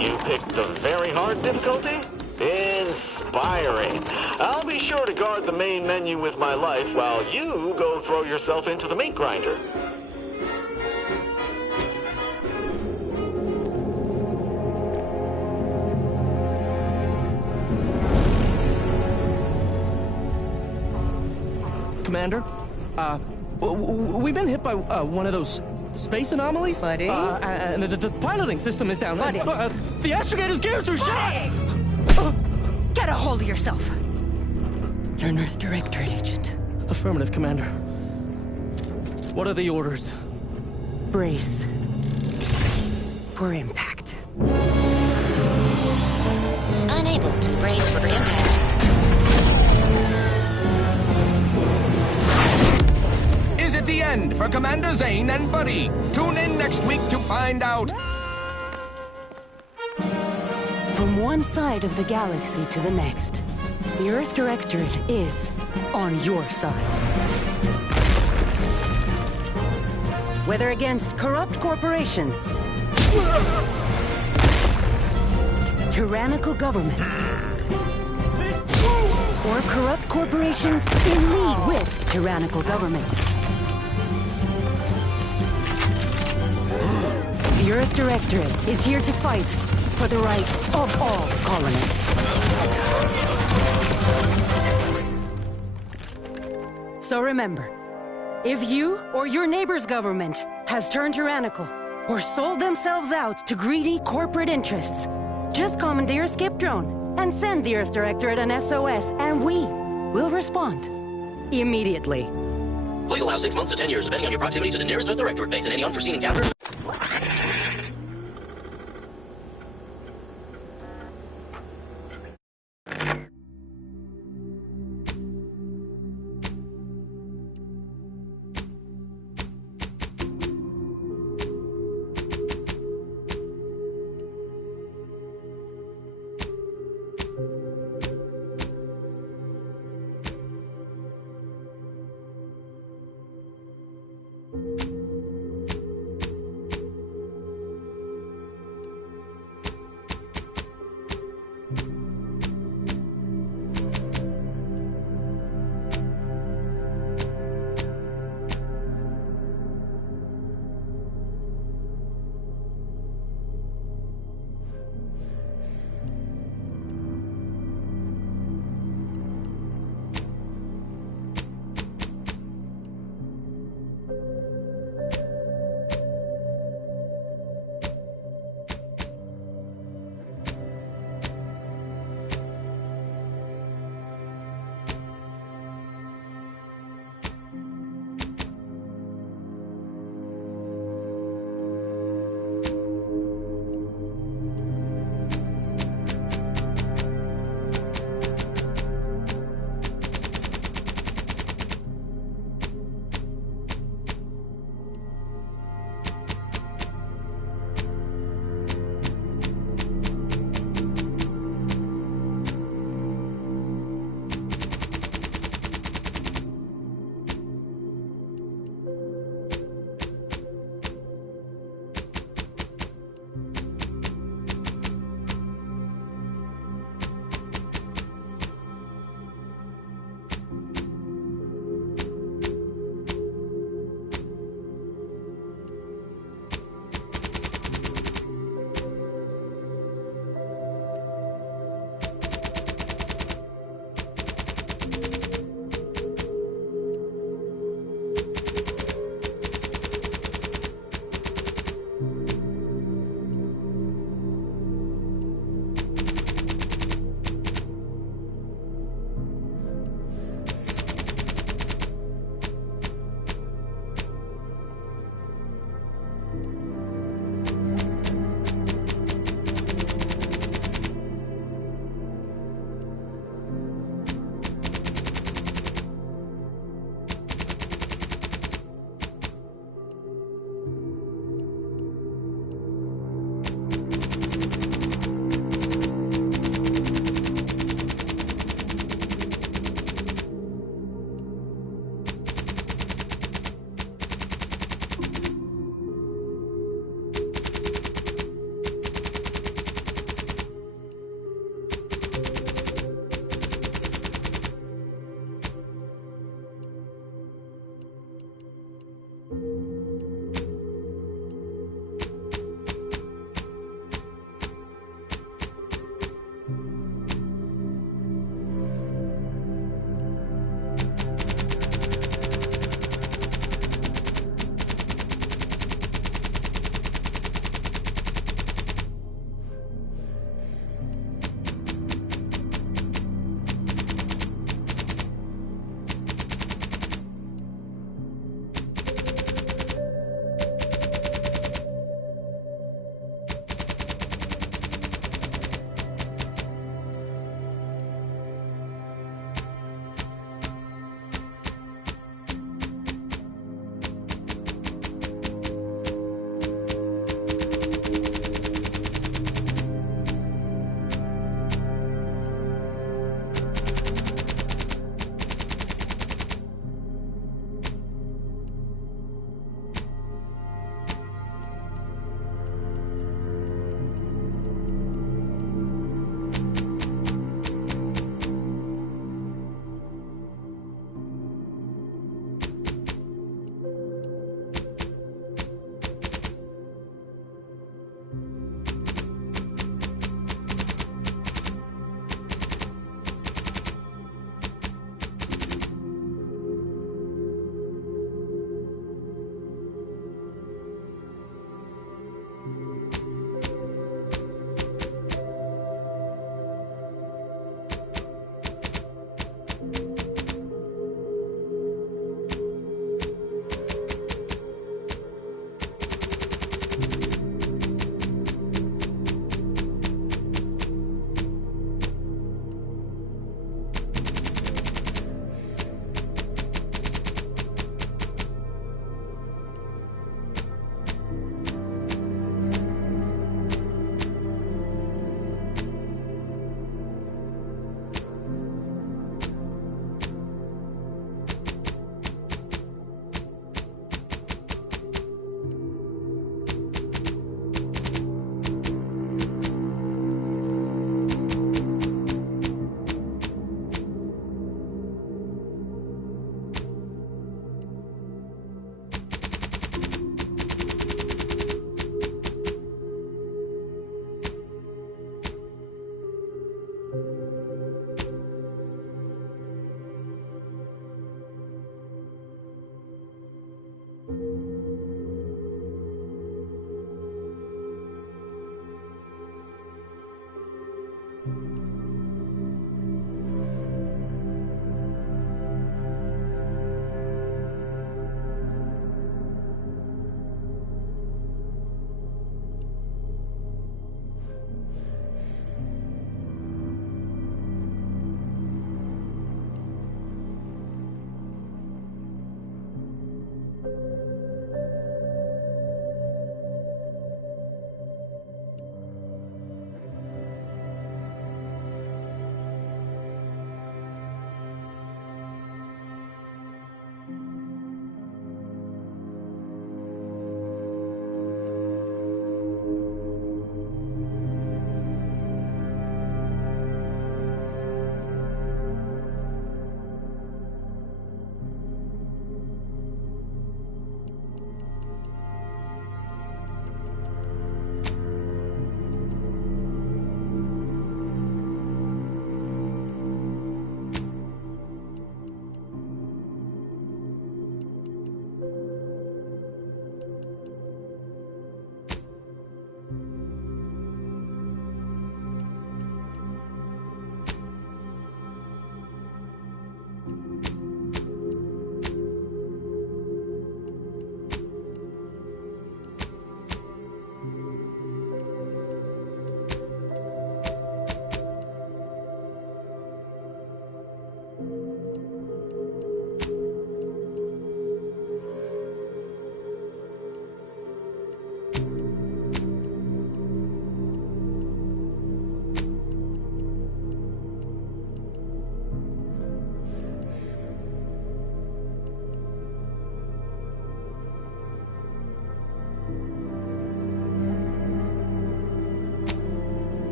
You picked the very hard difficulty? Inspiring. I'll be sure to guard the main menu with my life while you go throw yourself into the meat grinder. Commander, we've been hit by one of those space anomalies. Buddy? And the piloting system is down. Buddy? The astrogator's gears are shot! Get a hold of yourself. You're an Earth Directorate agent. Affirmative, Commander. What are the orders? Brace for impact. Unable to brace for impact. Is it the end for Commander Zane and Buddy? Tune in next week to find out. From one side of the galaxy to the next, the Earth Directorate is on your side. Whether against corrupt corporations, tyrannical governments, or corrupt corporations in league with tyrannical governments. The Earth Directorate is here to fight for the rights of all colonists. So remember, if you or your neighbor's government has turned tyrannical or sold themselves out to greedy corporate interests, just commandeer a skip drone and send the Earth Directorate an SOS, and we will respond immediately. Please allow 6 months to 10 years, depending on your proximity to the nearest Earth Directorate base and any unforeseen encounters.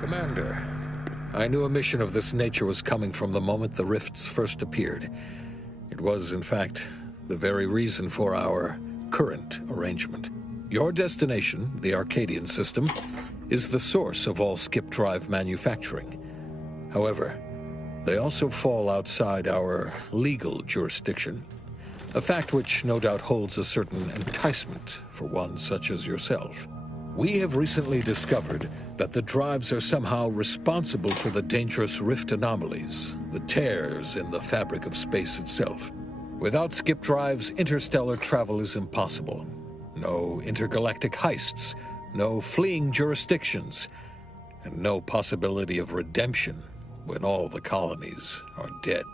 Commander, I knew a mission of this nature was coming from the moment the rifts first appeared. It was, in fact, the very reason for our current arrangement. Your destination, the Arcadian system, is the source of all skip drive manufacturing. However, they also fall outside our legal jurisdiction, a fact which no doubt holds a certain enticement for one such as yourself. We have recently discovered that the drives are somehow responsible for the dangerous rift anomalies, the tears in the fabric of space itself. Without skip drives, interstellar travel is impossible. No intergalactic heists, no fleeing jurisdictions, and no possibility of redemption when all the colonies are dead.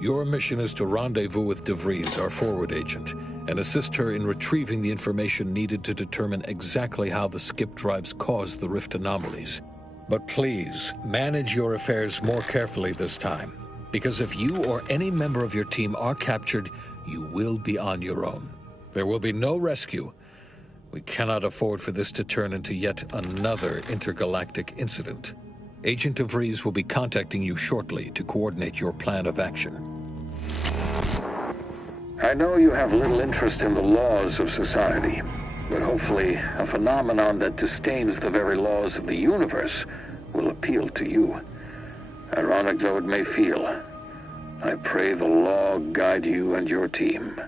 Your mission is to rendezvous with DeVries, our forward agent, and assist her in retrieving the information needed to determine exactly how the skip drives caused the rift anomalies. But please, manage your affairs more carefully this time, because if you or any member of your team are captured, you will be on your own. There will be no rescue. We cannot afford for this to turn into yet another intergalactic incident. Agent DeVries will be contacting you shortly to coordinate your plan of action. I know you have little interest in the laws of society, but hopefully a phenomenon that disdains the very laws of the universe will appeal to you. Ironic though it may feel, I pray the law guide you and your team.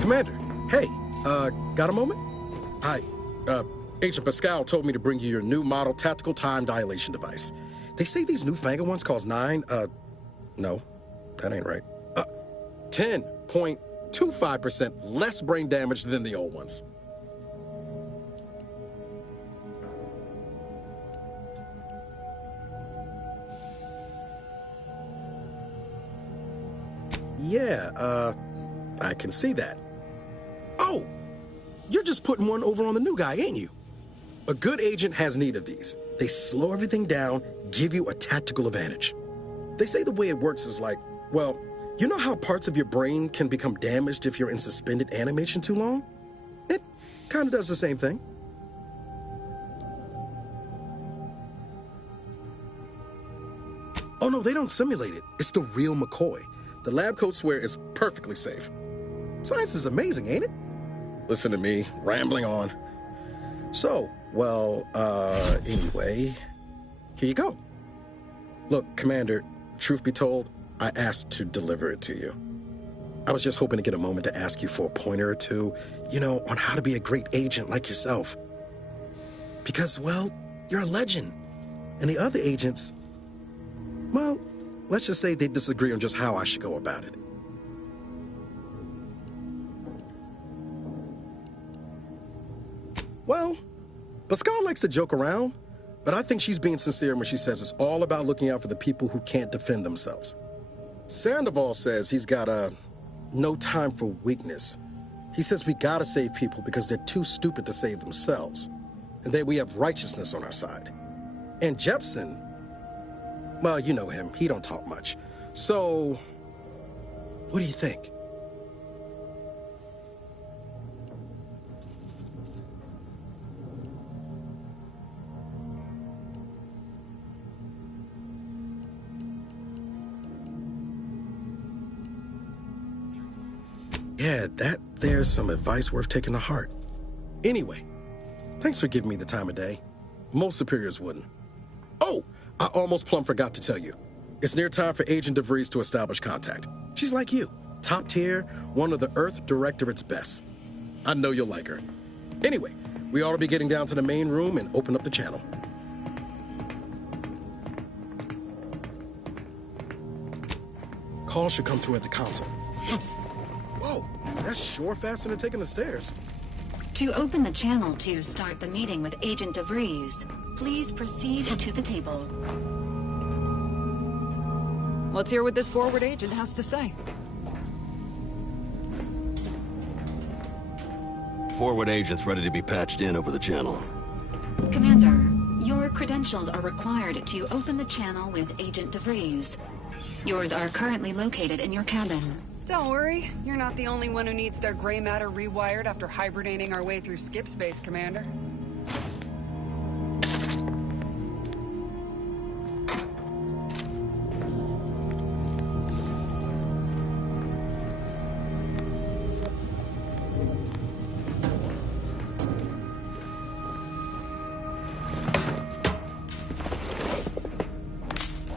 Commander, hey, got a moment? Agent Pascal told me to bring you your new model tactical time dilation device. They say these newfangled ones cost no, that ain't right. 10.25% less brain damage than the old ones. Yeah, I can see that. Oh, you're just putting one over on the new guy, ain't you? A good agent has need of these. They slow everything down, give you a tactical advantage. They say the way it works is like, well, you know how parts of your brain can become damaged if you're in suspended animation too long? It kind of does the same thing. Oh no, they don't simulate it. It's the real McCoy. The lab coats swear it's perfectly safe. Science is amazing, ain't it? Listen to me, rambling on. So, well, anyway, here you go. Look, Commander, truth be told, I asked to deliver it to you. I was just hoping to get a moment to ask you for a pointer or two, you know, on how to be a great agent like yourself. Because, well, you're a legend. And the other agents, well, let's just say they disagree on just how I should go about it. Well, Pascal likes to joke around, but I think she's being sincere when she says it's all about looking out for the people who can't defend themselves. Sandoval says he's got no time for weakness. He says we gotta save people because they're too stupid to save themselves, and that we have righteousness on our side. And Jepson, well, you know him, he don't talk much. So, what do you think? Yeah, there's some advice worth taking to heart. Anyway, thanks for giving me the time of day. Most superiors wouldn't. Oh, I almost plumb forgot to tell you. It's near time for Agent DeVries to establish contact. She's like you, top tier, one of the Earth Directorate's best. I know you'll like her. Anyway, we ought to be getting down to the main room and open up the channel. Call should come through at the console. Whoa, that's sure faster than taking the stairs. To open the channel to start the meeting with Agent DeVries, please proceed to the table. Let's hear what this forward agent has to say. Forward agent's ready to be patched in over the channel. Commander, your credentials are required to open the channel with Agent DeVries. Yours are currently located in your cabin. Don't worry, you're not the only one who needs their gray matter rewired after hibernating our way through skip space, Commander.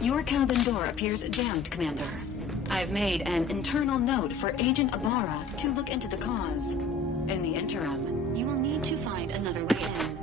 Your cabin door appears jammed, Commander. I've made an internal note for Agent Ibarra to look into the cause. In the interim, you will need to find another way in.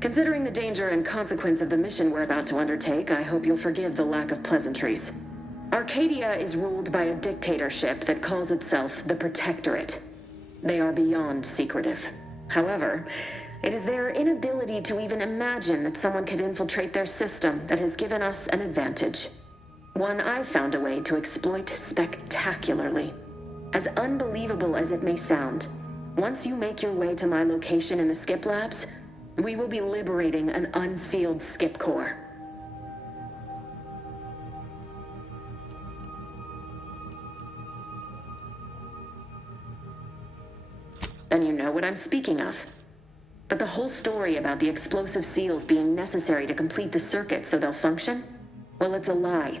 Considering the danger and consequence of the mission we're about to undertake, I hope you'll forgive the lack of pleasantries. Arcadia is ruled by a dictatorship that calls itself the Protectorate. They are beyond secretive. However, it is their inability to even imagine that someone could infiltrate their system that has given us an advantage. One I've found a way to exploit spectacularly. As unbelievable as it may sound, once you make your way to my location in the Skip Labs, we will be liberating an unsealed Skip core. And you know what I'm speaking of. But the whole story about the explosive seals being necessary to complete the circuit so they'll function? Well, it's a lie.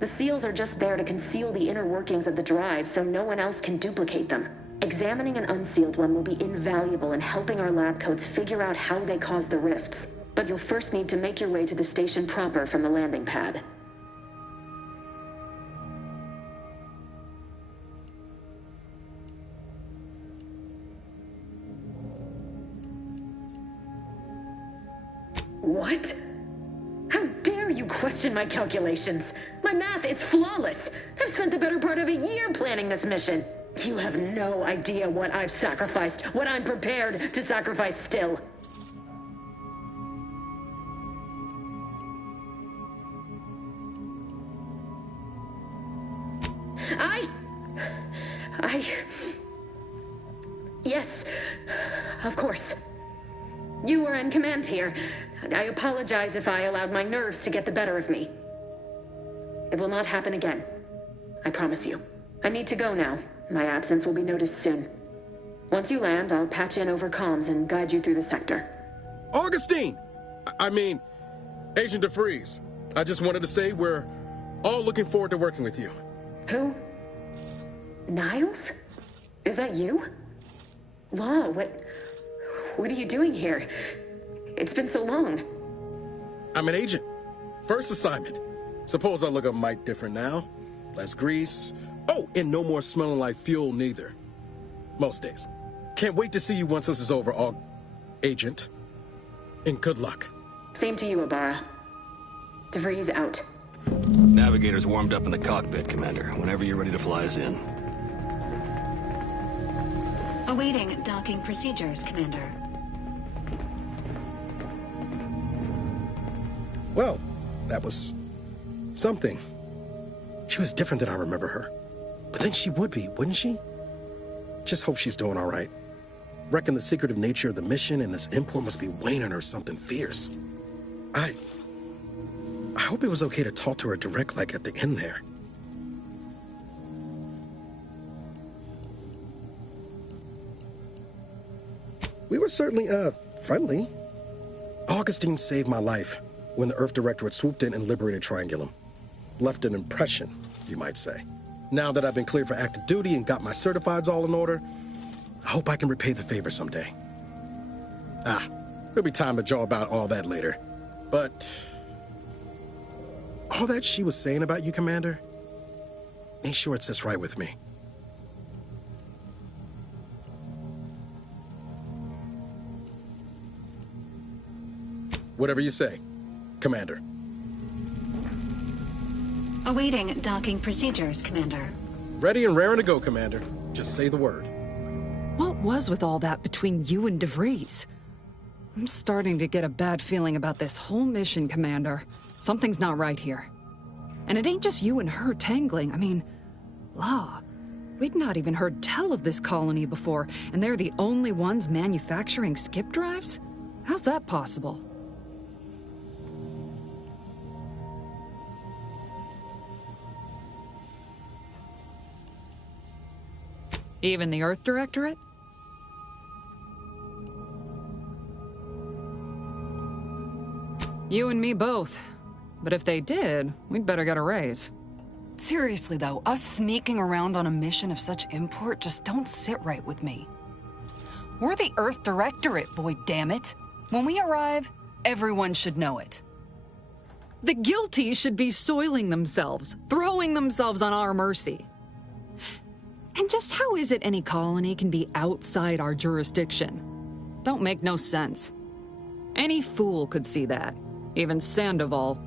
The seals are just there to conceal the inner workings of the drive so no one else can duplicate them. Examining an unsealed one will be invaluable in helping our lab coats figure out how they cause the rifts. But you'll first need to make your way to the station proper from the landing pad. What? How dare you question my calculations? My math is flawless. I've spent the better part of a year planning this mission. You have no idea what I've sacrificed, what I'm prepared to sacrifice still. Yes, of course. You were in command here. I apologize if I allowed my nerves to get the better of me. It will not happen again. I promise you. I need to go now. My absence will be noticed soon. Once you land, I'll patch in over comms and guide you through the sector. Augustine! I mean, Agent DeFreeze. I just wanted to say we're all looking forward to working with you. Who? Niles? Is that you? Law, what are you doing here? It's been so long. I'm an agent. First assignment. Suppose I look a mite different now. Less grease. Oh, and no more smelling like fuel neither. Most days. Can't wait to see you once this is over, Agent. And good luck. Same to you, Ibarra. DeVries out. Navigator's warmed up in the cockpit, Commander. Whenever you're ready to fly us in. Awaiting docking procedures, Commander. Well, that was something. She was different than I remember her. But then she would be, wouldn't she? Just hope she's doing all right. Reckon the secretive nature of the mission and this import must be weighing on her something fierce. I hope it was okay to talk to her direct like at the end there. We were certainly, friendly. Augustine saved my life when the Earth Directorate swooped in and liberated Triangulum. Left an impression, you might say. Now that I've been cleared for active duty and got my certifieds all in order, I hope I can repay the favor someday. There'll be time to jaw about all that later. But all that she was saying about you, Commander, ain't sure it sits right with me. Whatever you say, Commander. Awaiting docking procedures, Commander. Ready and raring to go, Commander. Just say the word. What was with all that between you and DeVries? I'm starting to get a bad feeling about this whole mission, Commander. Something's not right here. And it ain't just you and her tangling. I mean, Law, we'd not even heard tell of this colony before, and they're the only ones manufacturing skip drives? How's that possible? Even the Earth Directorate? You and me both. But if they did, we'd better get a raise. Seriously though, us sneaking around on a mission of such import just don't sit right with me. We're the Earth Directorate, Void, damn it. When we arrive, everyone should know it. The guilty should be soiling themselves, throwing themselves on our mercy. And just how is it any colony can be outside our jurisdiction? Don't make no sense. Any fool could see that. Even Sandoval.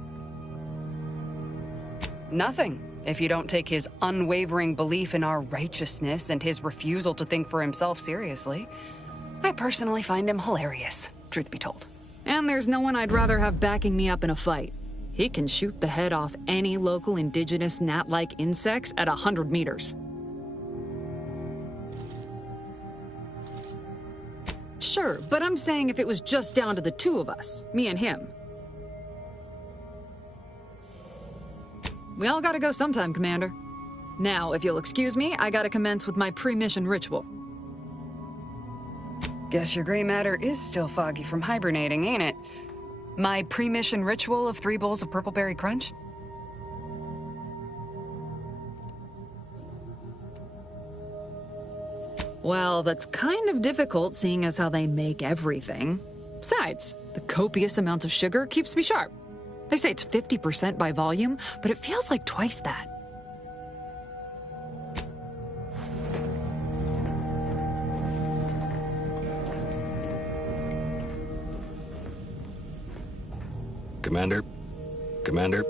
Nothing, if you don't take his unwavering belief in our righteousness and his refusal to think for himself seriously. I personally find him hilarious, truth be told. And there's no one I'd rather have backing me up in a fight. He can shoot the head off any local indigenous gnat-like insects at 100 meters. Sure, but I'm saying if it was just down to the two of us, me and him. We all gotta go sometime, Commander. Now, if you'll excuse me, I gotta commence with my pre-mission ritual. Guess your gray matter is still foggy from hibernating, ain't it? My pre-mission ritual of 3 bowls of purple berry crunch? Well, that's kind of difficult, seeing as how they make everything. Besides, the copious amounts of sugar keeps me sharp. They say it's 50% by volume, but it feels like twice that. Commander? Commander?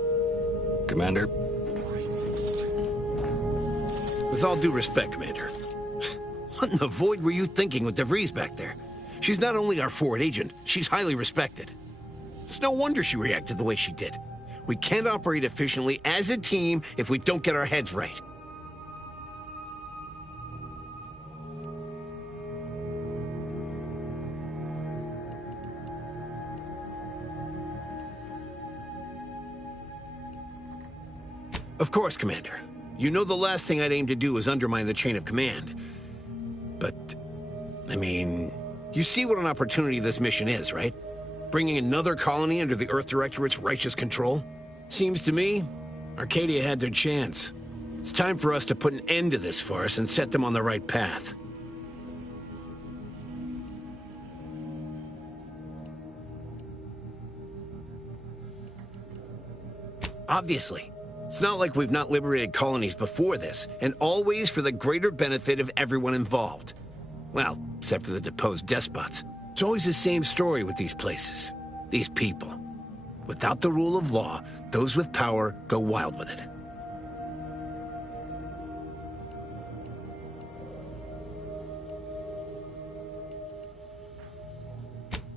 Commander? With all due respect, Commander, what in the void were you thinking with DeVries back there? She's not only our forward agent, she's highly respected. It's no wonder she reacted the way she did. We can't operate efficiently as a team if we don't get our heads right. Of course, Commander. You know the last thing I'd aim to do is undermine the chain of command. But, I mean, you see what an opportunity this mission is, right? Bringing another colony under the Earth Directorate's righteous control? Seems to me, Arcadia had their chance. It's time for us to put an end to this farce and set them on the right path. Obviously. It's not like we've not liberated colonies before this, and always for the greater benefit of everyone involved. Well, except for the deposed despots. It's always the same story with these places, these people. Without the rule of law, those with power go wild with it.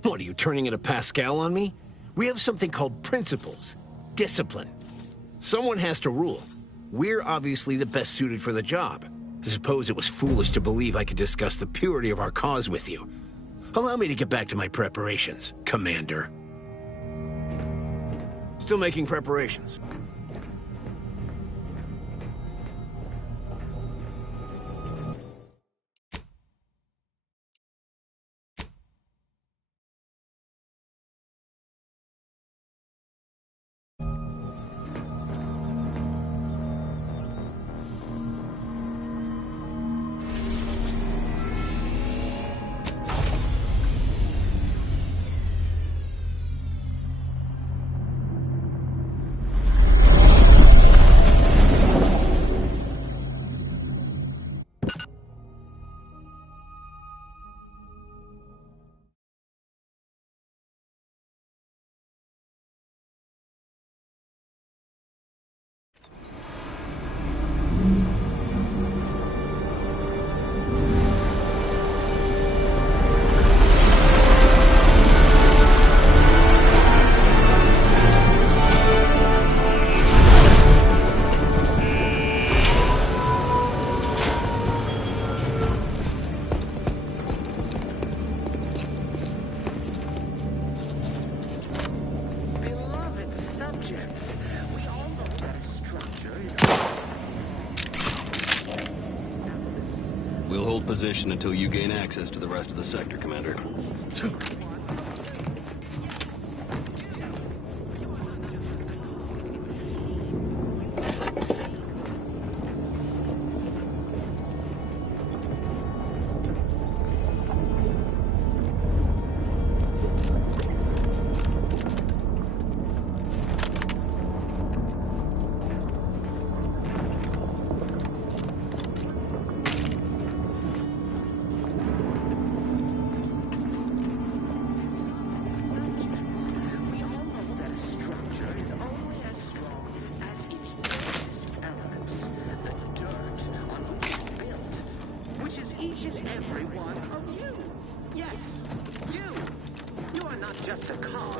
What, are you turning into Pascal on me? We have something called principles, discipline. Someone has to rule. We're obviously the best suited for the job. I suppose it was foolish to believe I could discuss the purity of our cause with you. Allow me to get back to my preparations, Commander. Still making preparations. We'll hold position until you gain access to the rest of the sector, Commander.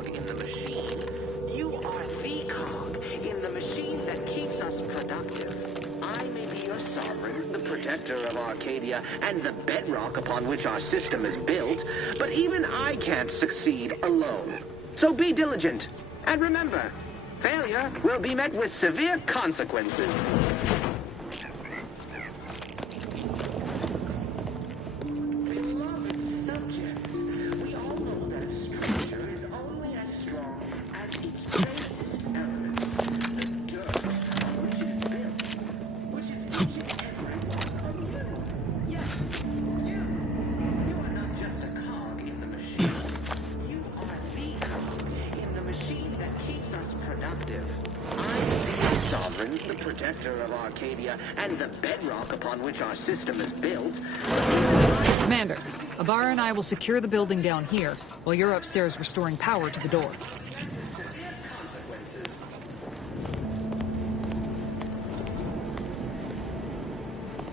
cog in the machine. You are the cog in the machine that keeps us productive. I may be your sovereign, the protector of Arcadia, and the bedrock upon which our system is built, but even I can't succeed alone. So be diligent, and remember, failure will be met with severe consequences. The protector of Arcadia, and the bedrock upon which our system is built. Commander, Ibarra and I will secure the building down here, while you're upstairs restoring power to the door.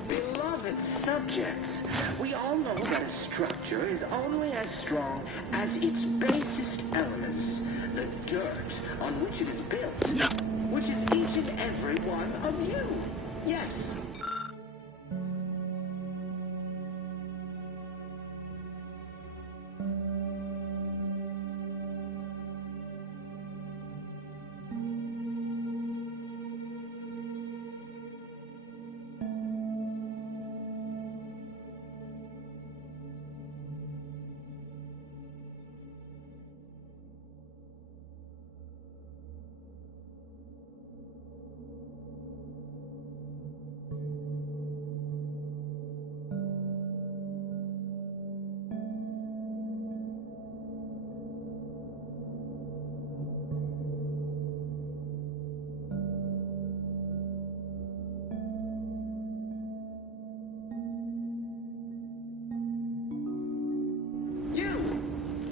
Beloved subjects, we all know that a structure is only as strong as its basest elements, the dirt on which it is built. Which is each and every one of you. Yes.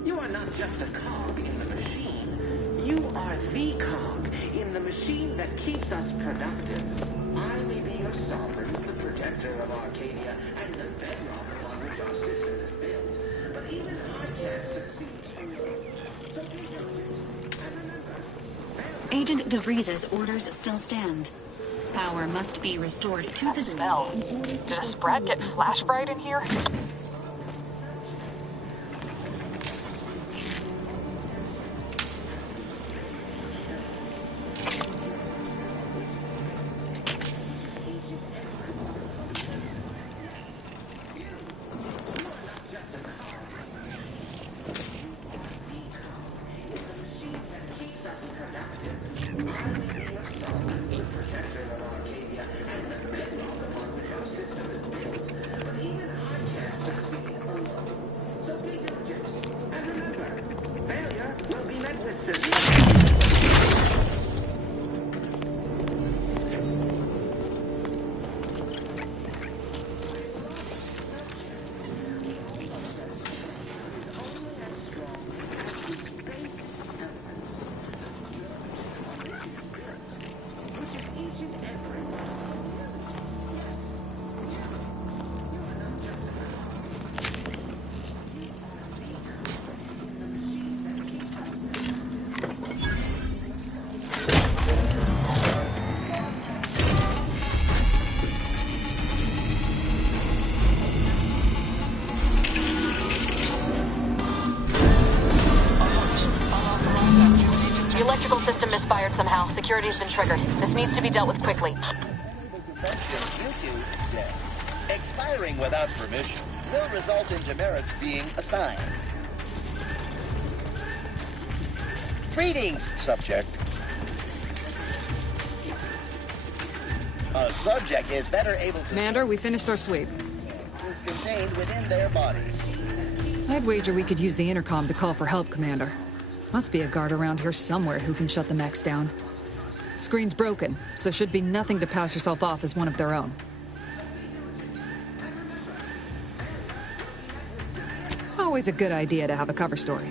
You are not just a cog in the machine. You are the cog in the machine that keeps us productive. I may be your sovereign, the protector of Arcadia, and the bedrock upon which our system is built. But even I can't succeed. So be diligent. And remember, Agent DeVries's orders still stand. Power must be restored to the smell. Did a sprat get flash fried in here? Security has been triggered. This needs to be dealt with quickly. Expiring without permission will result in demerits being assigned. Greetings, subject. A subject is better able to... Commander, we finished our sweep. ...contained within their bodies. I'd wager we could use the intercom to call for help, Commander. Must be a guard around here somewhere who can shut the mechs down. Screen's broken, so should be nothing to pass yourself off as one of their own. Always a good idea to have a cover story.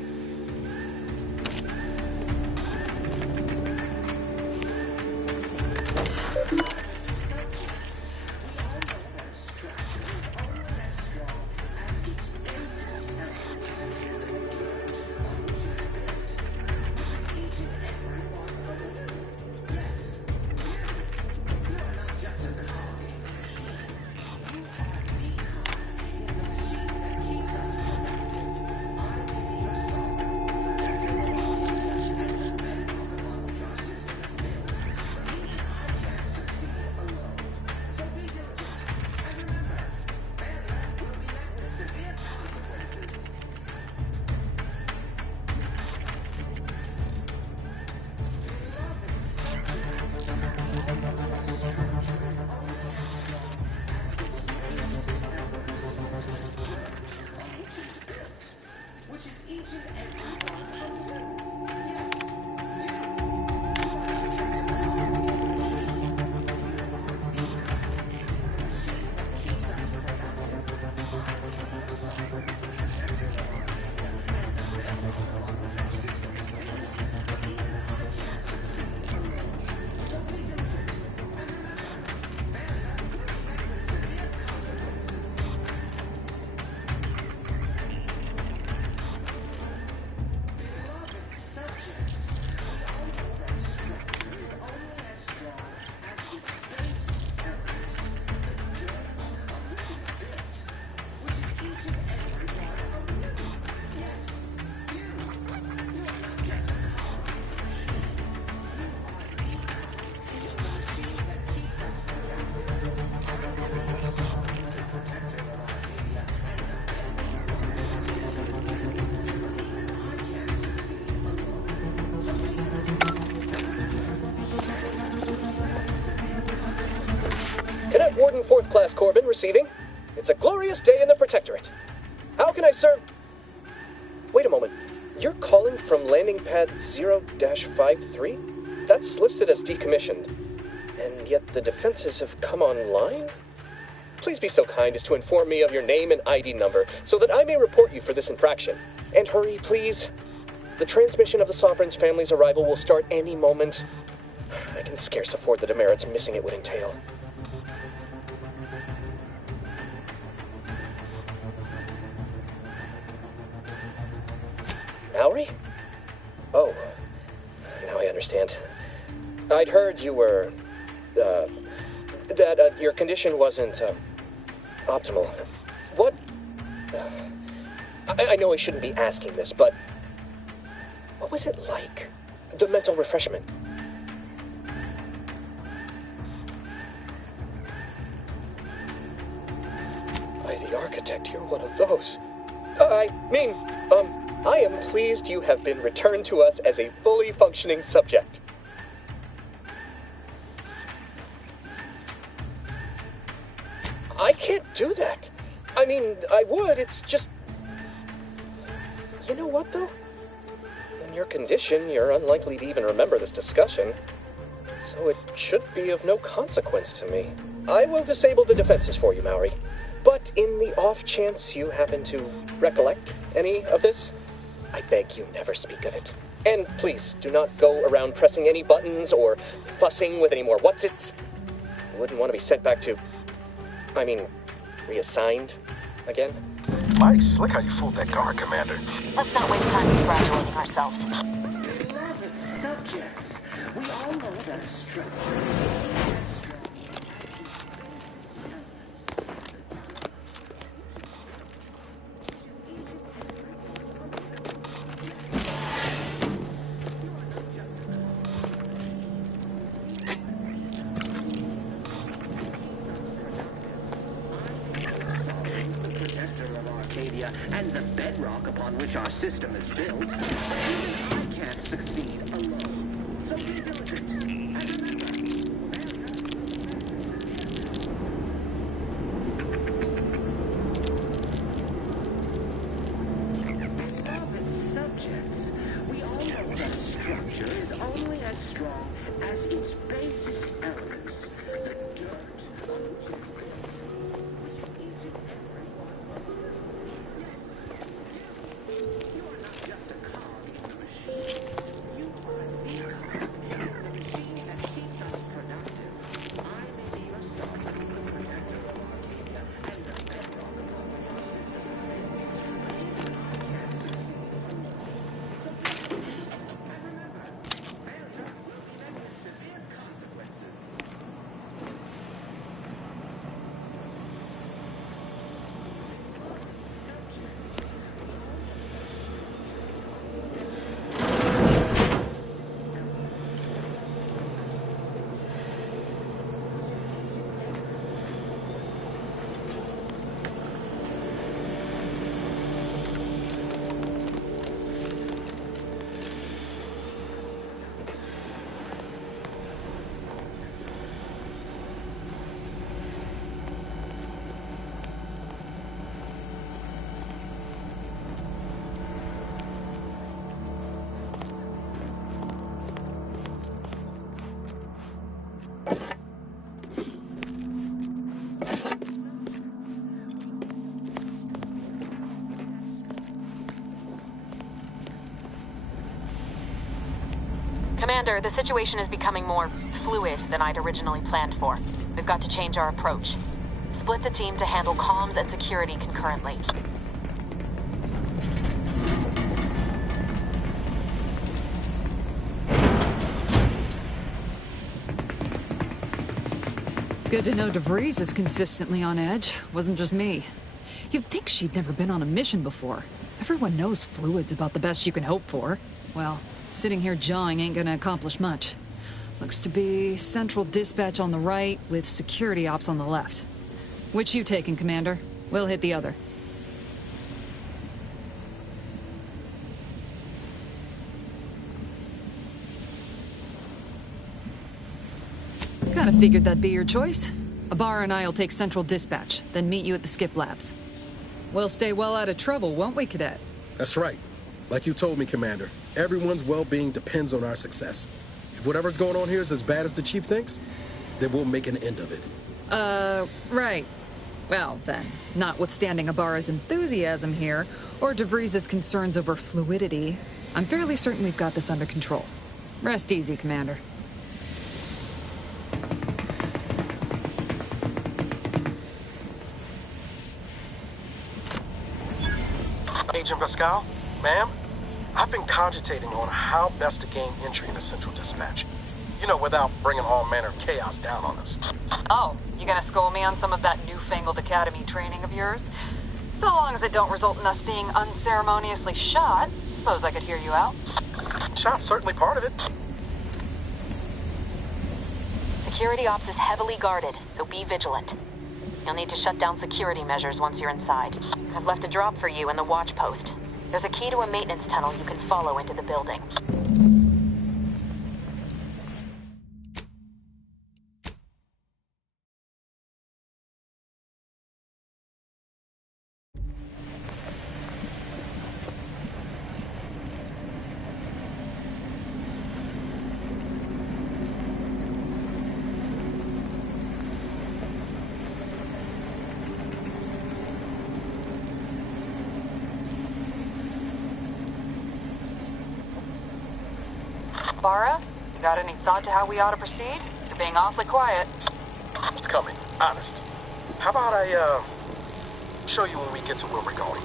Flight Warden 4th Class Corbin receiving. It's a glorious day in the Protectorate. How can I serve... Wait a moment. You're calling from landing pad 0-53? That's listed as decommissioned. And yet the defenses have come online? Please be so kind as to inform me of your name and ID number so that I may report you for this infraction. And hurry, please. The transmission of the Sovereign's family's arrival will start any moment. I can scarce afford the demerits missing it would entail. Mallory? Oh, now I understand. I'd heard you were, that your condition wasn't, optimal. What? I know I shouldn't be asking this, but what was it like? The mental refreshment? By the architect, you're one of those. I am pleased you have been returned to us as a fully functioning subject. I can't do that. I mean, I would, it's just... You know what, though? In your condition, you're unlikely to even remember this discussion. So it should be of no consequence to me. I will disable the defenses for you, Mallory. But in the off chance you happen to recollect any of this, I beg you never speak of it. And please, do not go around pressing any buttons or fussing with any more whatsits. You wouldn't want to be sent back to... reassigned again? Mighty slick how you fooled that guard, Commander. Let's not waste time congratulating ourselves. Beloved subjects, we all know that structure. And the bedrock upon which our system is built, even I can't succeed alone. So be diligent. And remember, beloved subjects, we all know that a structure is only as strong as its basis elements. The dirt on which it's built. Commander, the situation is becoming more fluid than I'd originally planned for. We've got to change our approach. Split the team to handle comms and security concurrently. Good to know DeVries is consistently on edge. Wasn't just me. You'd think she'd never been on a mission before. Everyone knows Fluid's about the best you can hope for. Well, sitting here jawing ain't gonna accomplish much. Looks to be central dispatch on the right with security ops on the left. Which you taking, Commander? We'll hit the other. Kinda figured that'd be your choice. Ibarra and I'll take Central Dispatch, then meet you at the Skip Labs. We'll stay well out of trouble, won't we, Cadet? That's right. Like you told me, Commander, everyone's well-being depends on our success. If whatever's going on here is as bad as the Chief thinks, then we'll make an end of it. Right. Well, then, notwithstanding Ibarra's enthusiasm here, or DeVries' concerns over fluidity, I'm fairly certain we've got this under control. Rest easy, Commander. Agent Pascal, ma'am, I've been cogitating on how best to gain entry into Central Dispatch. You know, without bringing all manner of chaos down on us. Oh, you gonna school me on some of that newfangled academy training of yours? So long as it don't result in us being unceremoniously shot, suppose I could hear you out. Shot's certainly part of it. Security ops is heavily guarded, so be vigilant. You'll need to shut down security measures once you're inside. I've left a drop for you in the watch post. There's a key to a maintenance tunnel you can follow into the building. Barra, you got any thought to how we ought to proceed? You're being awfully quiet. It's coming, honest. How about I, show you when we get to where we're going?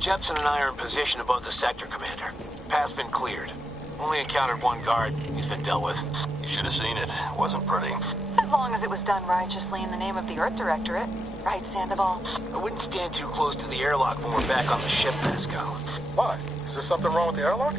Jepson and I are in position above the sector, Commander. Path's been cleared. Only encountered one guard. He's been dealt with. You should have seen it. Wasn't pretty. As long as it was done righteously in the name of the Earth Directorate. Right, Sandoval? I wouldn't stand too close to the airlock when we're back on the ship, Pascal. Why? Is there something wrong with the airlock?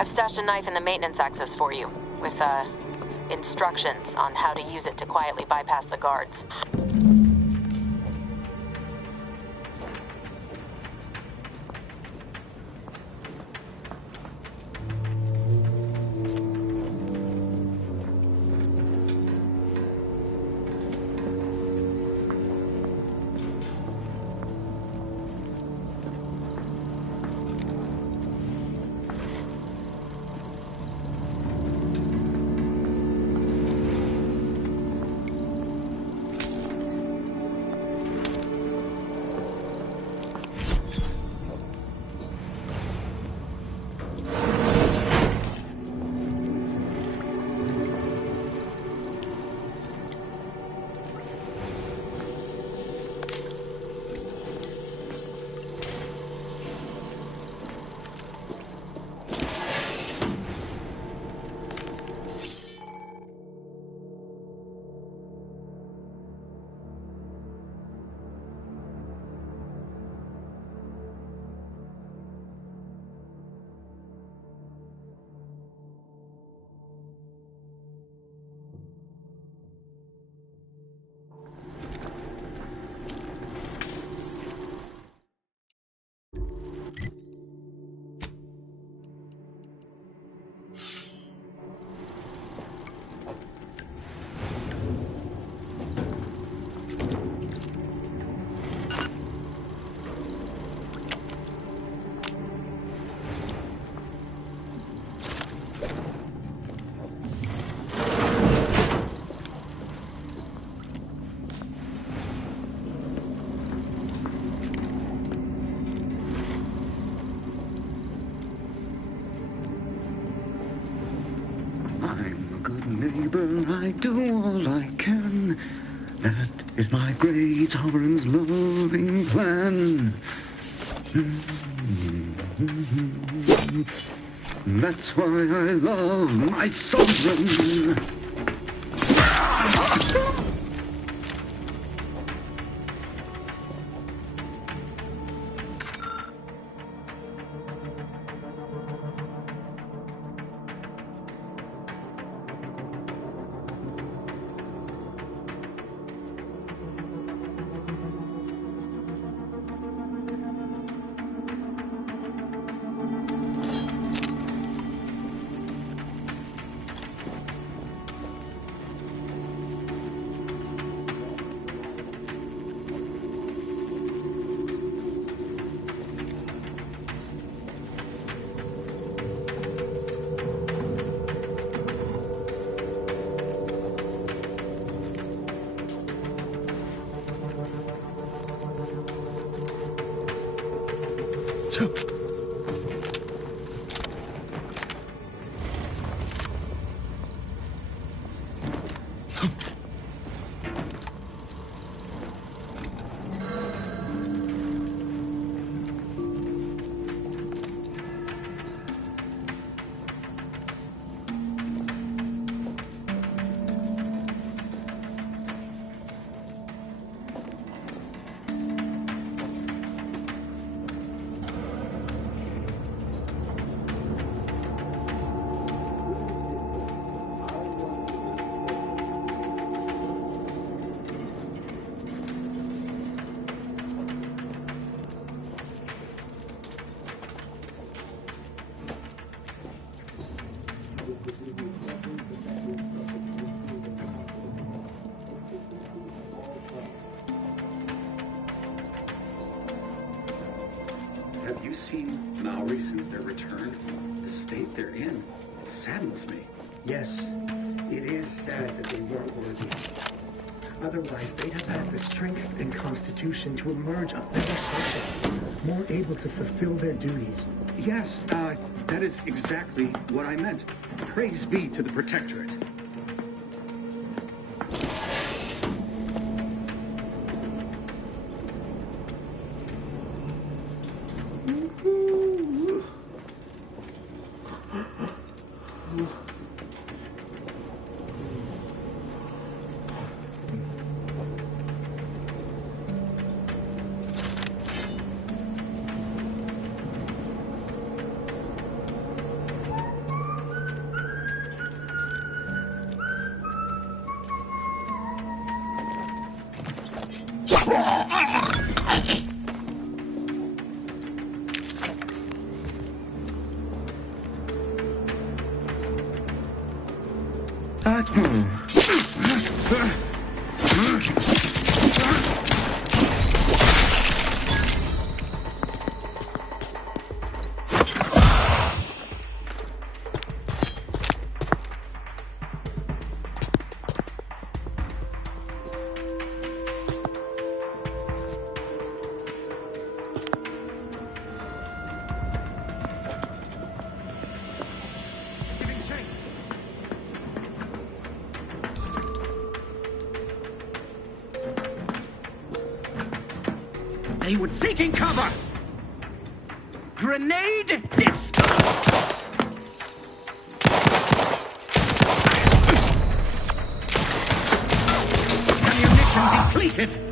I've stashed a knife in the maintenance access for you, with, instructions on how to use it to quietly bypass the guards. I do all I can. That is my great sovereign's loving plan. That's why I love my sovereign. Have you seen Maori since their return? The state they're in, it saddens me. Yes, it is sad that they weren't worthy. Otherwise, they'd have had the strength and constitution to emerge a better subject, more able to fulfill their duties. Yes, that is exactly what I meant. Praise be to the Protectorate. They would seeking cover! Grenade disc! Ammunition depleted!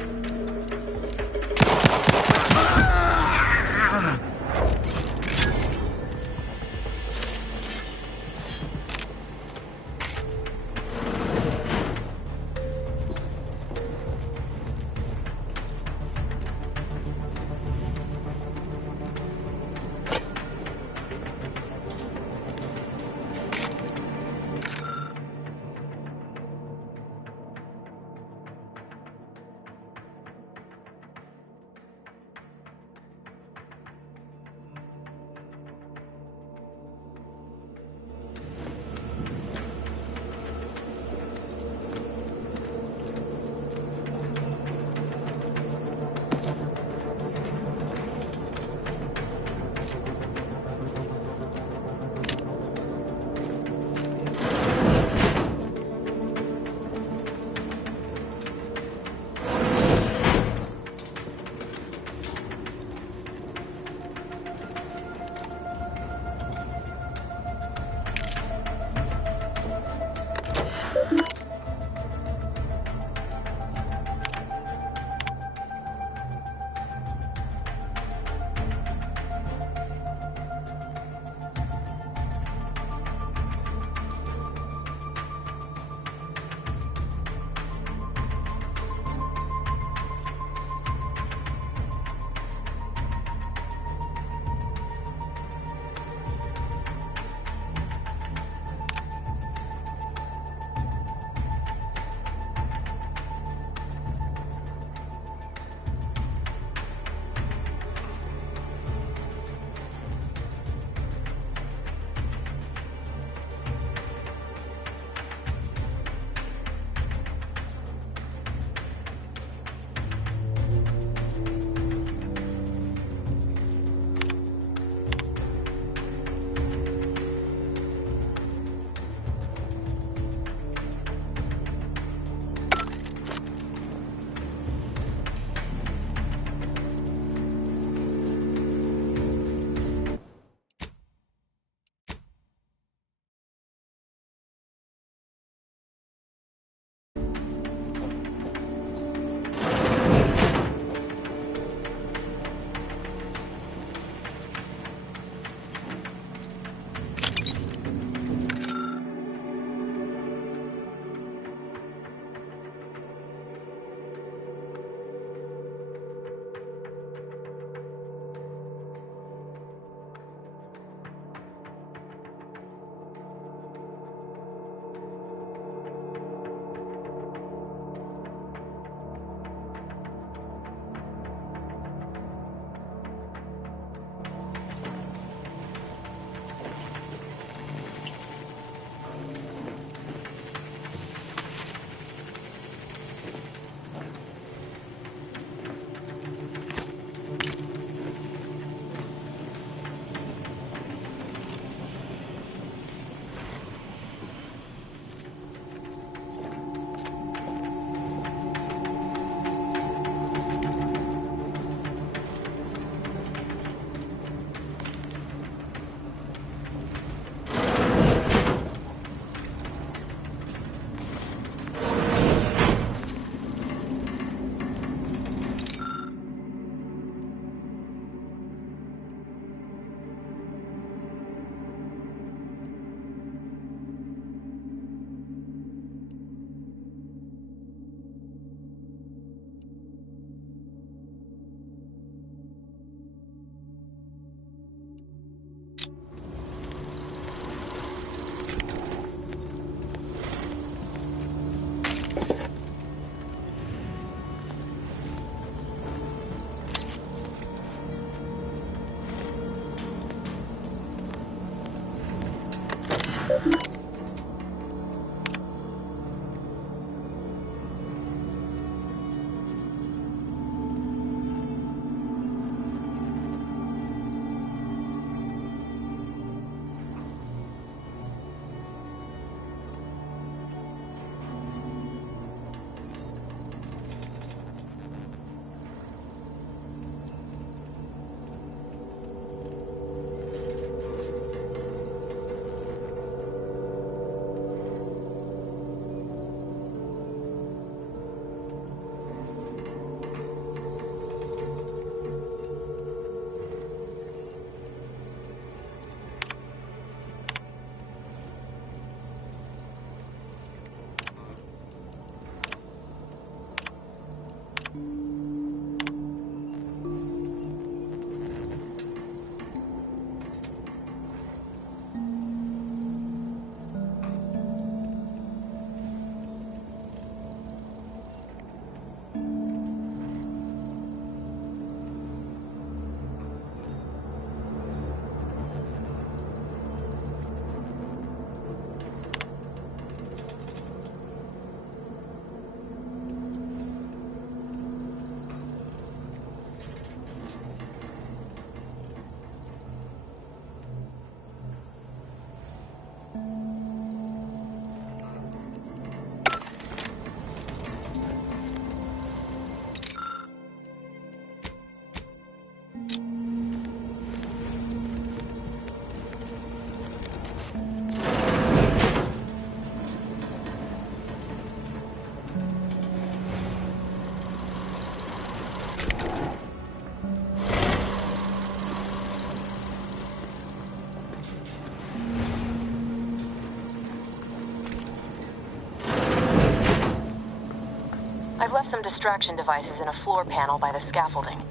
I've left some distraction devices in a floor panel by the scaffolding.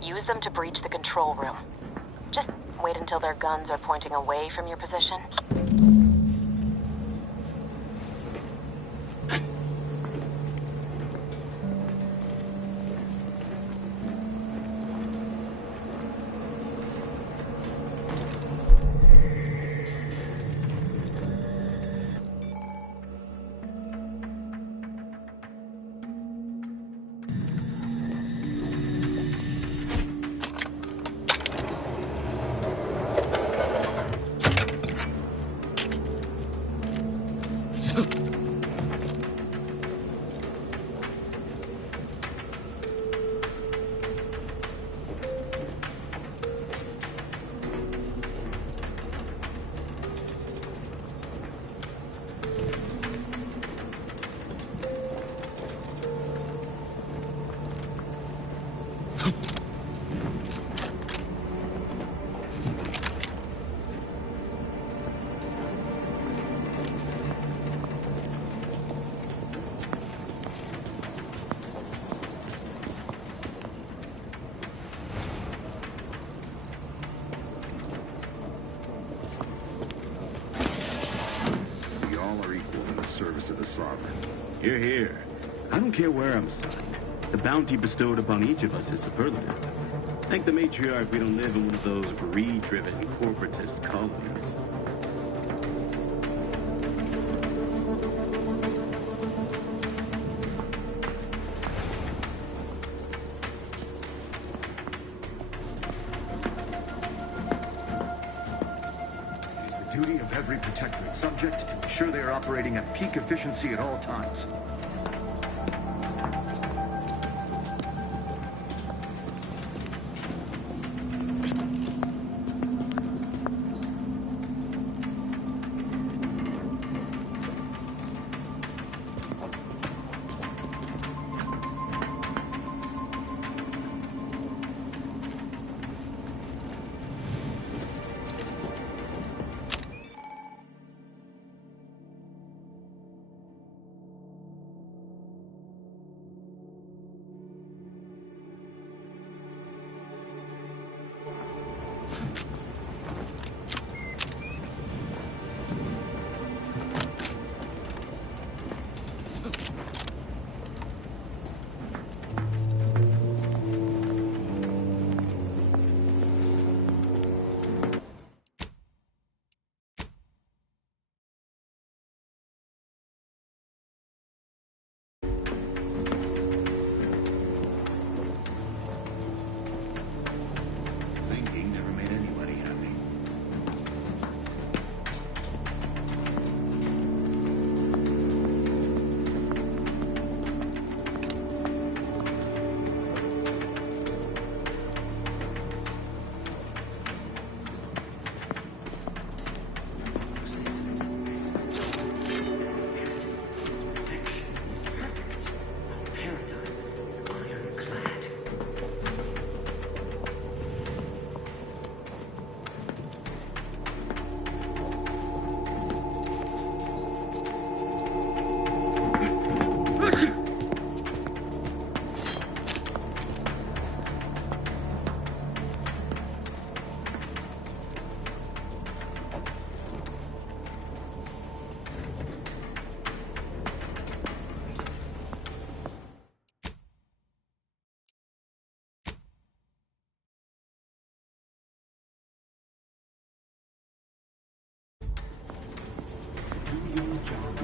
Use them to breach the control room. Just wait until their guns are pointing away from your position. Service of the Sovereign. Hear, hear. I don't care where I'm assigned. The bounty bestowed upon each of us is superlative. Thank the matriarch we don't live in one of those greed-driven corporatist colonies. Duty of every protectorate subject to ensure they are operating at peak efficiency at all times.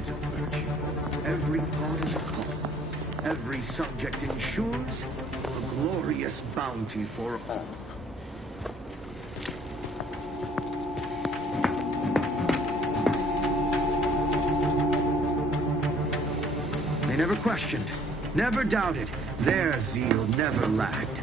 is a virtue. Every part is a call. Every subject ensures a glorious bounty for all. They never questioned, never doubted. Their zeal never lacked.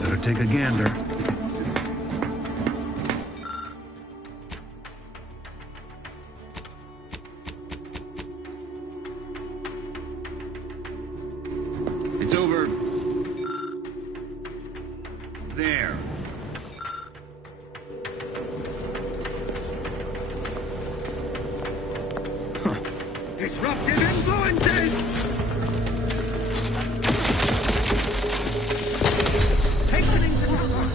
Better take a gander. It's over there. Huh. Disruptive influences! Hastening to our work.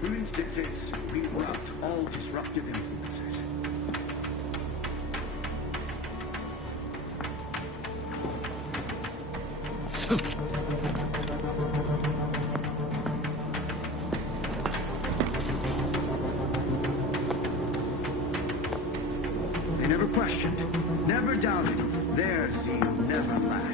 Prudence dictates we rout all disruptive influences. They never questioned, never doubted. Their zeal never lacked.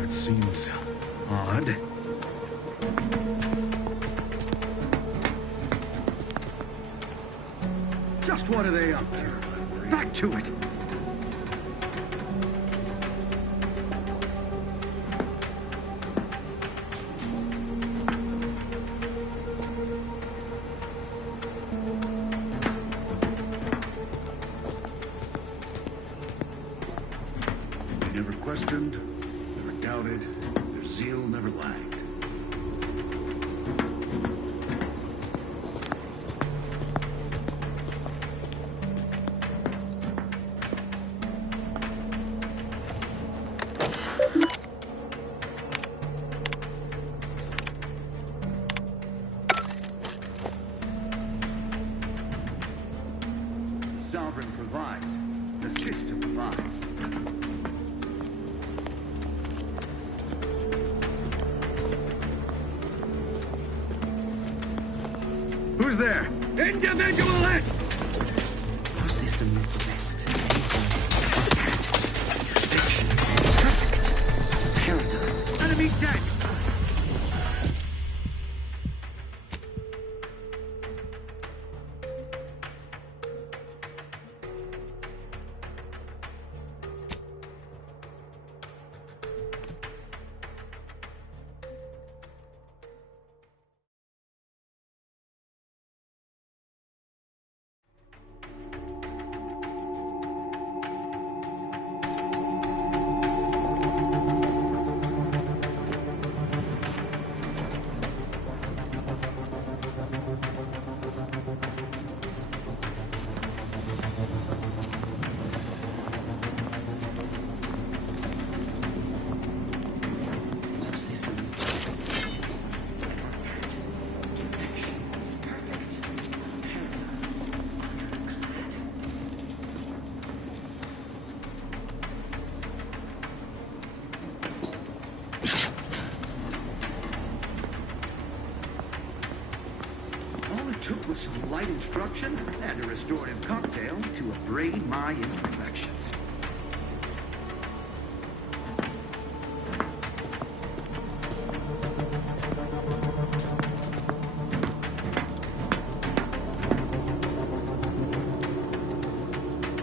That seems odd. Just what are they up to? Back to it. questioned, never doubted, their zeal never lagged. Sovereign provides. The system provides. Who's there? Individualist! Our system is the best. Perfection. Perfect. Paradigm. Enemy dead! All it took was some light instruction and a restorative cocktail to abrade my imperfections.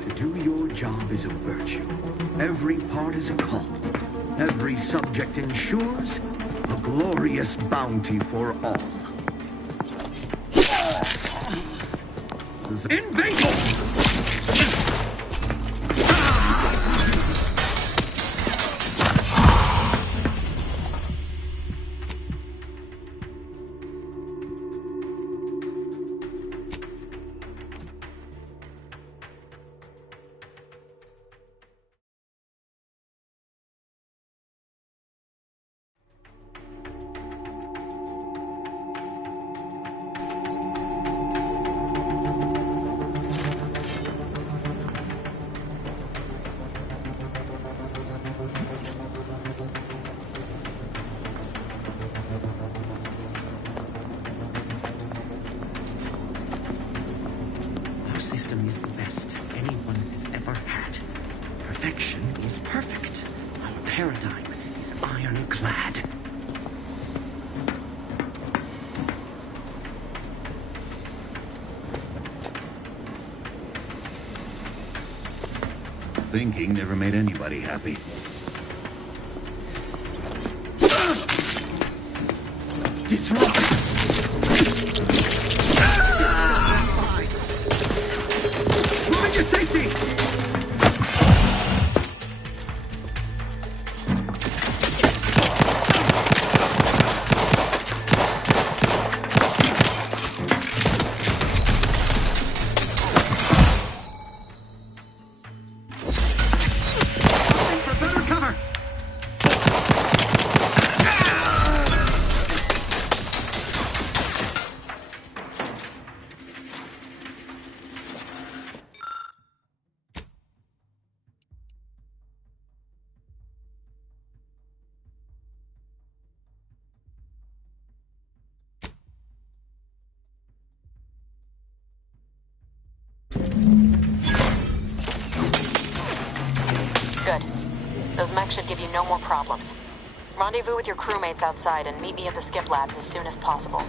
To do your job is a virtue. Every part is a call. Every subject ensures a glorious bounty for all. Invasion! System is the best anyone has ever had. Perfection is perfect. Our paradigm is ironclad. Thinking never made anybody happy. Disrupt! Moving to safety! Good. Those mechs should give you no more problems. Rendezvous with your crewmates outside and meet me at the skip labs as soon as possible.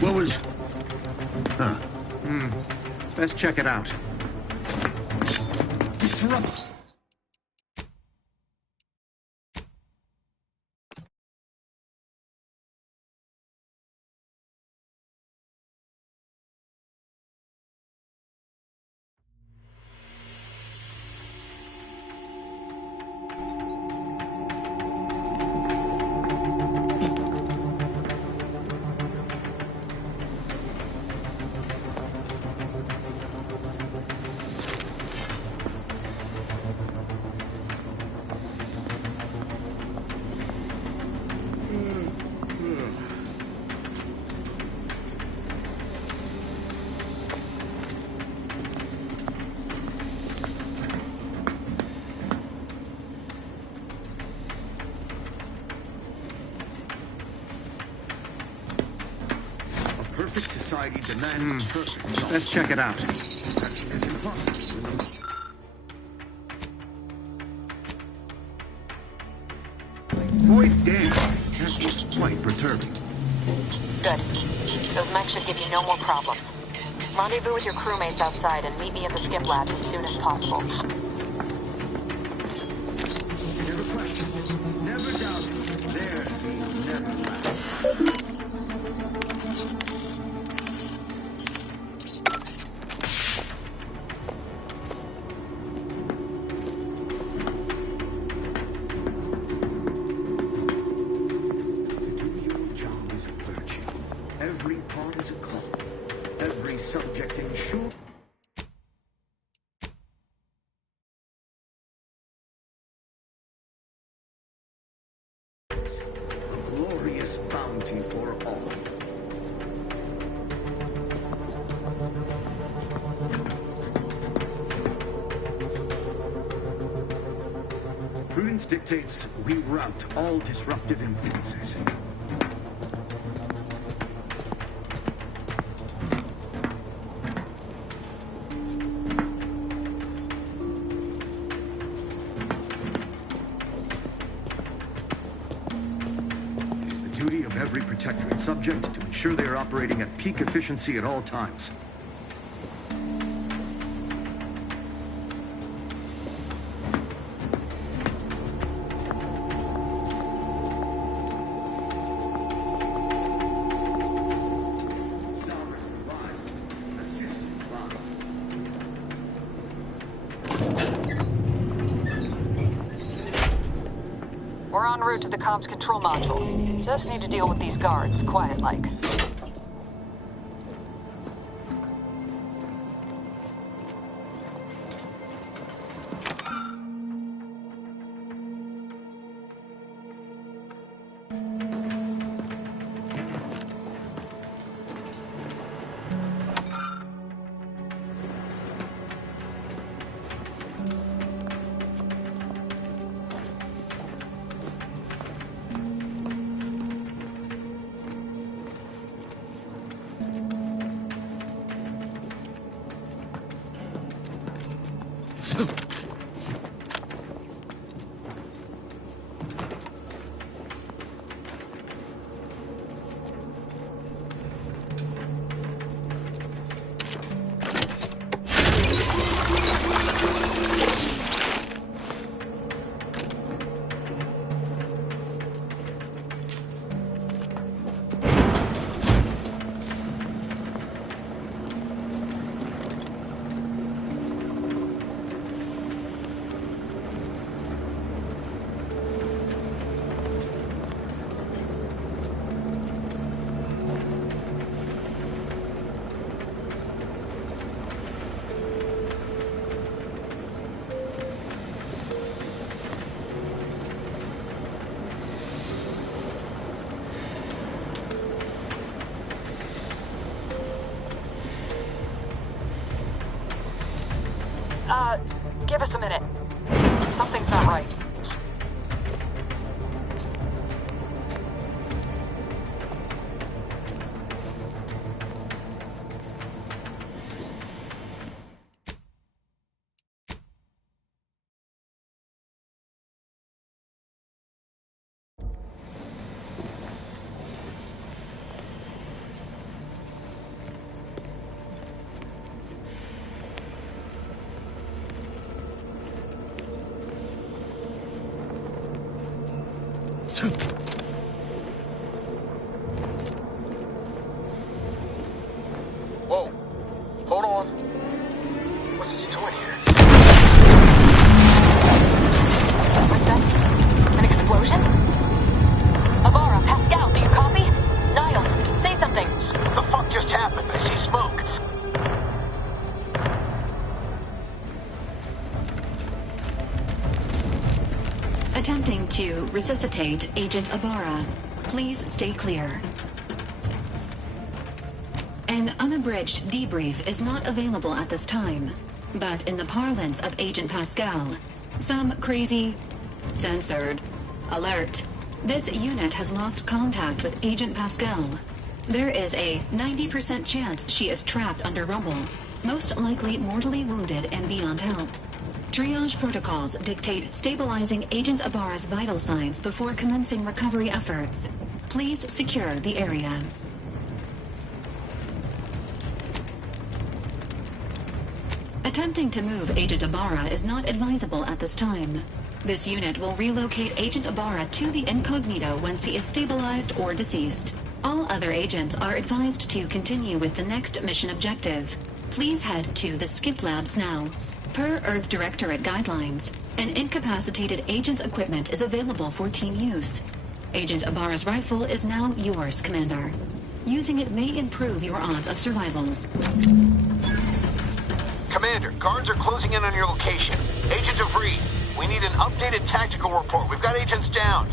What was... Huh. Best check it out. It's rough. Perfect society demands perfect results. Let's check it out. Perfection is impossible. Boy, damn. That was quite perturbing. Good. Those mechs should give you no more problems. Rendezvous with your crewmates outside and meet me at the skip labs as soon as possible. Never question. Never doubt. There seems never lack. Every part is a call. Every subject ensures. A glorious bounty for all. Prudence dictates we rout all disruptive influences. Duty of every protectorate subject to ensure they are operating at peak efficiency at all times. Sovereign provides, assistant provides. We're en route to the comms control module. Just need to deal with these guards, quiet-like. Give us a minute. Something's not right. Whoa. Hold on. What's this doing here? What's that? An explosion? Avara, Pascal, do you copy? Niles, say something. What the fuck just happened? I see smoke. Attempting to resuscitate Agent Ibarra. Please stay clear. An unabridged debrief is not available at this time, but in the parlance of Agent Pascal, some crazy, censored, alert. This unit has lost contact with Agent Pascal. There is a 90% chance she is trapped under rubble, most likely mortally wounded and beyond help. Triage protocols dictate stabilizing Agent Ibarra's vital signs before commencing recovery efforts. Please secure the area. Attempting to move Agent Ibarra is not advisable at this time. This unit will relocate Agent Ibarra to the incognito once he is stabilized or deceased. All other agents are advised to continue with the next mission objective. Please head to the Skip Labs now. Per Earth Directorate guidelines, an incapacitated agent's equipment is available for team use. Agent Ibarra's rifle is now yours, Commander. Using it may improve your odds of survival. Commander, guards are closing in on your location. Agent DeVries, we need an updated tactical report. We've got agents down.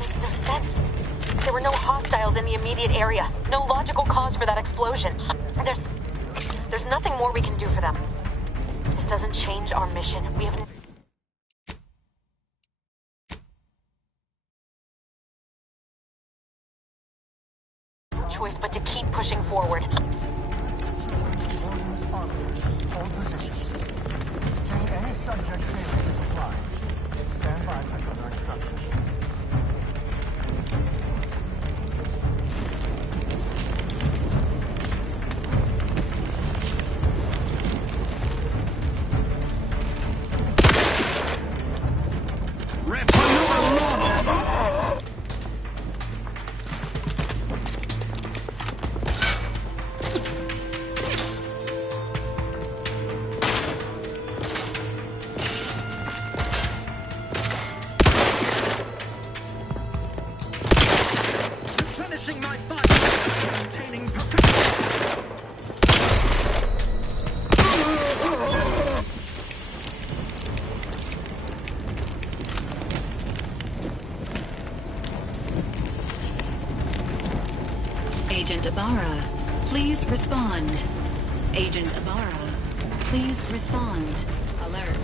Makes no sense. There were no hostiles in the immediate area. No logical cause for that explosion. There's nothing more we can do for them. This doesn't change our mission. We have no choice but to keep pushing forward. Hold positions. Seeing any subject failing to comply. Stand by for further instructions. Agent Ibarra, please respond. Agent Ibarra, please respond. Alert.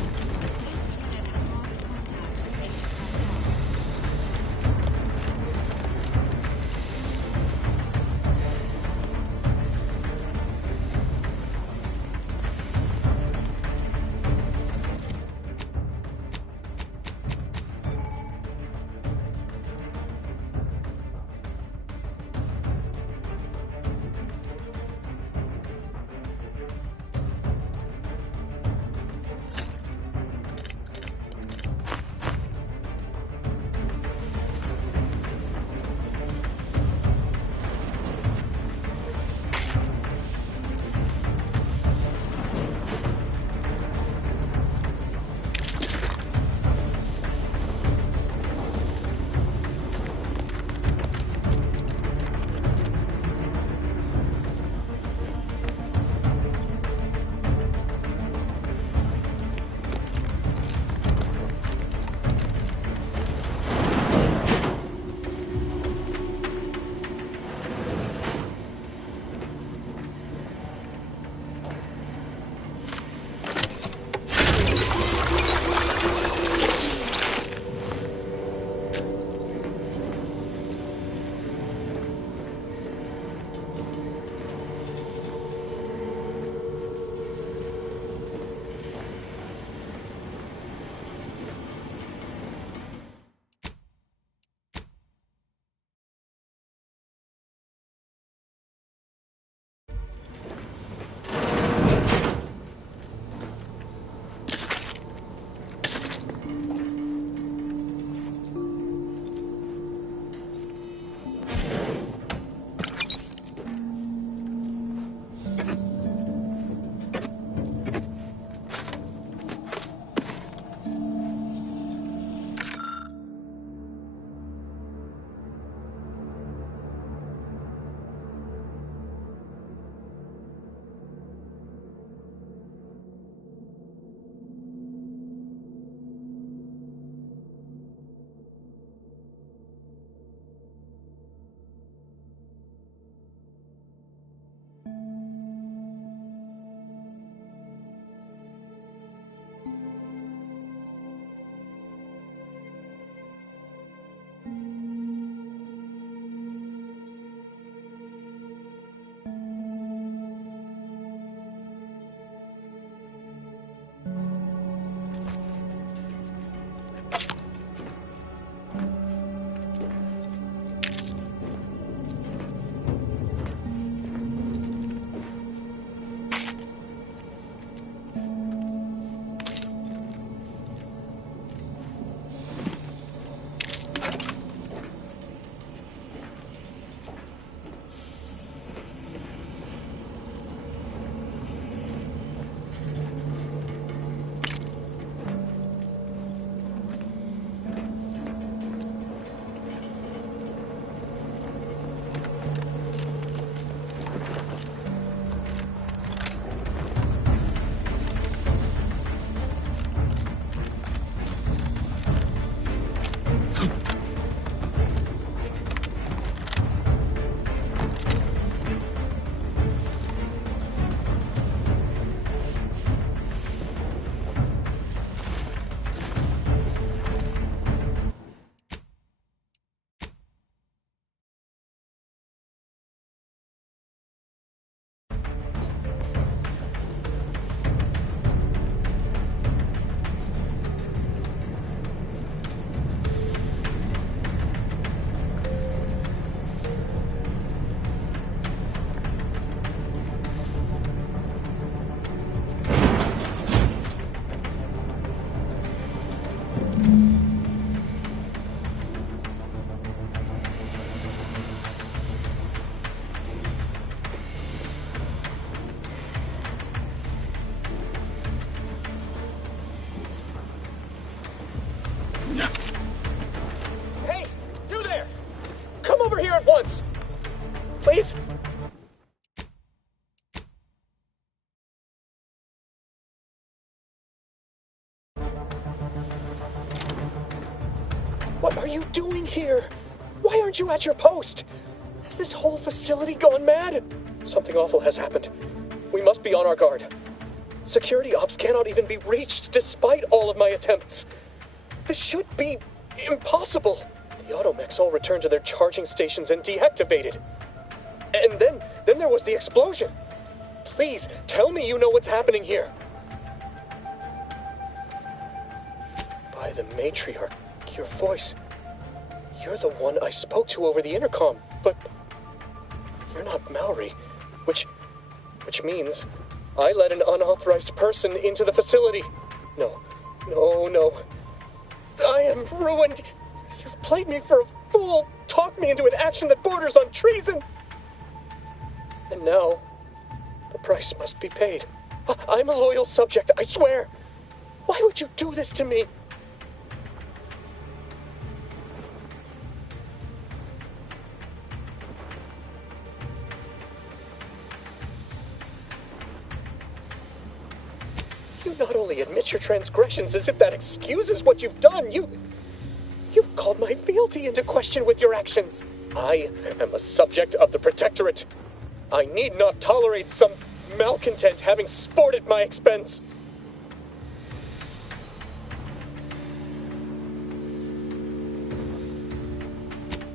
What are you doing here? Why aren't you at your post? Has this whole facility gone mad? Something awful has happened. We must be on our guard. Security ops cannot even be reached despite all of my attempts. This should be impossible. The automechs all returned to their charging stations and deactivated. And then there was the explosion. Please, tell me you know what's happening here. By the matriarch, your voice. You're the one I spoke to over the intercom, but you're not Maori, which means I let an unauthorized person into the facility. No. I am ruined. You've played me for a fool, talked me into an action that borders on treason. And now, the price must be paid. I'm a loyal subject, I swear. Why would you do this to me? You not only admit your transgressions as if that excuses what you've done, you've called my fealty into question with your actions. I am a subject of the Protectorate. I need not tolerate some malcontent having sport at my expense.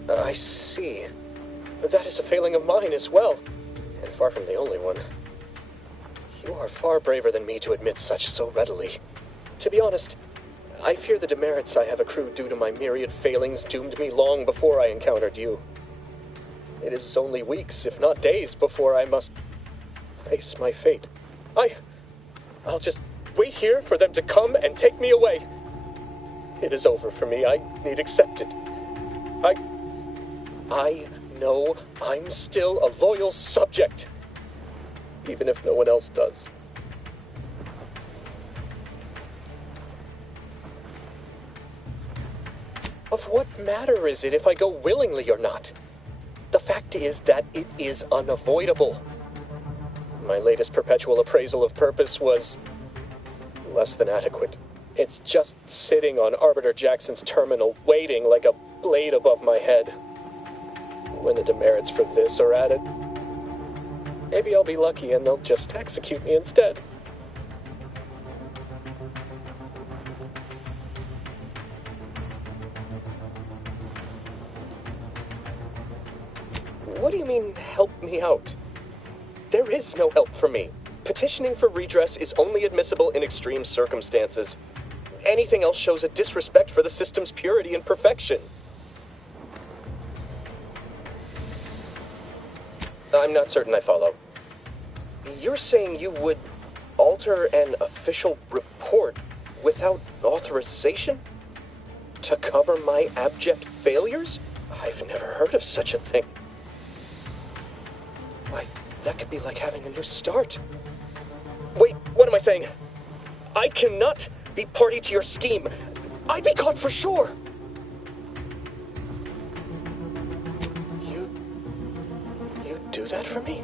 I see. But that is a failing of mine as well, and far from the only one. You are far braver than me to admit such so readily. To be honest, I fear the demerits I have accrued due to my myriad failings doomed me long before I encountered you. It is only weeks, if not days, before I must face my fate. I'll just wait here for them to come and take me away. It is over for me. I need accept it. I know I'm still a loyal subject, even if no one else does. Of what matter is it if I go willingly or not? The fact is that it is unavoidable. My latest perpetual appraisal of purpose was less than adequate. It's just sitting on Arbiter Jackson's terminal, waiting like a blade above my head. When the demerits for this are added, maybe I'll be lucky and they'll just execute me instead. What do you mean, help me out? There is no help for me. Petitioning for redress is only admissible in extreme circumstances. Anything else shows a disrespect for the system's purity and perfection. I'm not certain I follow. You're saying you would alter an official report without authorization? To cover my abject failures? I've never heard of such a thing. Why, that could be like having a new start. Wait, what am I saying? I cannot be party to your scheme. I'd be caught for sure. You do that for me?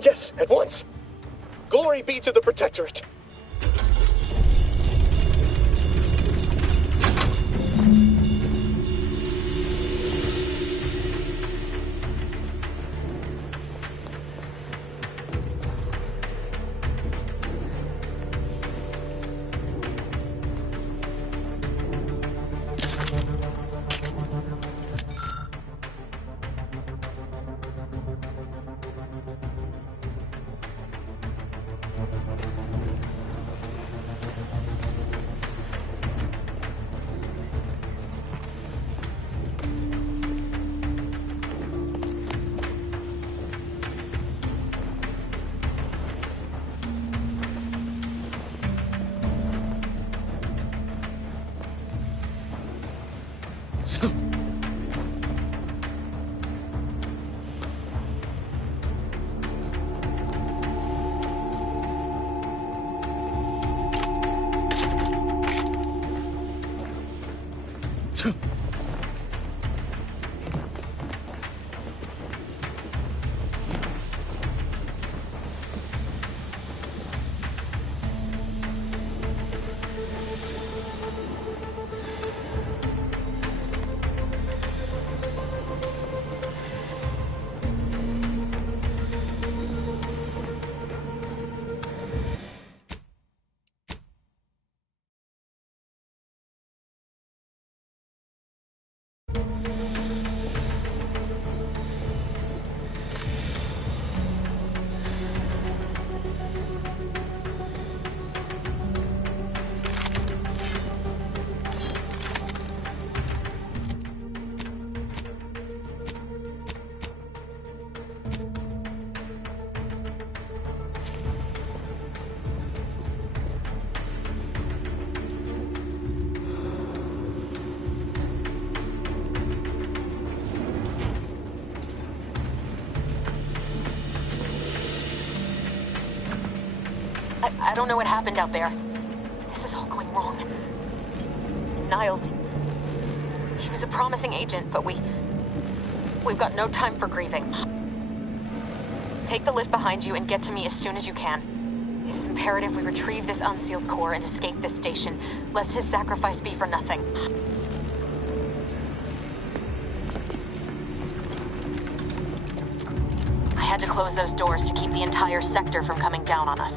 Yes, at once. Glory be to the Protectorate. I don't know what happened out there. This is all going wrong. Niles. He was a promising agent, but we've got no time for grieving. Take the lift behind you and get to me as soon as you can. It is imperative we retrieve this unsealed core and escape this station, lest his sacrifice be for nothing. I had to close those doors to keep the entire sector from coming down on us.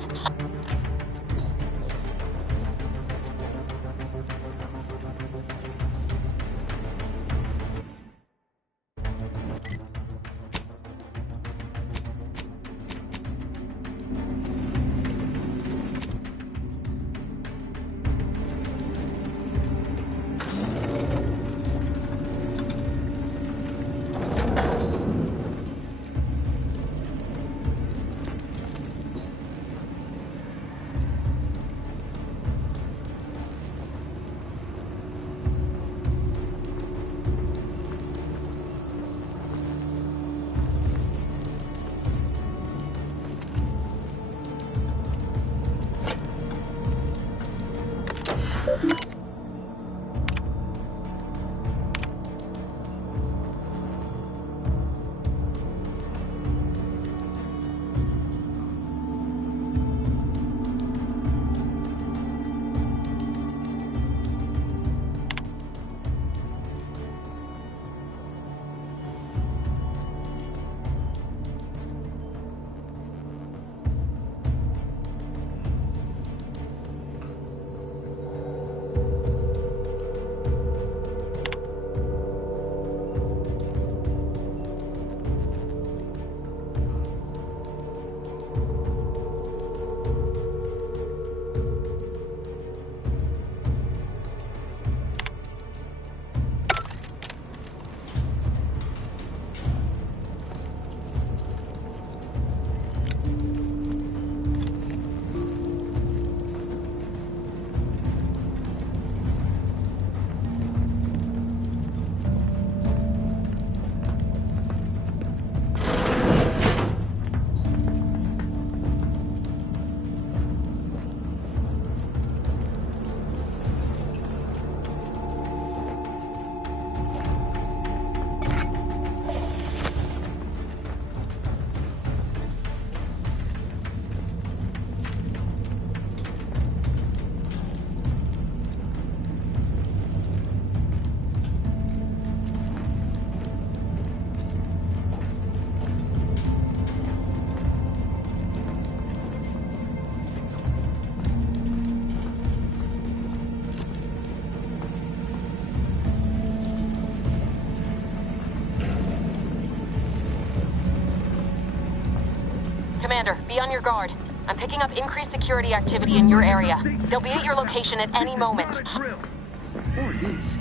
Commander, be on your guard. I'm picking up increased security activity in your area. They'll be at your location at any moment. Or it is.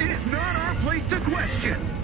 It is not our place to question!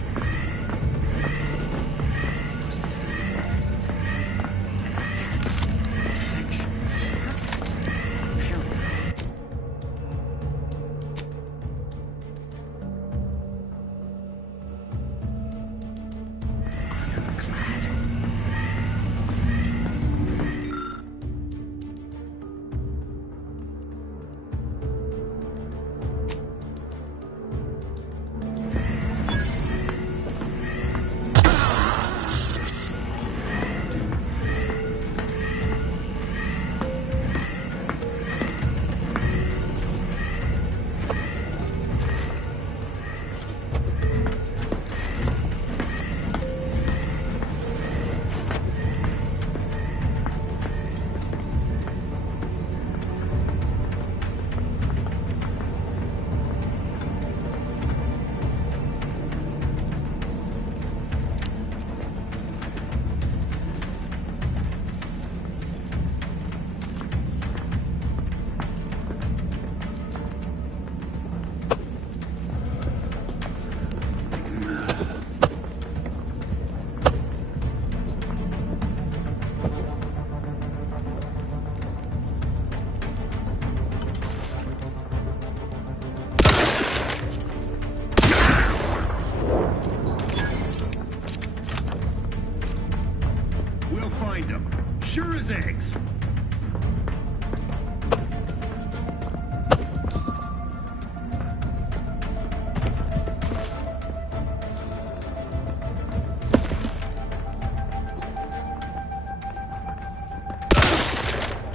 those eggs.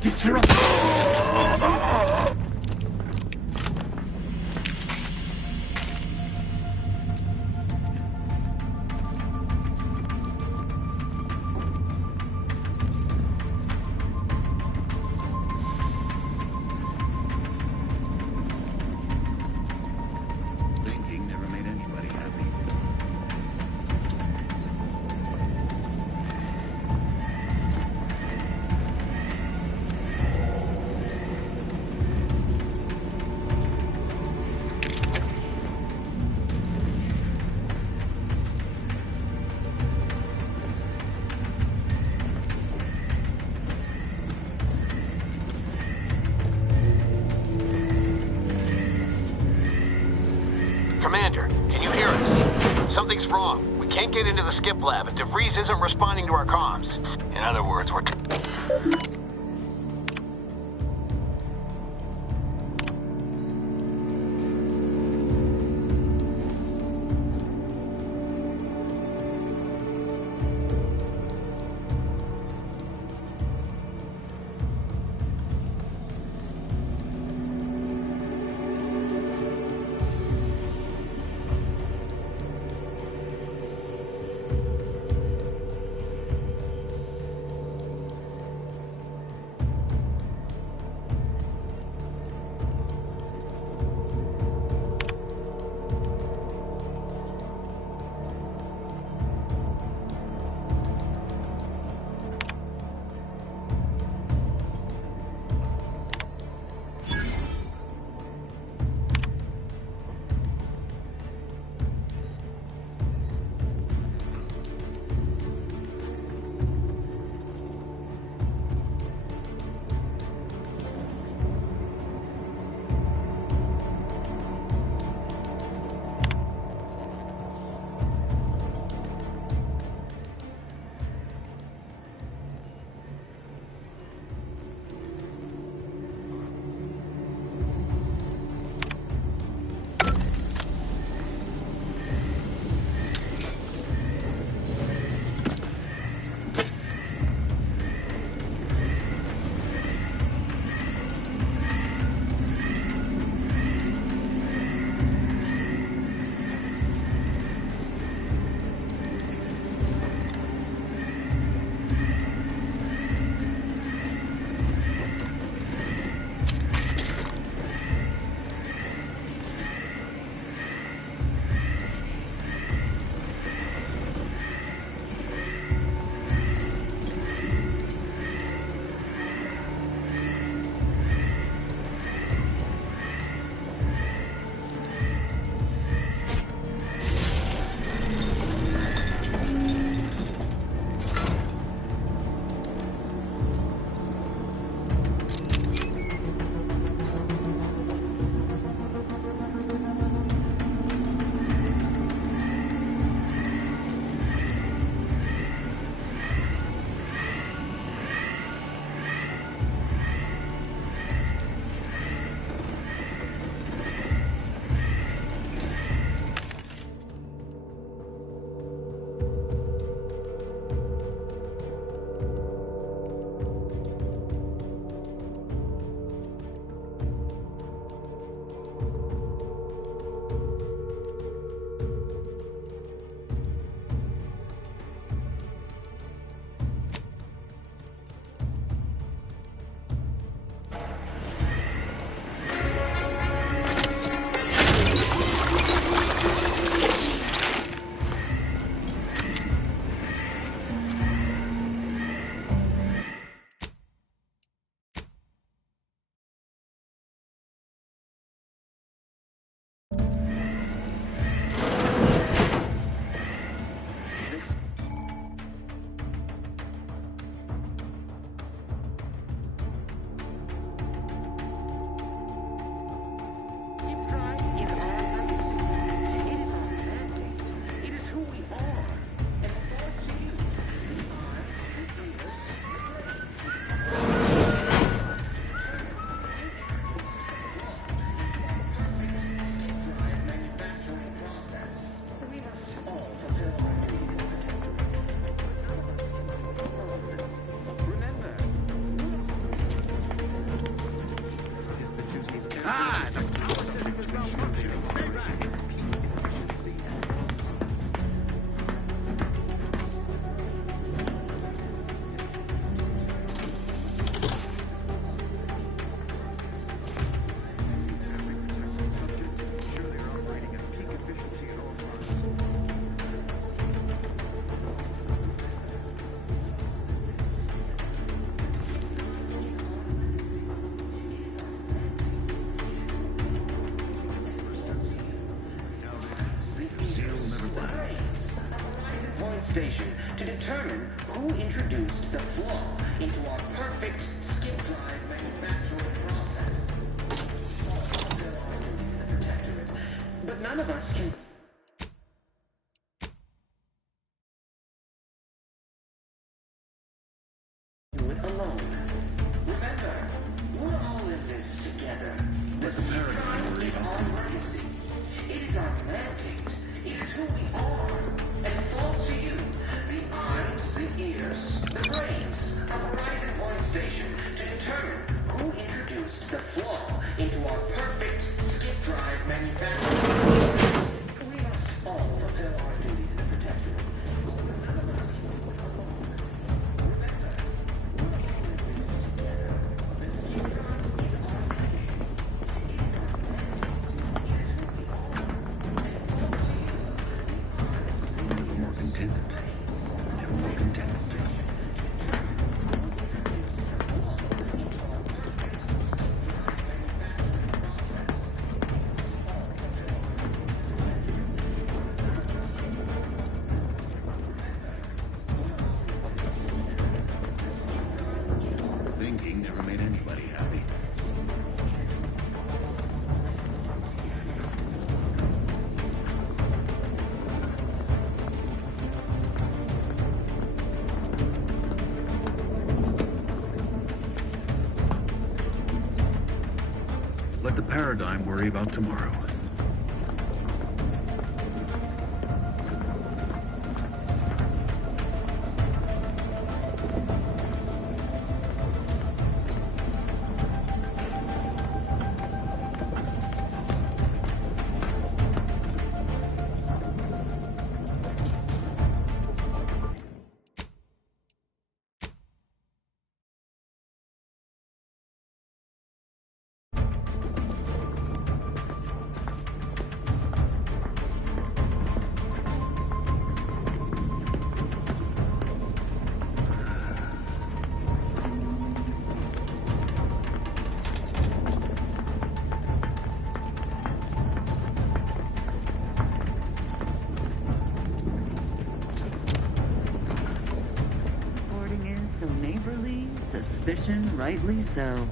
Disrupt. Thinking never made anybody happy. Commander, can you hear us? Something's wrong. We can't get into the skip lab, and DeVries isn't responding to our comms. In other words, we're... Station to determine who introduced the flaw into our perfect skip drive manufacturing process. But none of us can do it alone. Remember, we're all in this together. The skip drive is our legacy. It is our mandate. It is who we are. And it falls to you, the eyes, the ears, the brains of Horizon Point Station to determine who introduced the flaw into our perfect skip drive manufacturing process. We must all fulfill our duty to the Protectorate. None of us can do it alone. Remember, we're all in this together. The skip drive is our legacy. It is our mandate. It is who we are. And it falls to you, the eyes, Never more content. Never more content. Thinking never made anybody happy. Let the paradigm worry about tomorrow. So neighborly, suspicion rightly so.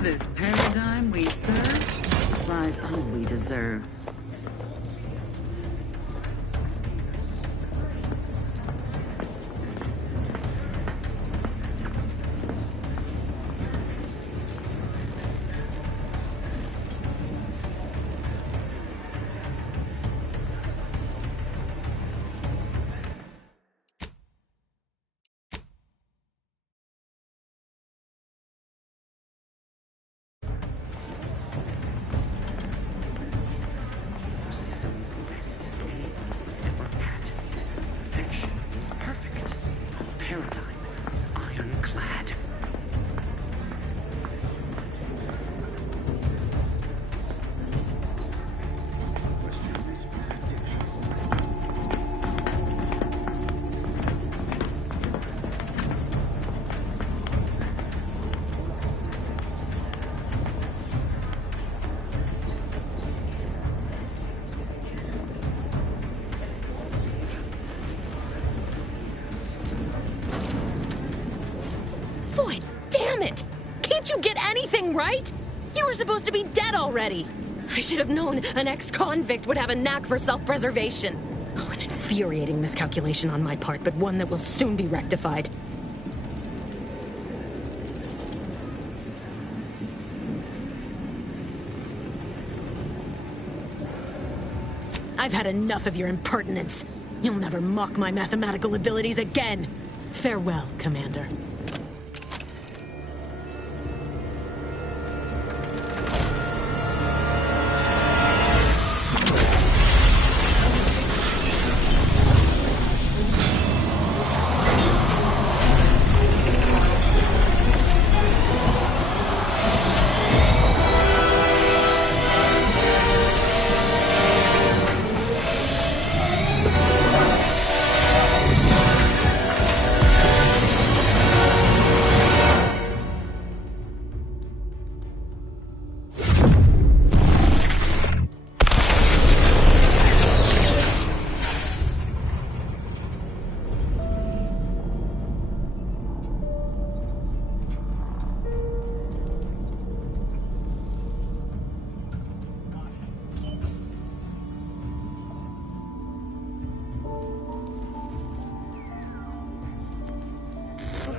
This paradigm we serve supplies all we deserve. Right? You were supposed to be dead already. I should have known an ex-convict would have a knack for self-preservation. Oh, an infuriating miscalculation on my part, but one that will soon be rectified. I've had enough of your impertinence. You'll never mock my mathematical abilities again. Farewell, Commander.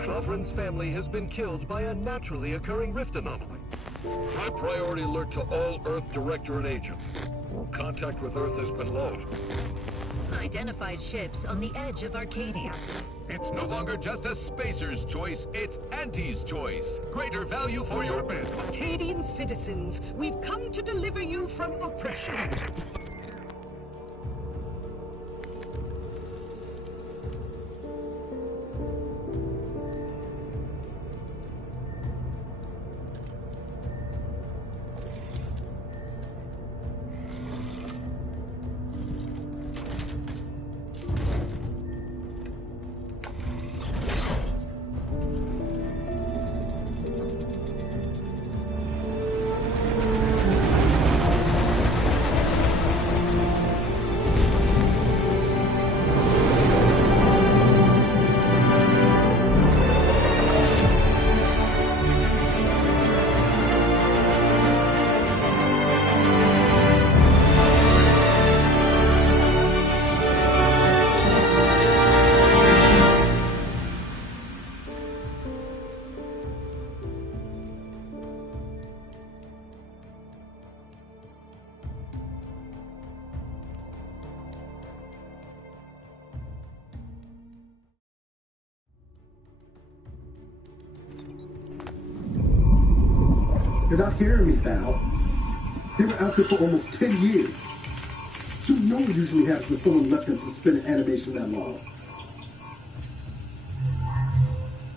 Sovereign's family has been killed by a naturally occurring rift anomaly. High priority alert to all Earth Directorate agents. Contact with Earth has been low. Identified ships on the edge of Arcadia. It's no longer just a spacer's choice, it's Auntie's choice. Greater value for your bid. Arcadian citizens, we've come to deliver you from oppression. You're not hearing me, Val. They were out there for almost 10 years. You know what usually happens when someone left in suspended animation that long.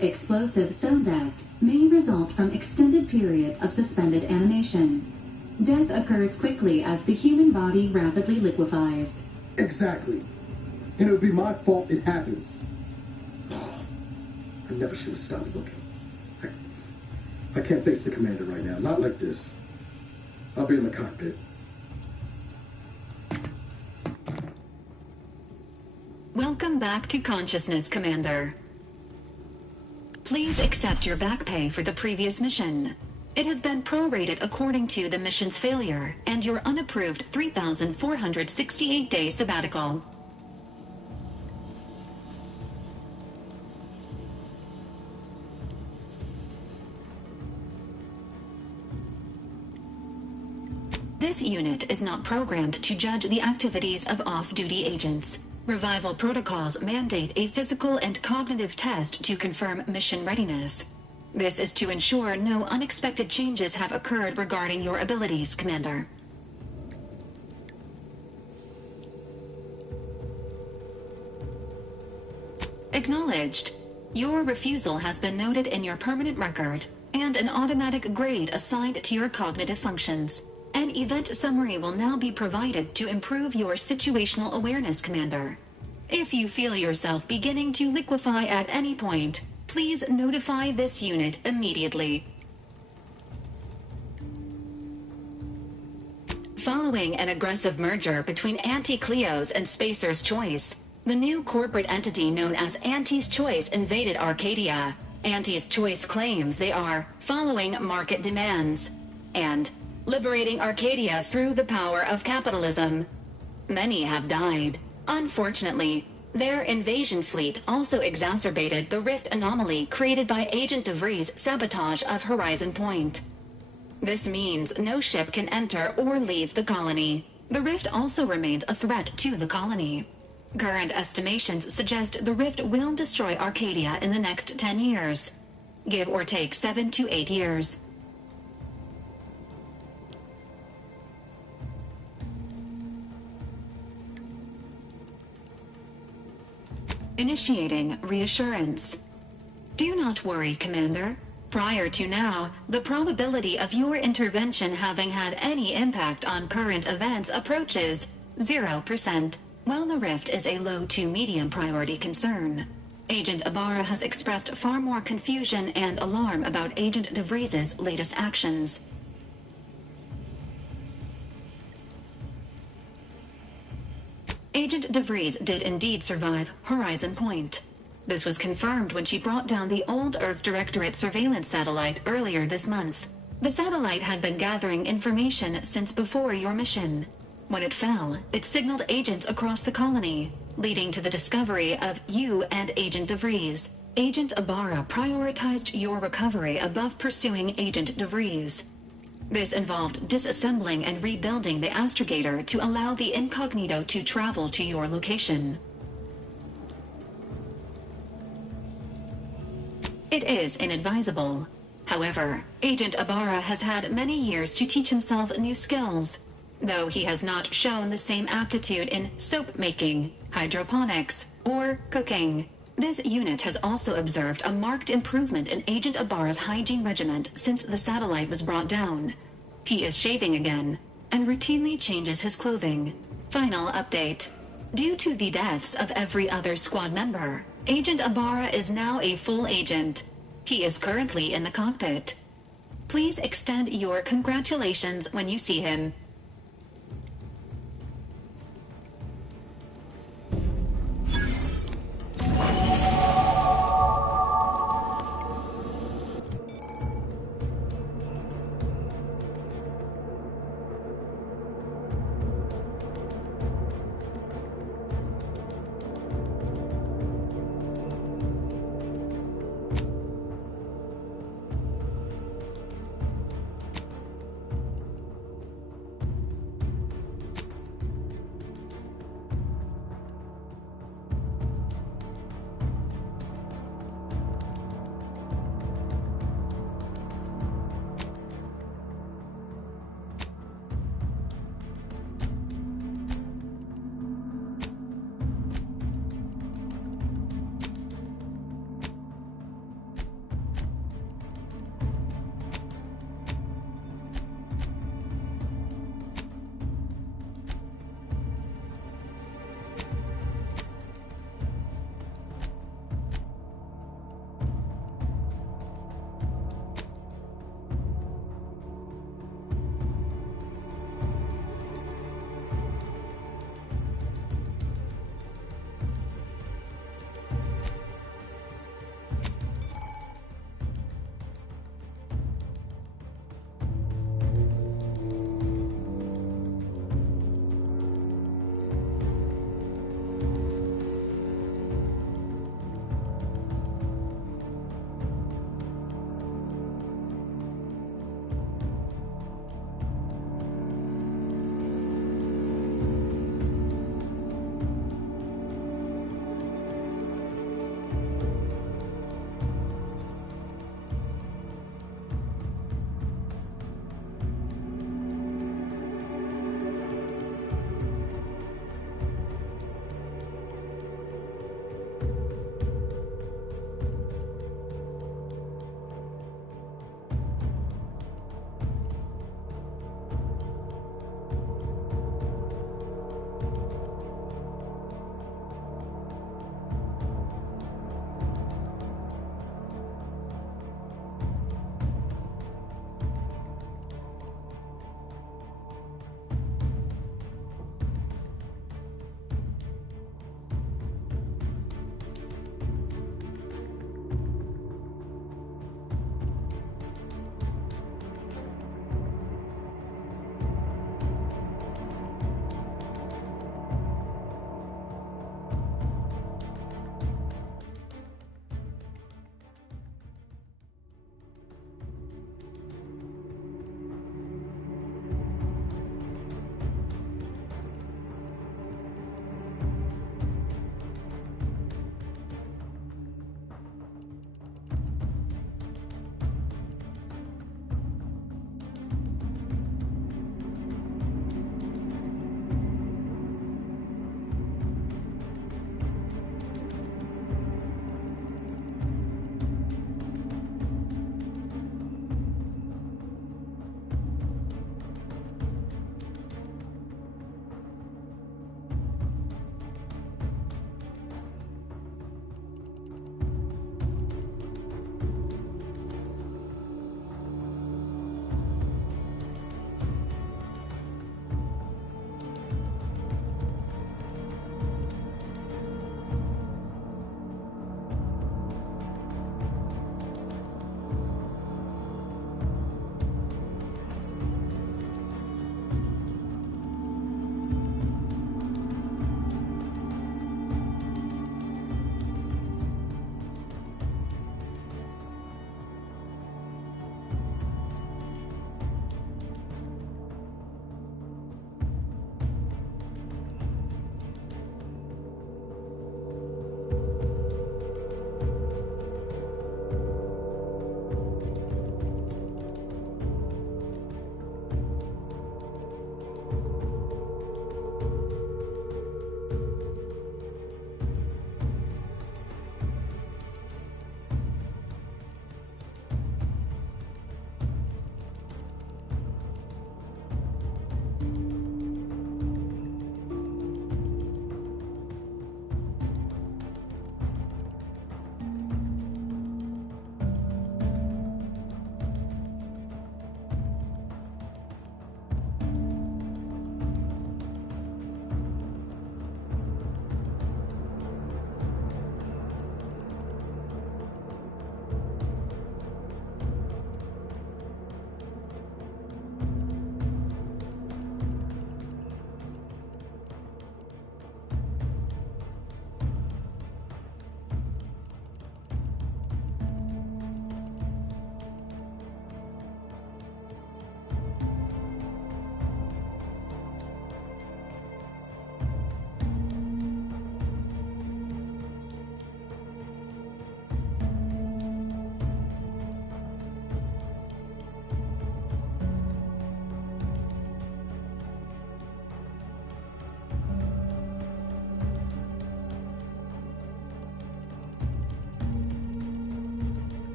Explosive cell death may result from extended periods of suspended animation. Death occurs quickly as the human body rapidly liquefies. Exactly. And it would be my fault it happens. I never should have started looking. I can't face the commander right now. Not like this. I'll be in the cockpit. Welcome back to consciousness, Commander. Please accept your back pay for the previous mission. It has been prorated according to the mission's failure and your unapproved 3,468-day sabbatical. This unit is not programmed to judge the activities of off-duty agents. Revival protocols mandate a physical and cognitive test to confirm mission readiness. This is to ensure no unexpected changes have occurred regarding your abilities, Commander. Acknowledged. Your refusal has been noted in your permanent record, and an automatic grade assigned to your cognitive functions. An event summary will now be provided to improve your situational awareness, Commander. If you feel yourself beginning to liquefy at any point, please notify this unit immediately. Following an aggressive merger between Anti-Cleo's and Spacer's Choice, the new corporate entity known as Auntie's Choice invaded Arcadia. Auntie's Choice claims they are following market demands and liberating Arcadia through the power of capitalism. Many have died. Unfortunately, their invasion fleet also exacerbated the rift anomaly created by Agent DeVries' sabotage of Horizon Point. This means no ship can enter or leave the colony. The rift also remains a threat to the colony. Current estimations suggest the rift will destroy Arcadia in the next 10 years. Give or take 7 to 8 years. Initiating reassurance. Do not worry, Commander. Prior to now, the probability of your intervention having had any impact on current events approaches 0%, while the rift is a low to medium priority concern. Agent Ibarra has expressed far more confusion and alarm about Agent DeVries's latest actions. Agent DeVries did indeed survive Horizon Point. This was confirmed when she brought down the old Earth Directorate surveillance satellite earlier this month. The satellite had been gathering information since before your mission. When it fell, it signaled agents across the colony, leading to the discovery of you and Agent DeVries. Agent Ibarra prioritized your recovery above pursuing Agent DeVries. This involved disassembling and rebuilding the astrogator to allow the incognito to travel to your location. It is inadvisable. However, Agent Ibarra has had many years to teach himself new skills, though he has not shown the same aptitude in soap making, hydroponics, or cooking. This unit has also observed a marked improvement in Agent Ibarra's hygiene regimen since the satellite was brought down. He is shaving again, and routinely changes his clothing. Final update. Due to the deaths of every other squad member, Agent Ibarra is now a full agent. He is currently in the cockpit. Please extend your congratulations when you see him.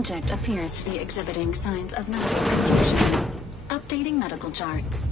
Subject appears to be exhibiting signs of mental confusion. Updating medical charts.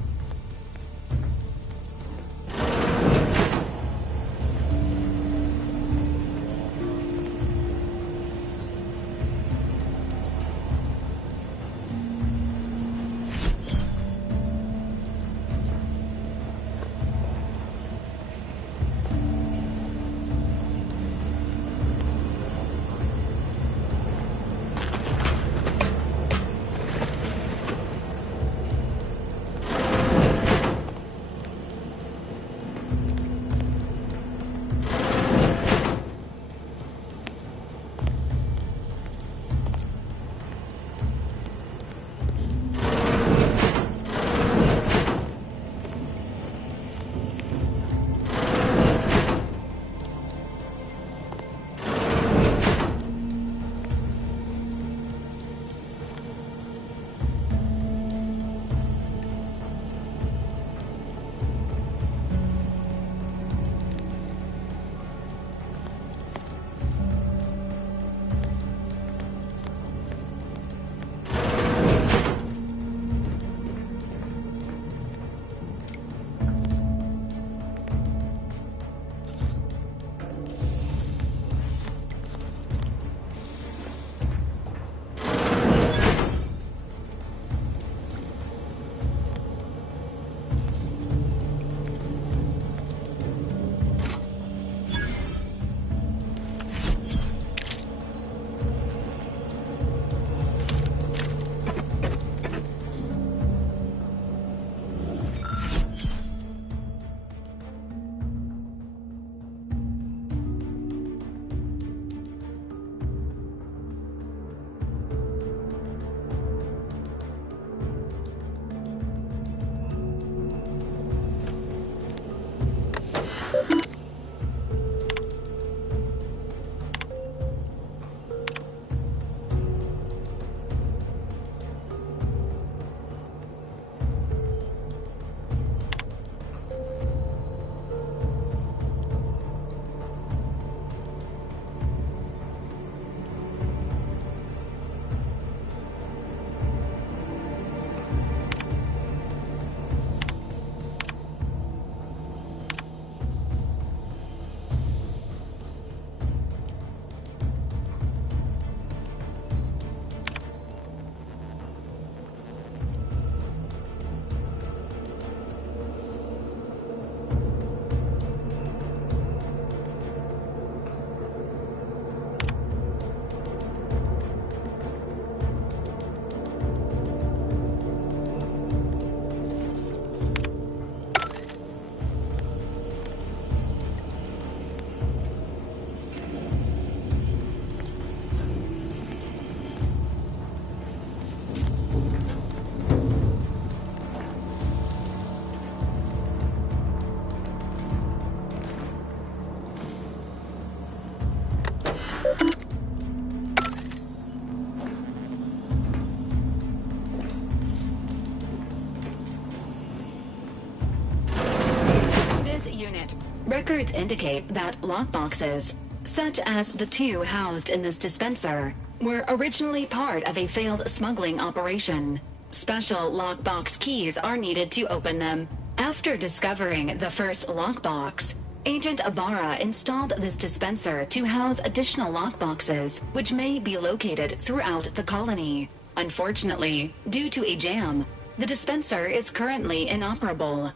Records indicate that lockboxes, such as the two housed in this dispenser, were originally part of a failed smuggling operation. Special lockbox keys are needed to open them. After discovering the first lockbox, Agent Ibarra installed this dispenser to house additional lockboxes, which may be located throughout the colony. Unfortunately, due to a jam, the dispenser is currently inoperable.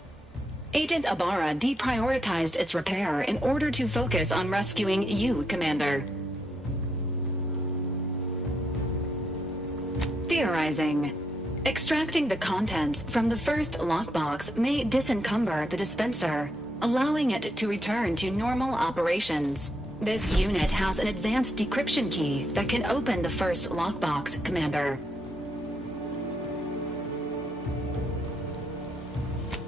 Agent Ibarra deprioritized its repair in order to focus on rescuing you, Commander. Theorizing. Extracting the contents from the first lockbox may disencumber the dispenser, allowing it to return to normal operations. This unit has an advanced decryption key that can open the first lockbox, Commander.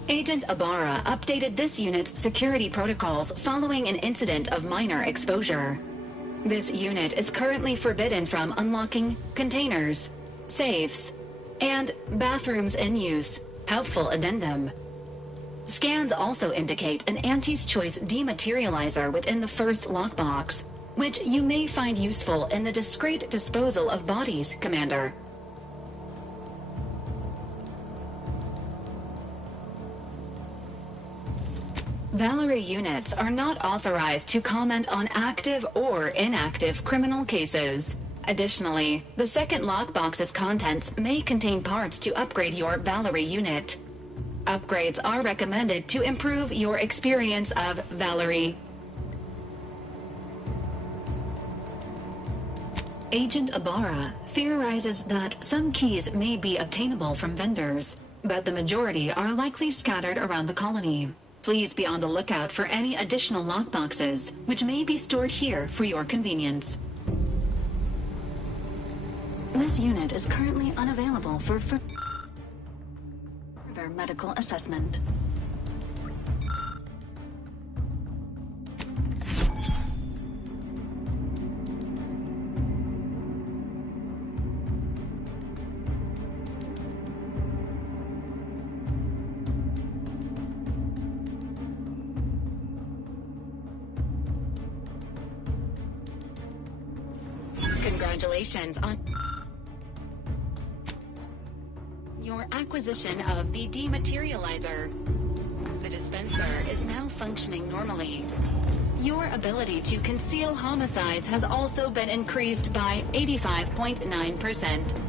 Agent Ibarra updated this unit's security protocols following an incident of minor exposure. This unit is currently forbidden from unlocking containers, safes, and bathrooms in use. Helpful addendum. Scans also indicate an Anti's Choice dematerializer within the first lockbox. which you may find useful in the discreet disposal of bodies, Commander. Valerie units are not authorized to comment on active or inactive criminal cases. Additionally, the second lockbox's contents may contain parts to upgrade your Valerie unit. Upgrades are recommended to improve your experience of Valerie. Agent Ibarra theorizes that some keys may be obtainable from vendors, but the majority are likely scattered around the colony. Please be on the lookout for any additional lockboxes, which may be stored here for your convenience. This unit is currently unavailable for further medical assessment. Congratulations on your acquisition of the dematerializer. The dispenser is now functioning normally. Your ability to conceal homicides has also been increased by 85.9%.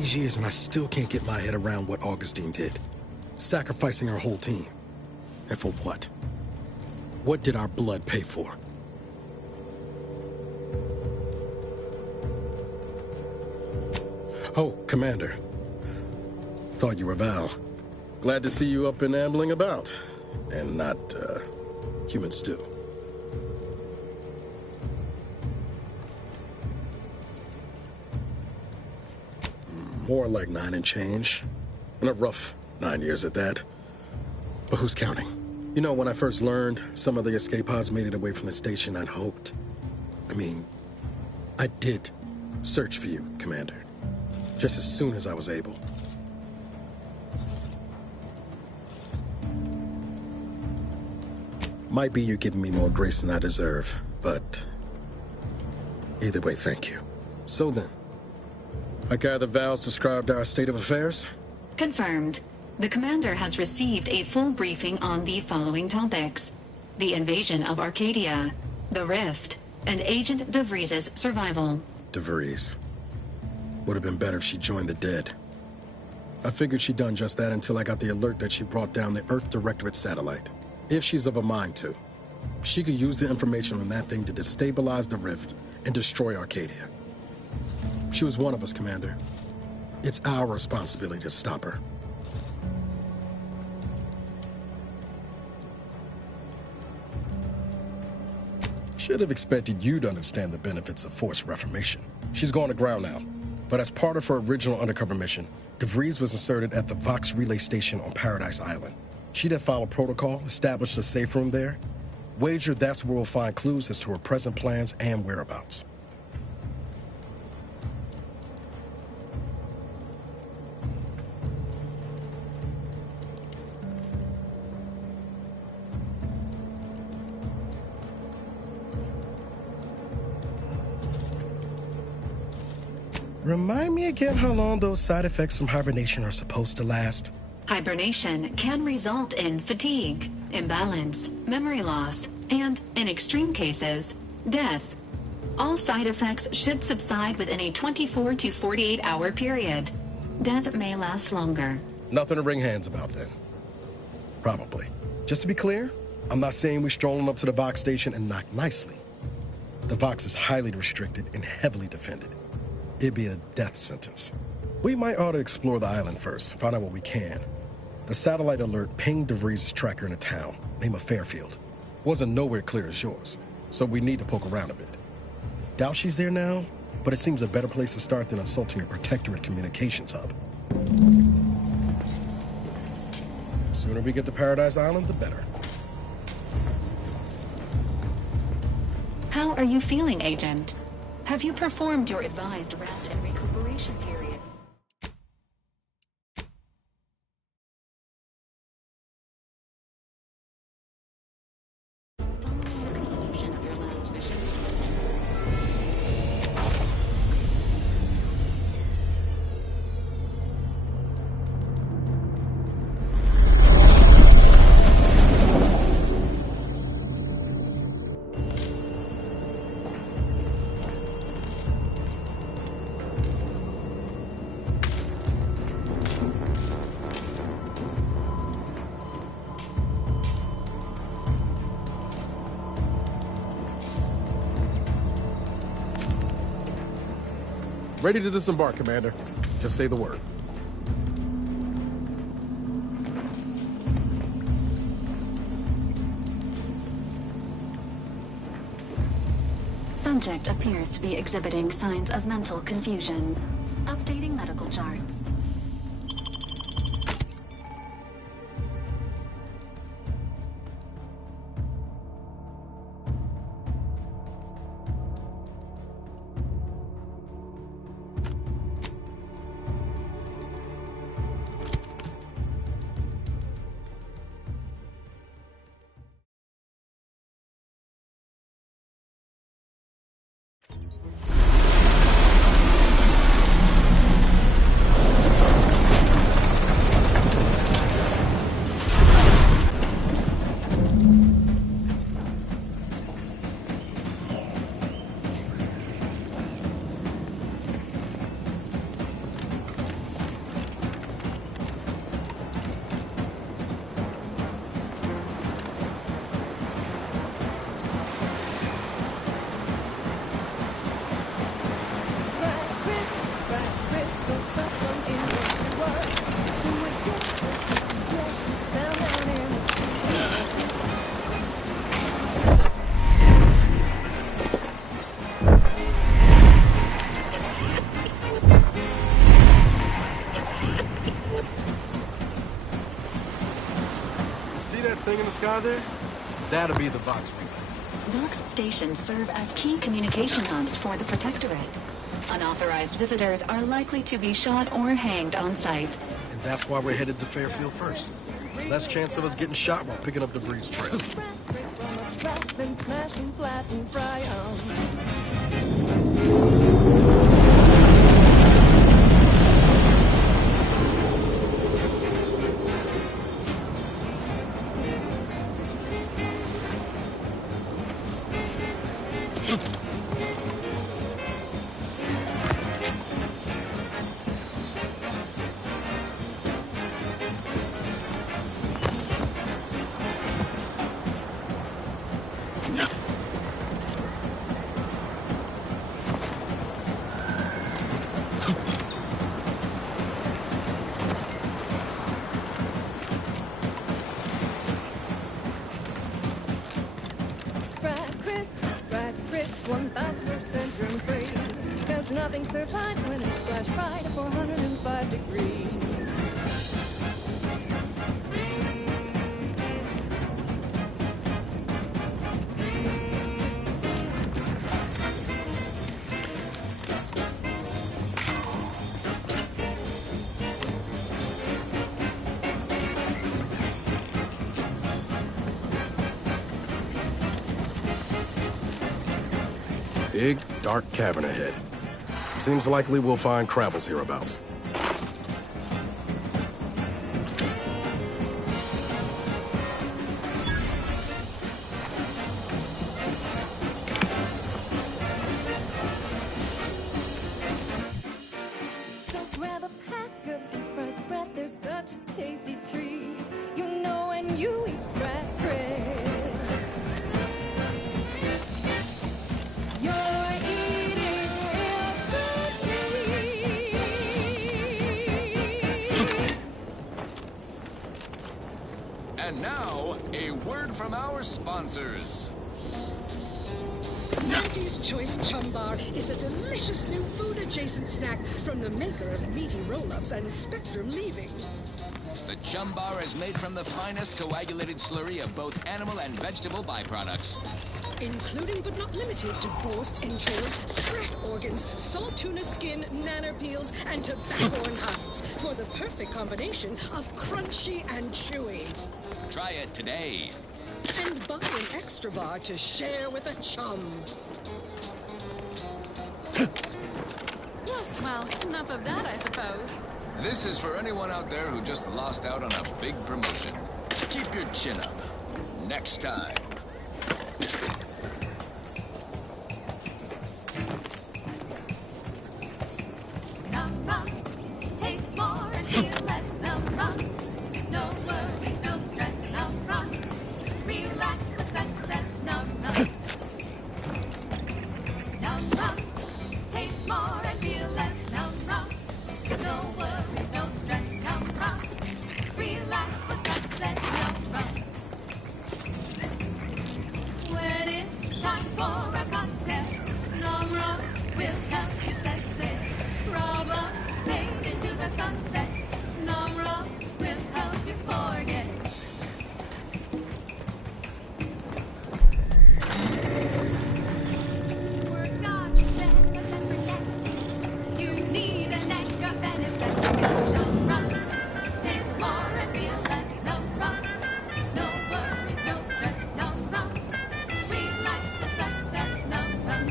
Years and I still can't get my head around what Augustine did. Sacrificing our whole team. And for what? What did our blood pay for? Oh, Commander. Thought you were Val. Glad to see you up and ambling about. And not, human stew. More like 9 and change. And a rough 9 years at that. But who's counting? You know, when I first learned some of the escape pods made it away from the station, I'd hoped. I did search for you, Commander. Just as soon as I was able. Might be you're giving me more grace than I deserve, but either way, thank you. So then, I gather Val's described our state of affairs? Confirmed. The commander has received a full briefing on the following topics: the invasion of Arcadia, the Rift, and Agent DeVries' survival. DeVries. Would have been better if she joined the dead. I figured she'd done just that until I got the alert that she brought down the Earth Directorate satellite. If she's of a mind to, she could use the information from that thing to destabilize the Rift and destroy Arcadia. She was one of us, Commander. It's our responsibility to stop her. Should have expected you to understand the benefits of forced reformation. She's gone to ground now, but as part of her original undercover mission, DeVries was inserted at the Vox relay station on Paradise Island. She'd have followed protocol, established a safe room there. Wager that's where we'll find clues as to her present plans and whereabouts. Remind me again how long those side effects from hibernation are supposed to last? Hibernation can result in fatigue, imbalance, memory loss, and, in extreme cases, death. All side effects should subside within a 24 to 48 hour period. Death may last longer. Nothing to wring hands about then. Probably. Just to be clear, I'm not saying we strolling up to the Vox station and knock nicely. The Vox is highly restricted and heavily defended. It'd be a death sentence. We might ought to explore the island first, find out what we can. The satellite alert pinged DeVries' tracker in a town, name of Fairfield. Wasn't nowhere clear as yours, so we need to poke around a bit. Doubt she's there now, but it seems a better place to start than assaulting a protectorate communications hub. Sooner we get to Paradise Island, the better. How are you feeling, Agent? Have you performed your advised rest and recuperation period? Following the conclusion of your last mission. Ready to disembark, Commander. Just say the word. Subject appears to be exhibiting signs of mental confusion. Updating medical charts. See that thing in the sky there? That'll be the Vox relay. Vox stations serve as key communication hubs for the Protectorate. Unauthorized visitors are likely to be shot or hanged on sight. And that's why we're headed to Fairfield first. Less chance of us getting shot while picking up debris trail. Nothing survives when it's flash bright at 405 degrees. Big, dark cavern ahead. Seems likely we'll find Crabbles hereabouts. So grab a pack of deep fried bread, there's such a tasty treat. You know when you eat Sprat Crisp, you're eating real good. And now, a word from our sponsors. Nanty's Choice Chum Bar is a delicious new food-adjacent snack from the maker of meaty roll-ups and Spectrum leavings. The Shumbar is made from the finest coagulated slurry of both animal and vegetable byproducts. Including but not limited to borscht entrails, sprat organs, salt tuna skin, nanner peels, and tobacco and husks for the perfect combination of crunchy and chewy. Try it today. And buy an extra bar to share with a chum. Yes, well, enough of that, I suppose. This is for anyone out there who just lost out on a big promotion. Keep your chin up. Next time. Num rum, taste more and feel less. Num rum, no worries, no stress. Num rum, relax with success. Num rum, num rum, taste more and feel less. Num rum, no worries, no stress. Num rum, relax with success. Num rum. When it's time for a cocktail, num rum will help you set sail. Problems fade into the sunset. Num rum will help you forget. Work on yourself and reality. You need an anchor that is better. Num rum, taste more and feel less. Num rum, no worries, no stress. Num rum, relax with success. Num rum.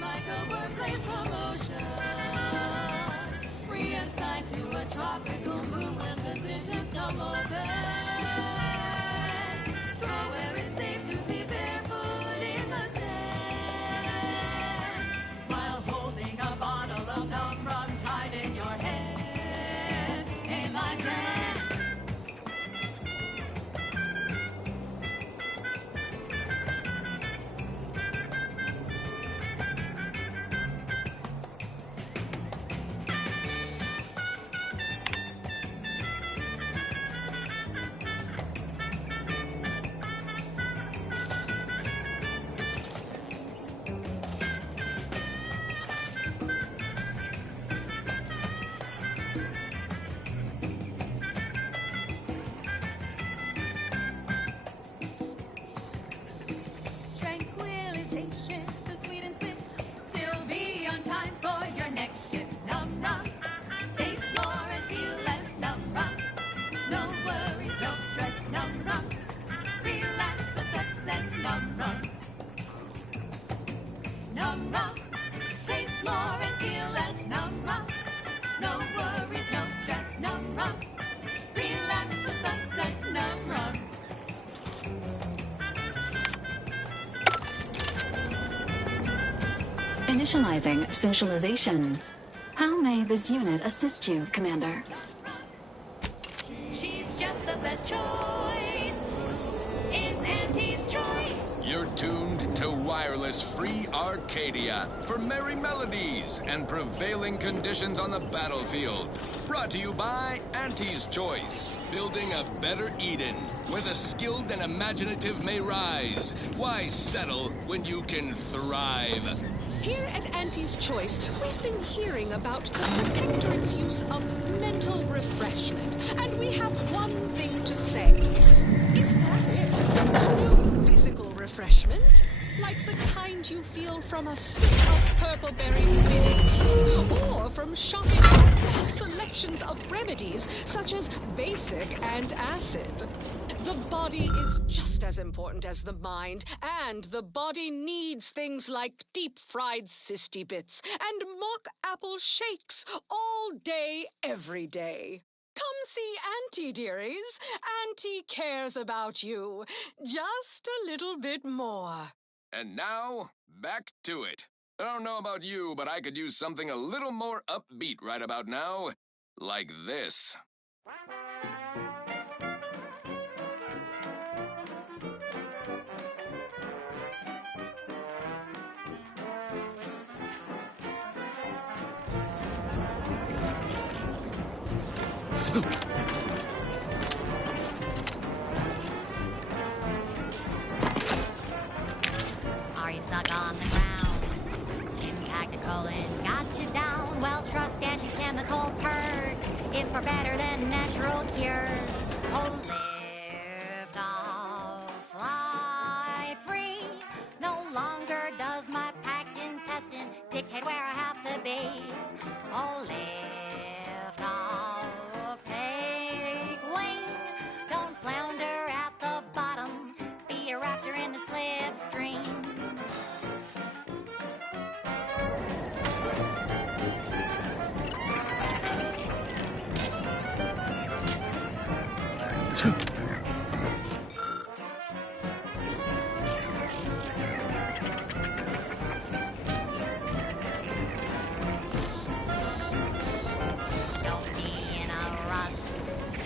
Like a workplace promotion, reassigned to a tropical moon when positions no more bad. Straw where it's safe to be barefoot in the sand, while holding a bottle of numb rum tied in your hand. Ain't life grand? Tranquilization, so sweet and swift. Still be on time for your next shift. Num rum, taste more and feel less. Num rum, no worries, no stress. Num rum, relax with success. Num rum, num rum, taste more and feel less. Num rum, no worries, no stress. Num rum, relax with success. Num rum. Initializing socialization. How may this unit assist you, Commander? She's just the best choice. It's Auntie's choice. You're tuned to wireless free Arcadia for merry melodies and prevailing conditions on the battlefield. Brought to you by Auntie's Choice. Building a better Eden where the skilled and imaginative may rise. Why settle when you can thrive? Here at Auntie's Choice, we've been hearing about the Protectorate's use of mental refreshment, and we have one thing to say. Is that it? No physical refreshment? Like the kind you feel from a sip of purple berry fizzy tea, or from shopping for vast selections of remedies such as basic and acid. The body is just as important as the mind, and the body needs things like deep-fried cysty bits and mock apple shakes all day, every day. Come see Auntie, dearies. Auntie cares about you just a little bit more. And now, back to it. I don't know about you, but I could use something a little more upbeat right about now. Like this. Are you stuck on the ground? Impractical and got you down. Well, trust anti-chemical purge is far better than natural cures. Oh, lift off, fly free. No longer does my packed intestine dictate where I have to be. Oh, lift off, take wing. Don't flounder at the bottom. Be a raptor in the slipstream. Don't be in a rut,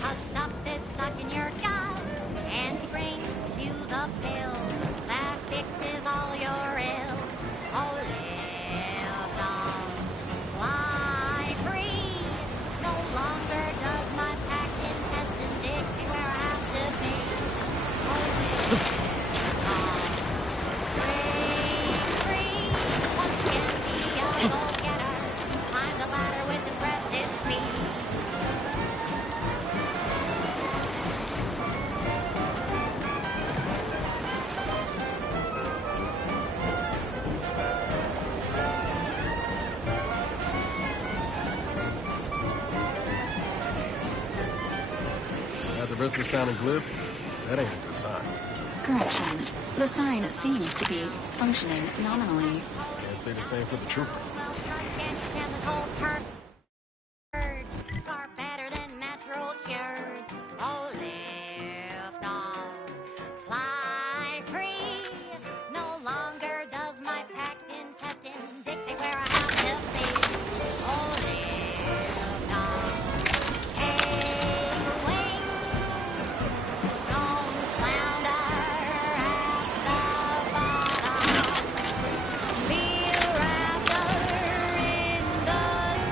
'cause stuff is stuck in your gut, and he brings you the pill that fixes all your ills. Oh, lift off, fly free. No longer does my packed intestine dictate where I have to be. Oh, lift off, break free. Once again, be a go-getter. Climb the ladder with impressive speed. At the risk of sounding glib, that ain't a good sign. Correction. The sign seems to be functioning nominally. Can't say the same for the trooper. Chemical purge far better than natural cures. Oh, lift off, fly free. No longer does my packed intestine dictate where I have to be. Oh, lift off, take wing. Don't flounder at the bottom. Be a raptor in the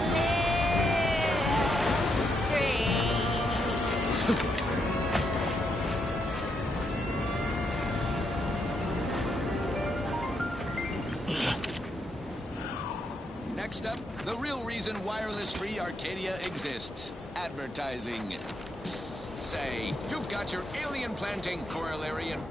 slipstream. Next up, the real reason wireless-free Arcadia exists. Advertising. Say, you've got your alien planting corollary and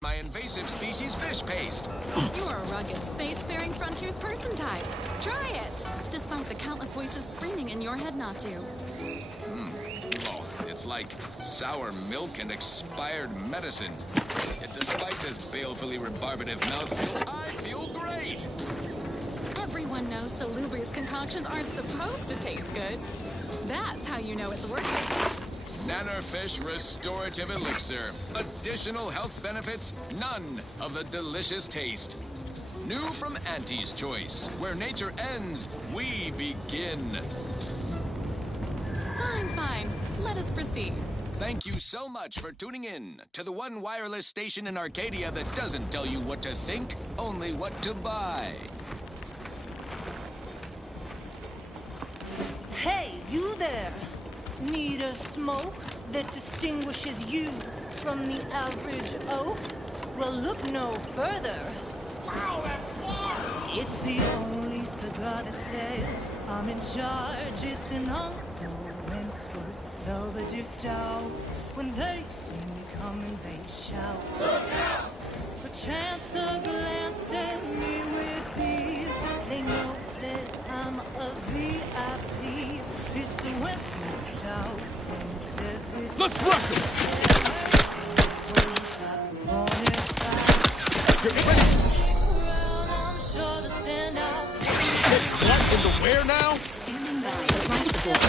my invasive species fish paste. You are a rugged, spacefaring frontiers person type. Try it, despite the countless voices screaming in your head not to. Oh, it's like sour milk and expired medicine. Yet despite this balefully rebarbative mouthfeel, I feel great. Everyone knows Salubrious concoctions aren't supposed to taste good. That's how you know it's working. Nannerfish Restorative Elixir. Additional health benefits, none of the delicious taste. New from Auntie's Choice. Where nature ends, we begin. Fine. Let us proceed. Thank you so much for tuning in to the one wireless station in Arcadia that doesn't tell you what to think, only what to buy. Hey, you there! Need a smoke that distinguishes you from the average oak? Well, look no further. It's the only cigar that says I'm in charge. It's an Uncle Wentworth Belvedere Stout. When they see me coming, they shout. Perchance a glance at me with these, they know that I'm a VIP. It's the Wentworth Stout. Let's rock him! What in the where now? Standing by across the board.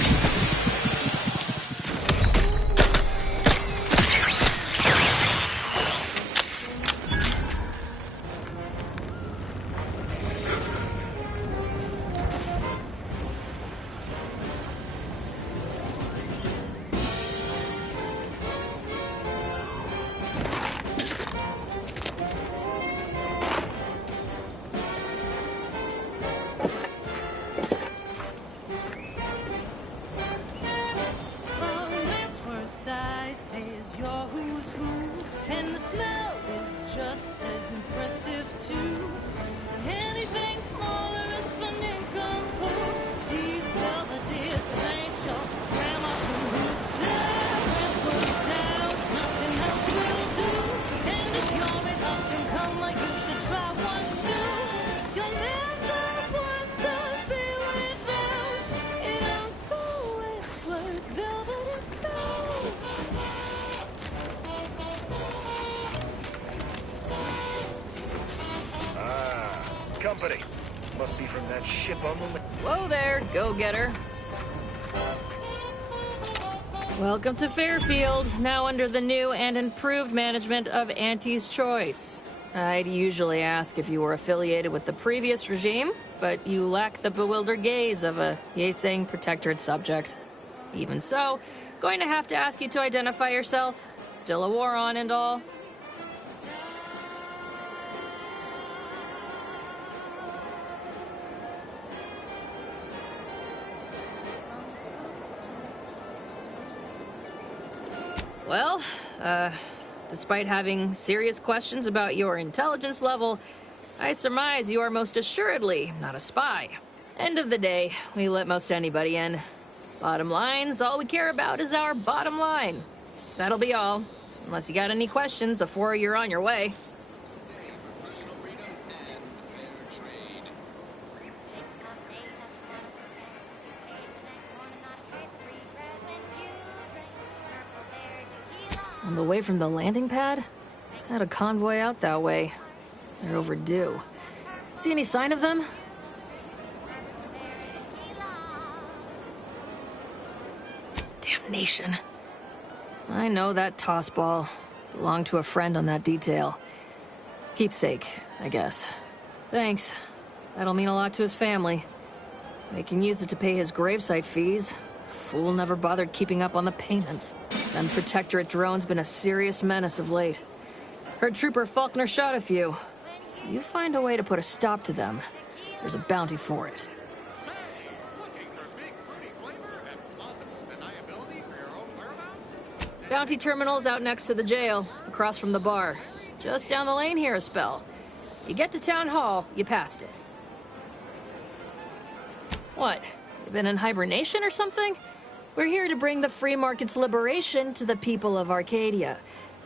And the smell is just as impressive too. Anything smaller is for nincompoops. These belvederes ain't your grandma's roots. Their put down, nothing else will do. And if you're an up-and-comer, you should try one too. You'll never want to be without. It don't always work, velvet and stone. Company. Must be from that ship on the... Whoa there, go-getter. Welcome to Fairfield, now under the new and improved management of Auntie's Choice. I'd usually ask if you were affiliated with the previous regime, but you lack the bewildered gaze of a yay-saying protectorate subject. Even so, going to have to ask you to identify yourself. Still a war on and all. Well, despite having serious questions about your intelligence level, I surmise you are most assuredly not a spy. End of the day, we let most anybody in. Bottom line's all we care about is our bottom line. That'll be all, unless you got any questions before you're on your way. On the way from the landing pad? Had a convoy out that way. They're overdue. See any sign of them? Damnation. I know that toss ball belonged to a friend on that detail. Keepsake, I guess. Thanks. That'll mean a lot to his family. They can use it to pay his gravesite fees. Fool never bothered keeping up on the payments. Them Protectorate drones been a serious menace of late. Heard Trooper Faulkner shot a few. You find a way to put a stop to them, there's a bounty for it. Bounty terminal's out next to the jail, across from the bar. Just down the lane here a spell. You get to Town Hall, you passed it. What? You been in hibernation or something? We're here to bring the free market's liberation to the people of Arcadia.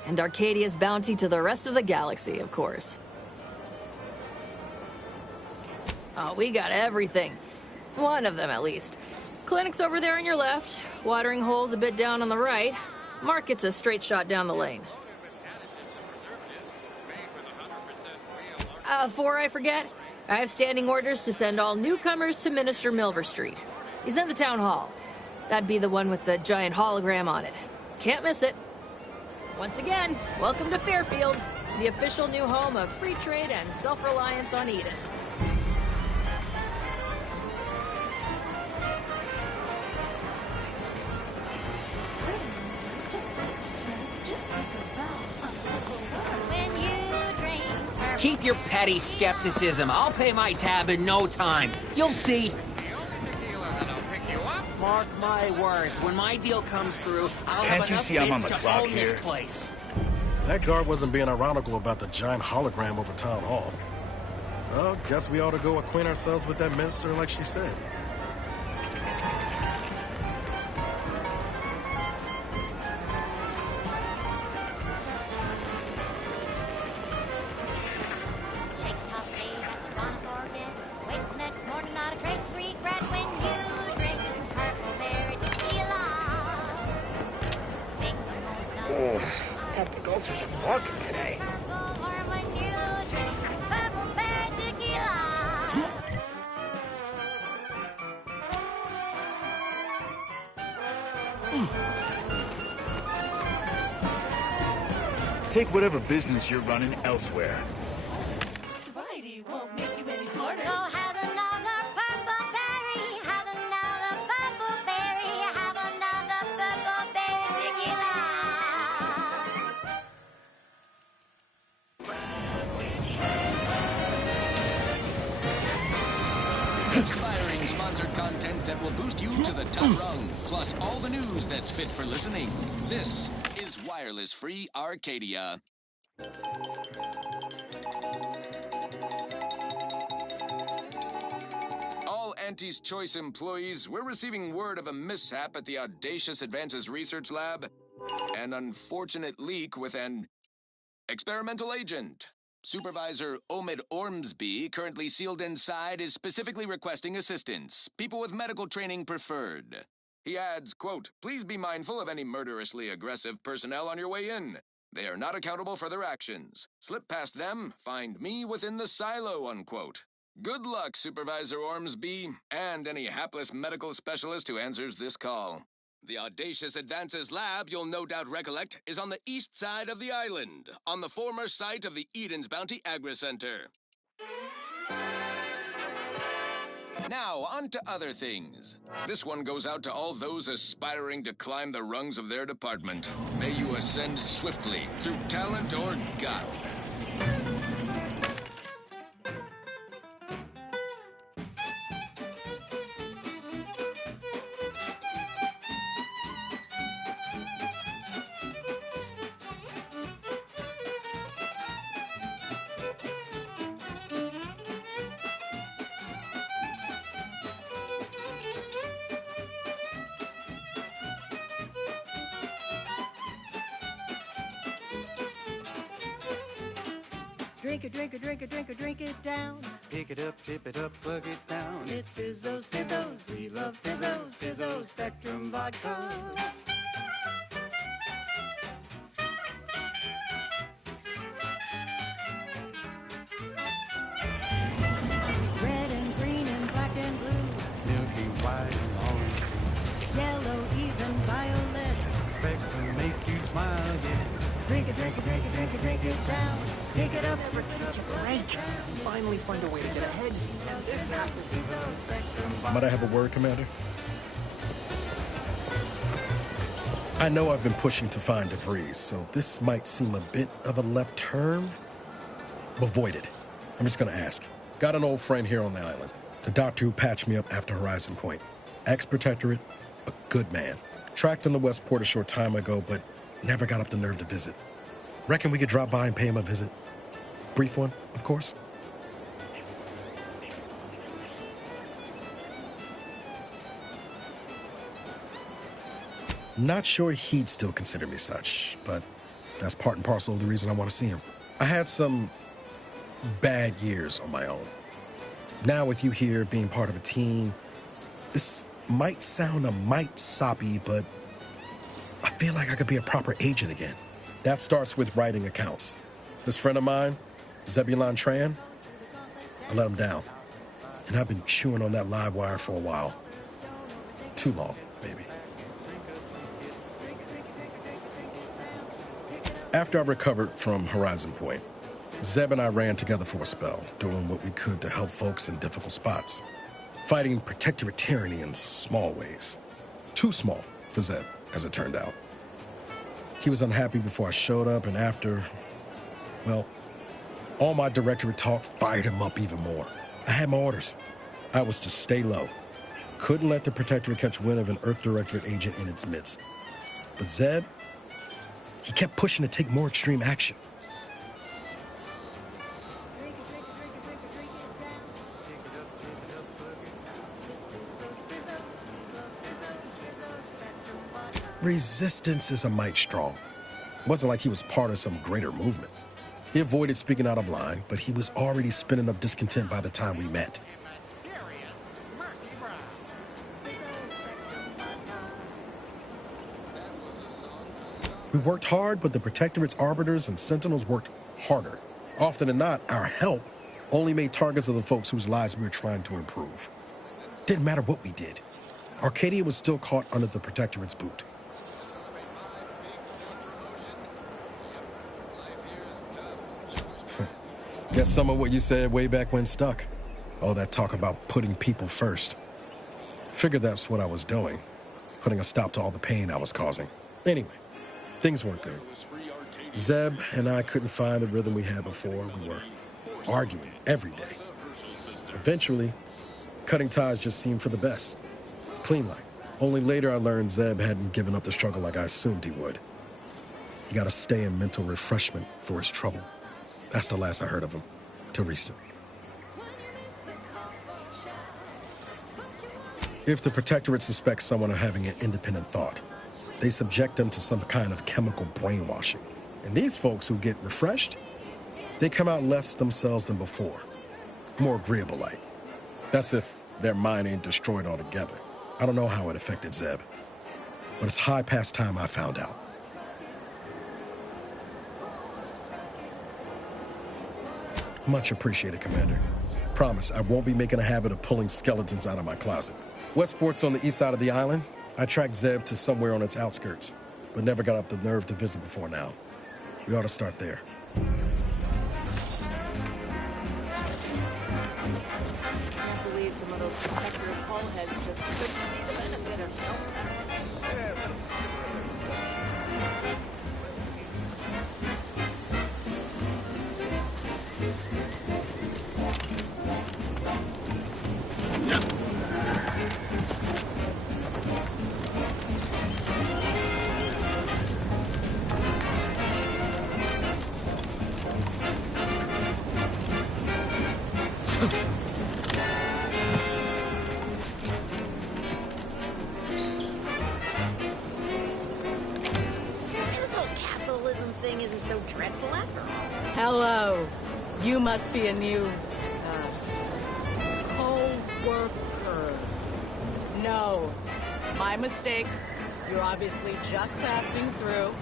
And Arcadia's bounty to the rest of the galaxy, of course. Oh, we got everything. One of them, at least. Clinic's over there on your left. Watering hole's a bit down on the right. Market's a straight shot down the lane. Before I forget, I have standing orders to send all newcomers to Minister Milver Street. He's in the town hall. That'd be the one with the giant hologram on it. Can't miss it. Once again, welcome to Fairfield, the official new home of free trade and self-reliance on Eden. Keep your petty skepticism. I'll pay my tab in no time. You'll see. Mark my words. When my deal comes through, I'll have enough bids to own this place. That guard wasn't being ironical about the giant hologram over Town Hall. Well, guess we ought to go acquaint ourselves with that minister like she said. Take whatever business you're running elsewhere. Variety won't make you any smarter. So have another purple berry, have another purple berry, have another purple berry tequila. Inspiring sponsored content that will boost you to the top rung, plus all the news that's fit for listening. This is Wireless Free Arcadia. All Auntie's Choice employees, we're receiving word of a mishap at the Audacious Advances Research Lab. An unfortunate leak with an experimental agent. Supervisor Omid Ormsby, currently sealed inside, is specifically requesting assistance. People with medical training preferred. He adds, quote, "Please be mindful of any murderously aggressive personnel on your way in. They are not accountable for their actions. Slip past them, find me within the silo," unquote. Good luck, Supervisor Ormsby, and any hapless medical specialist who answers this call. The Audacious Advances Lab, you'll no doubt recollect, is on the east side of the island, on the former site of the Eden's Bounty Agri-Center. Now, on to other things. This one goes out to all those aspiring to climb the rungs of their department. May you ascend swiftly, through talent or guile. Drink it, drink it, drink it, drink it, drink it down. Pick it up, tip it up, plug it down. It's Fizzos, Fizzos, we love Fizzos, Fizzos, Spectrum Vodka. Red and green and black and blue, Milky white and orange. yellow, even violet. Spectrum makes you smile, yeah. Drink it, drink it, drink it, drink it, drink it down. Pick it up, Never catch a break. Finally find a way to get ahead. This happens. Might I have a word, Commander? I know I've been pushing to find DeVries, so this might seem a bit of a left turn. But void it. I'm just gonna ask. Got an old friend here on the island. The doctor who patched me up after Horizon Point. Ex-protectorate, a good man. Tracked him to Westport a short time ago, but never got up the nerve to visit. Reckon we could drop by and pay him a visit. Brief one, of course. Not sure he'd still consider me such, but that's part and parcel of the reason I want to see him. I had some bad years on my own. Now with you here being part of a team, this might sound a mite soppy, but I feel like I could be a proper agent again. That starts with writing accounts. This friend of mine, Zebulon Tran, I let him down. And I've been chewing on that live wire for a while. Too long, maybe. After I recovered from Horizon Point, Zeb and I ran together for a spell, doing what we could to help folks in difficult spots. Fighting protectorate tyranny in small ways. Too small for Zeb, as it turned out. He was unhappy before I showed up, and after, well, all my directorate talk fired him up even more. I had my orders. I was to stay low. Couldn't let the Protectorate catch wind of an Earth Directorate agent in its midst. But Zeb, he kept pushing to take more extreme action. Resistance is a mite strong. It wasn't like he was part of some greater movement. He avoided speaking out of line, but he was already spinning up discontent by the time we met. We worked hard, but the Protectorate's Arbiters and Sentinels worked harder. Often than not, our help only made targets of the folks whose lives we were trying to improve. Didn't matter what we did. Arcadia was still caught under the Protectorate's boot. Guess some of what you said way back when stuck. All that talk about putting people first. Figured that's what I was doing. Putting a stop to all the pain I was causing. Anyway, things weren't good. Zeb and I couldn't find the rhythm we had before. We were arguing every day. Eventually, cutting ties just seemed for the best. Clean like. Only later I learned Zeb hadn't given up the struggle like I assumed he would. He got to stay in mental refreshment for his trouble. That's the last I heard of him. Teresa. If the Protectorate suspects someone of having an independent thought, they subject them to some kind of chemical brainwashing. And these folks who get refreshed, they come out less themselves than before. More agreeable-like. That's if their mind ain't destroyed altogether. I don't know how it affected Zeb, but it's high past time I found out. Much appreciated, Commander. Promise, I won't be making a habit of pulling skeletons out of my closet. Westport's on the east side of the island. I tracked Zeb to somewhere on its outskirts, but never got up the nerve to visit before now. We ought to start there. I can't believe some of those protector hull heads just couldn't see the benefit or something. This whole capitalism thing isn't so dreadful after all. Hello. You must be a new, co-worker. No. My mistake. You're obviously just passing through.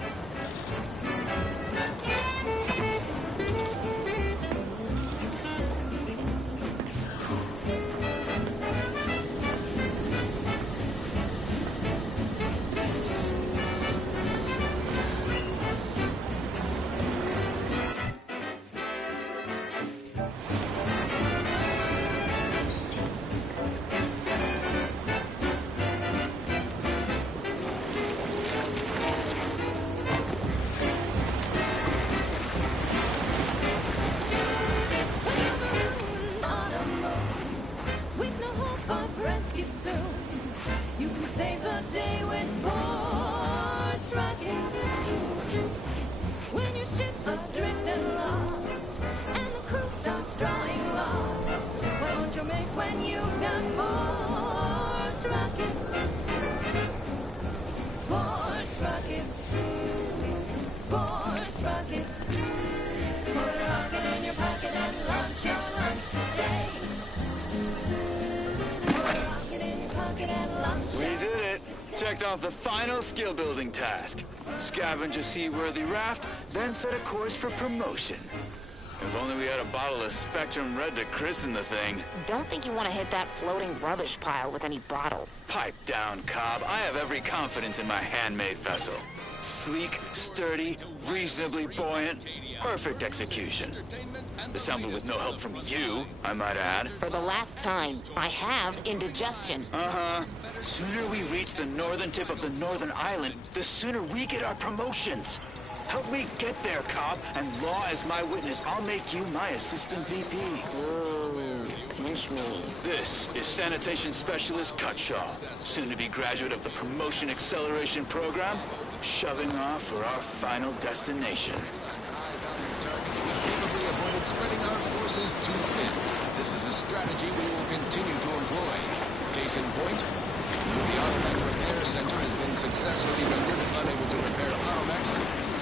With no hope of rescue soon, you can save the day with force rockets. When your ship's adrift and lost, and the crew starts drawing lots, why won't you mix when you've got force rockets? Force rockets. Force rockets. Put a rocket in your pocket and launch your lunch today. We did it! Checked off the final skill-building task. Scavenge a seaworthy raft, then set a course for promotion. If only we had a bottle of Spectrum Red to christen the thing. Don't think you want to hit that floating rubbish pile with any bottles. Pipe down, Cobb. I have every confidence in my handmade vessel. Sleek, sturdy, reasonably buoyant, perfect execution. Assembled with no help from you, I might add. For the last time, I have indigestion. Uh-huh. Sooner we reach the northern tip of the northern island, the sooner we get our promotions. Help me get there, Cobb, and law as my witness, I'll make you my assistant VP. Ooh, pinch me. This is Sanitation Specialist Cutshaw, soon-to-be graduate of the Promotion Acceleration Program, shoving off for our final destination. Targets we capably avoided spreading our forces too thin. This is a strategy we will continue to employ. Case in point, the Automex Repair Center has been successfully rendered unable to repair Automex.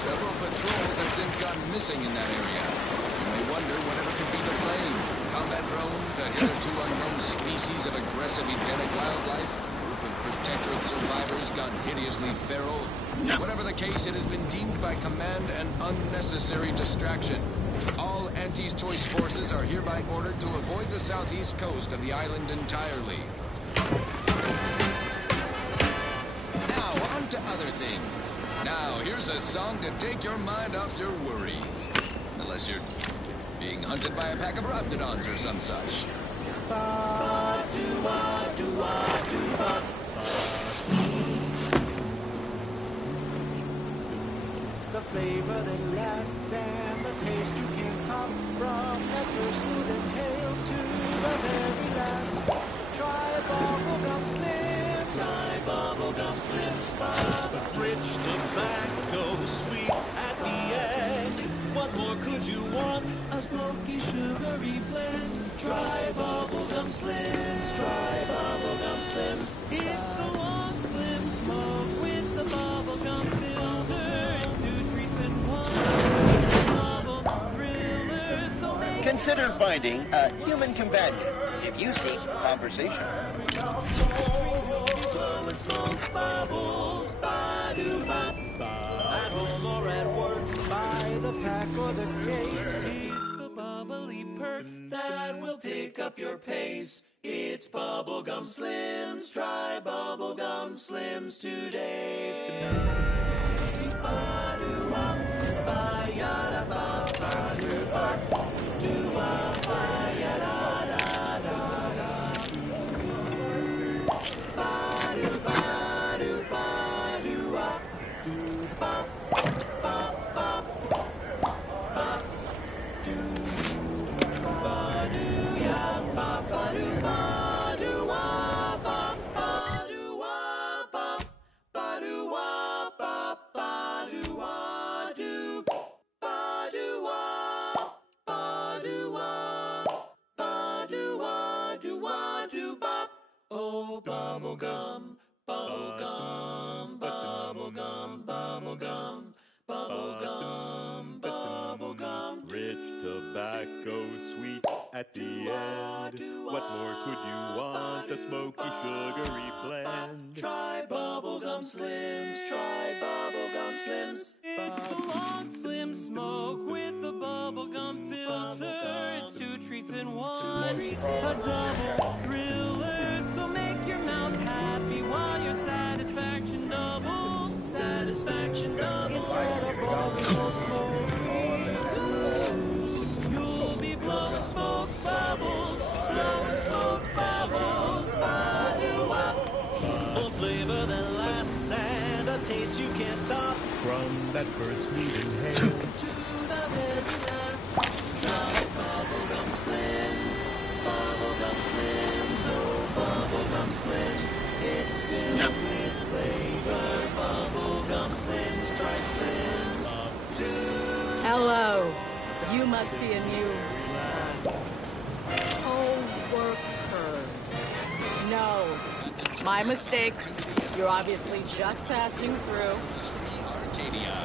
Several patrols have since gone missing in that area. You may wonder whatever could be to blame. Combat drones, a hitherto unknown species of aggressive eugenic wildlife, a group of Protectorate survivors gone hideously feral. Whatever the case, it has been deemed by Command an unnecessary distraction. All Anti's Choice forces are hereby ordered to avoid the southeast coast of the island entirely. Now, on to other things. Now, here's a song to take your mind off your worries. Unless you're being hunted by a pack of raptidons or some such. The flavor that lasts and the taste you can't top from that first smooth inhale to the very last. Try bubblegum slims. Try bubblegum slims. Rich tobacco, sweet Try bubblegum slims. Try bubblegum slims. It's the long slim smoke with the bubblegum filter. It's 2 treats in one. Novel thriller, so make Consider finding a human companion if you seek conversation. bubbles, ba-do-bop. At home or at work, by the pack or the case. It's the bubbly perk that will pick up your pace. It's Bubblegum Slims. Try Bubblegum Slims today. Ba-do-wop, ba-yada-ba, ba-do-bop. Do-wop, ba-yada-da-da-da. Ba-do-ba-do-ba-do-wop. Do-bop, bop, bop, bop. Do-ba-do-yop, bop-ba-do-ba-do-wop, bop-ba-do-wop, bop. Ba-do-wop, bop, ba-do-wa-do. Ba-do-wop, ba-do-wop, ba-do-wa-do-wa-do-bop. Oh, bubblegum, bubblegum, bubblegum, bubblegum, bubblegum, bubblegum. Rich tobacco, sweet at the end. What more could you want? A smoky, sugary blend. Try bubblegum slims. Try bubblegum slims. It's the long slim smoke with the bubblegum filter. It's 2 treats in one. A double thriller. So make your mouth happy while your satisfaction doubles. Satisfaction doubles. Instead of bubblegum smoke, you'll be blowing smoke bubbles. Blowing smoke bubbles. Ba-do-wop. Full flavor that lasts and a taste you can't top. From that first meeting, hey. To the very last. Try bubblegum slims. Bubblegum slims. Oh, bubblegum slims. It's filled with flavor. Bubblegum slims. Try slims. Hello. You must be a new co-worker. No. My mistake. You're obviously just passing through. Arcadia,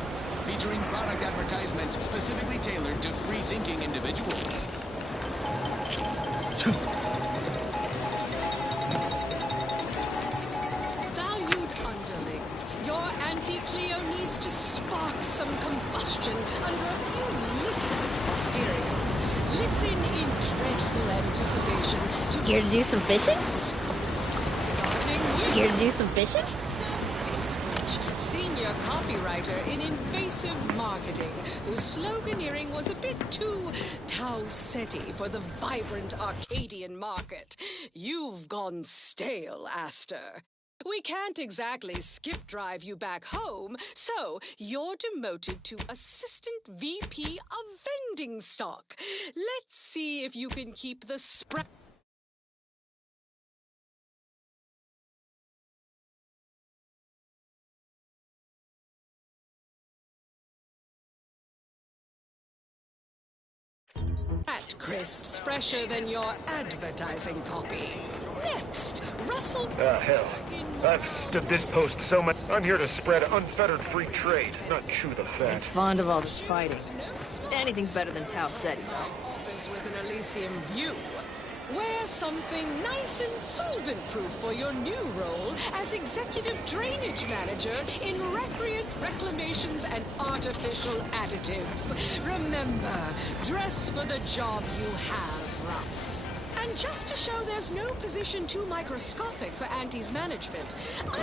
featuring product advertisements specifically tailored to free-thinking individuals. Valued underlings, your anti-Cleo needs to spark some combustion under a few listless posteriors. Listen in dreadful anticipation to... Here to do some fishing? Here to do some fishing? Senior copywriter in invasive marketing, whose sloganeering was a bit too Tau-Ceti for the vibrant Arcadian market. You've gone stale, Aster. We can't exactly skip drive you back home, so you're demoted to Assistant VP of Vending Stock. Let's see if you can keep the At crisps fresher than your advertising copy. Next, Russell. Hell. I've stood this post so much. I'm here to spread unfettered free trade, not chew the fat. I'm fond of all this fighting. Anything's better than Tau-Ceti. Office with an Elysium view. Wear something nice and solvent-proof for your new role as Executive Drainage Manager in Recreant Reclamations and Artificial Additives. Remember, dress for the job you have, Russ. And just to show there's no position too microscopic for Auntie's management, I'd like to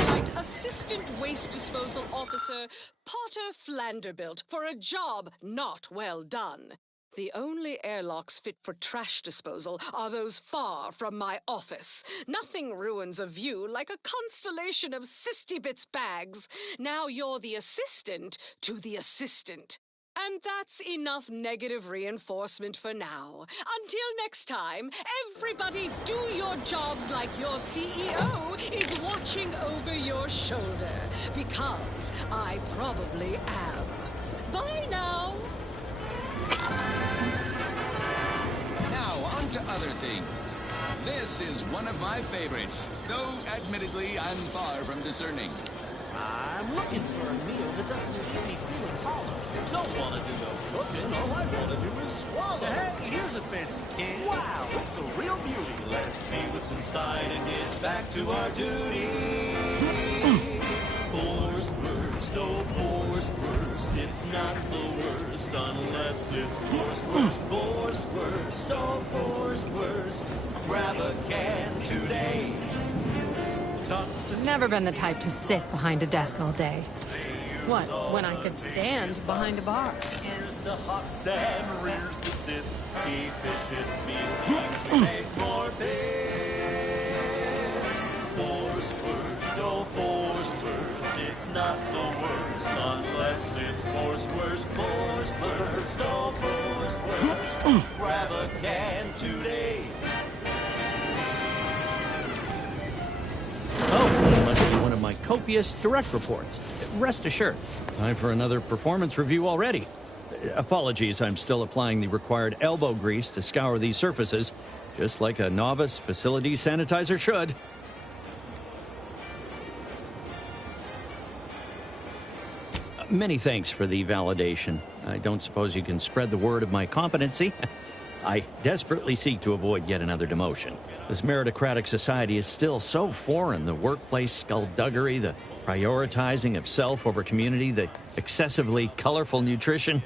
highlight Assistant Waste Disposal Officer Potter Flanderbilt for a job not well done. The only airlocks fit for trash disposal are those far from my office. Nothing ruins a view like a constellation of Sistybits bags. Now you're the assistant to the assistant. And that's enough negative reinforcement for now. Until next time, everybody do your jobs like your CEO is watching over your shoulder. Because I probably am. Bye now. Now Now on to other things. This is one of my favorites, though admittedly I'm far from discerning. I'm looking for a meal that doesn't leave me feeling hollow. Don't want to do no cooking, all I want to do is swallow. Hey, here's a fancy can. Wow, it's a real beauty. Let's see what's inside and get back to our duty. Worst, oh worst, it's not the worst unless it's worst, oh worst, grab a can today. Never been the type to sit behind a desk all day. What, when I could stand behind a bar? Here's the hots and rears the tits. Efficient meals means we make more bits. Forced, oh forced, it's not the worst unless it's forced, oh forced, grab a can today. Oh, it must be one of my copious direct reports. Rest assured, time for another performance review already. Apologies, I'm still applying the required elbow grease to scour these surfaces, just like a novice facility sanitizer should. Many thanks for the validation. I don't suppose you can spread the word of my competency. I desperately seek to avoid yet another demotion. This meritocratic society is still so foreign. The workplace skullduggery, the prioritizing of self over community, the excessively colorful nutrition.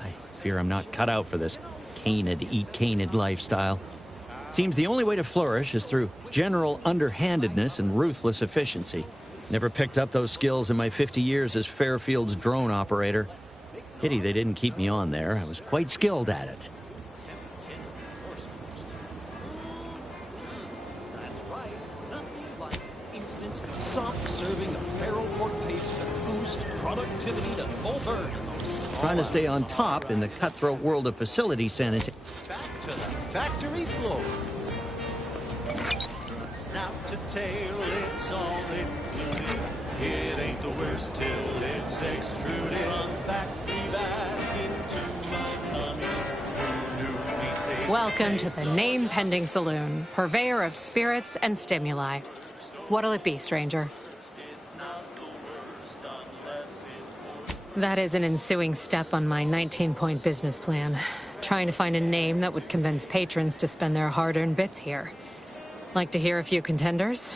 I fear I'm not cut out for this canid, eat canid lifestyle. Seems the only way to flourish is through general underhandedness and ruthless efficiency. Never picked up those skills in my 50 years as Fairfield's drone operator. Pity they didn't keep me on there. I was quite skilled at it. That's right. Nothing like instant, soft serving of farrow pork paste to boost productivity to full burn. Trying to stay on top in the cutthroat world of facility sanitation. Back to the factory floor. Snout to tail, it's all it will do. It ain't the worst till it's extruded. Runs back 3 bags into my tummy. Welcome to the name-pending saloon, purveyor of spirits and stimuli. What'll it be, stranger? That is an ensuing step on my 19-point business plan. Trying to find a name that would convince patrons to spend their hard-earned bits here. Like to hear a few contenders?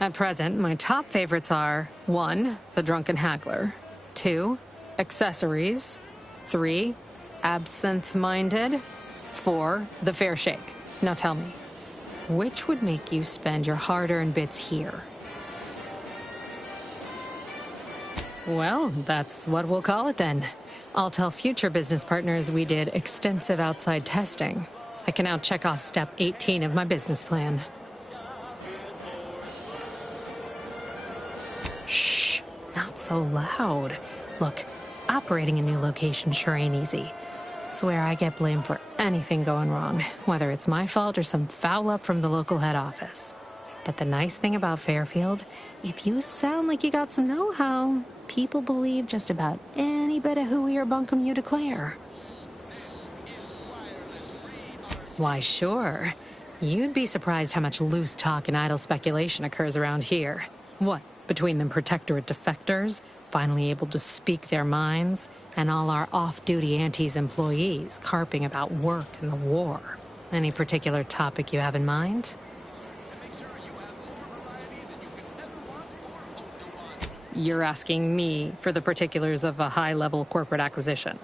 At present, my top favorites are 1. The Drunken Haggler, 2. Accessories, 3. Absinthe-Minded, 4. The Fair Shake. Now tell me, which would make you spend your hard-earned bits here? Well, that's what we'll call it then. I'll tell future business partners we did extensive outside testing. I can now check off step 18 of my business plan. Shh, not so loud. Look, operating a new location sure ain't easy. Swear I get blamed for anything going wrong, whether it's my fault or some foul up from the local head office. But the nice thing about Fairfield, if you sound like you got some know-how, people believe just about any bit of hooey or bunkum you declare. Why, sure. You'd be surprised how much loose talk and idle speculation occurs around here. What, between them protectorate defectors, finally able to speak their minds, and all our off-duty Antes employees carping about work and the war. Any particular topic you have in mind? You're asking me for the particulars of a high-level corporate acquisition.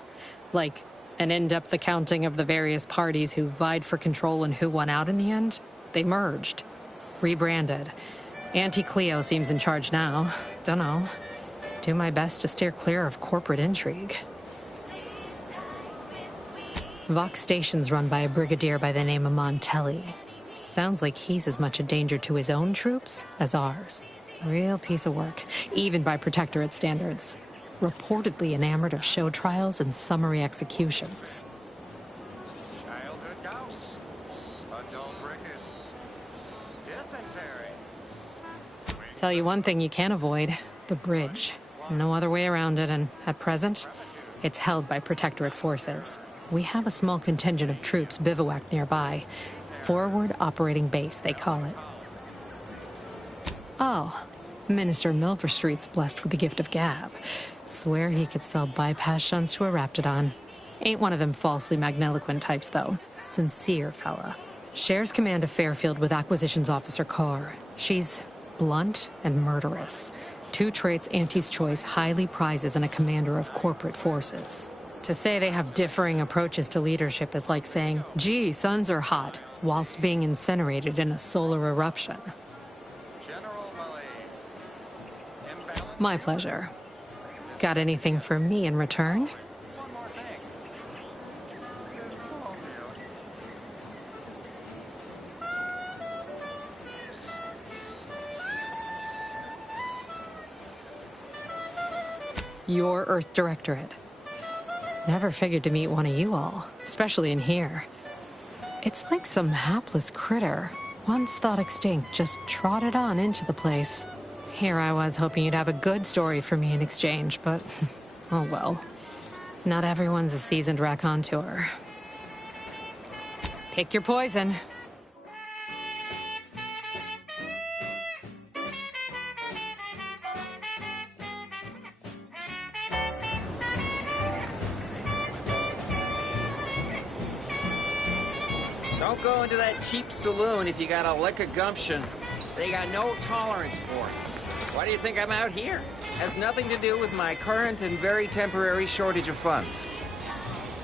Like an in-depth accounting of the various parties who vied for control and who won out in the end? They merged. Rebranded. Auntie Cleo seems in charge now. Dunno. Do my best to steer clear of corporate intrigue. Vox Station's run by a brigadier by the name of Montelli. Sounds like he's as much a danger to his own troops as ours. Real piece of work, even by protectorate standards. Reportedly enamored of show trials and summary executions. Childhood gout, adult rickets, dysentery, swing Tell you one thing you can't avoid, the bridge. No other way around it, and at present, it's held by Protectorate forces. We have a small contingent of troops bivouacked nearby. Forward Operating Base, they call it. Oh, Minister Milverstreet's blessed with the gift of gab. Swear he could sell bypass shunts to a Raptidon. Ain't one of them falsely magniloquent types, though. Sincere fella. Shares command of Fairfield with Acquisitions Officer Carr. She's blunt and murderous. Two traits Auntie's Choice highly prizes in a commander of corporate forces. To say they have differing approaches to leadership is like saying, gee, suns are hot, whilst being incinerated in a solar eruption. My pleasure. Got anything for me in return? Your Earth Directorate. Never figured to meet one of you all, especially in here. It's like some hapless critter, once thought extinct, just trotted on into the place. Here I was hoping you'd have a good story for me in exchange, but oh well. Not everyone's a seasoned raconteur. Pick your poison. Don't go into that cheap saloon if you got a lick of gumption. They got no tolerance for it. Why do you think I'm out here? Has nothing to do with my current and very temporary shortage of funds.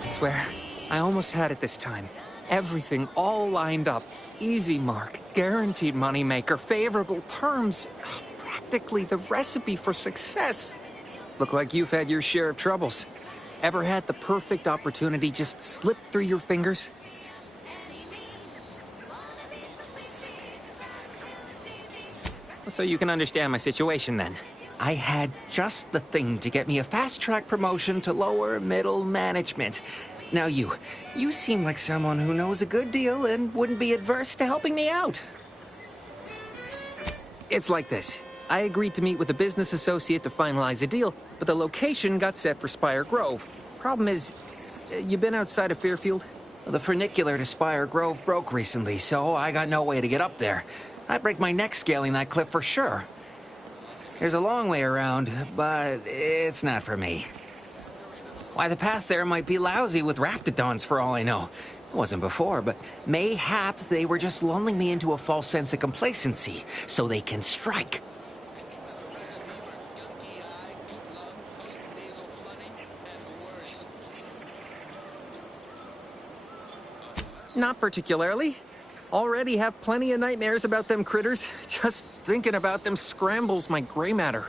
I swear, I almost had it this time. Everything all lined up. Easy mark, guaranteed moneymaker, favorable terms. Practically the recipe for success. Look like you've had your share of troubles. Ever had the perfect opportunity just slip through your fingers? So you can understand my situation then. I had just the thing to get me a fast-track promotion to lower middle management. Now you seem like someone who knows a good deal and wouldn't be adverse to helping me out. It's like this. I agreed to meet with a business associate to finalize a deal, but the location got set for Spire Grove. Problem is, you been outside of Fairfield? The funicular to Spire Grove broke recently, so I got no way to get up there. I'd break my neck scaling that cliff for sure. There's a long way around, but it's not for me. Why, the path there might be lousy with Raptidons for all I know. It wasn't before, but mayhap they were just lulling me into a false sense of complacency so they can strike. Not particularly. Already have plenty of nightmares about them critters. Just thinking about them scrambles my gray matter.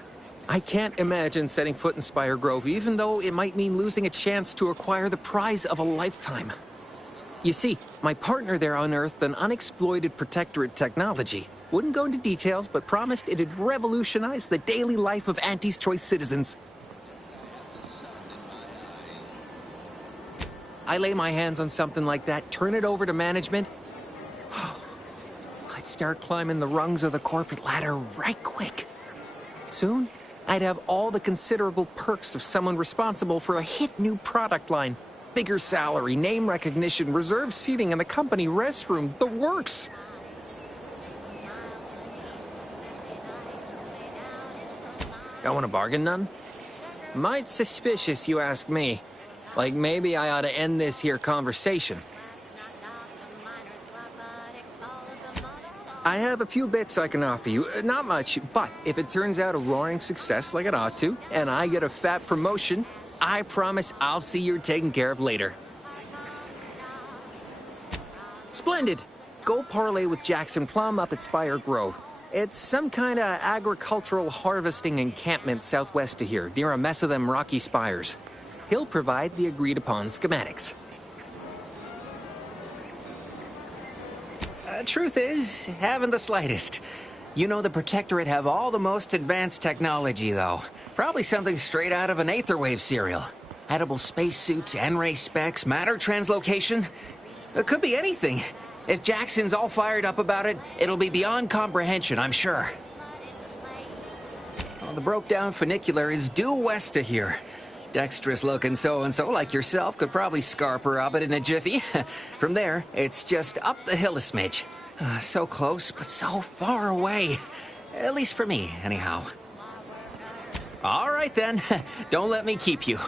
I can't imagine setting foot in Spire Grove, even though it might mean losing a chance to acquire the prize of a lifetime. You see, my partner there unearthed an unexploited Protectorate technology. Wouldn't go into details, but promised it'd revolutionize the daily life of Auntie's Choice citizens. I lay my hands on something like that, turn it over to management. I'd start climbing the rungs of the corporate ladder right quick. Soon, I'd have all the considerable perks of someone responsible for a hit new product line. Bigger salary, name recognition, reserved seating in the company restroom, the works. Don't want to bargain none? Might suspicious, you ask me. Like maybe I ought to end this here conversation. I have a few bits I can offer you. Not much, but if it turns out a roaring success like it ought to, and I get a fat promotion, I promise I'll see you're taken care of later. Splendid! Go parlay with Jackson Plum up at Spire Grove. It's some kind of agricultural harvesting encampment southwest of here, near a mess of them rocky spires. He'll provide the agreed-upon schematics. Truth is, haven't the slightest. You know the Protectorate have all the most advanced technology, though. Probably something straight out of an Aetherwave serial. Edible spacesuits, N-ray specs, matter translocation. It could be anything. If Jackson's all fired up about it, it'll be beyond comprehension, I'm sure. Well, the broke-down funicular is due west of here. Dexterous-looking so-and-so like yourself could probably scarper up it in a jiffy. From there, it's just up the hill a smidge. So close, but so far away. At least for me, anyhow. All right, then. Don't let me keep you.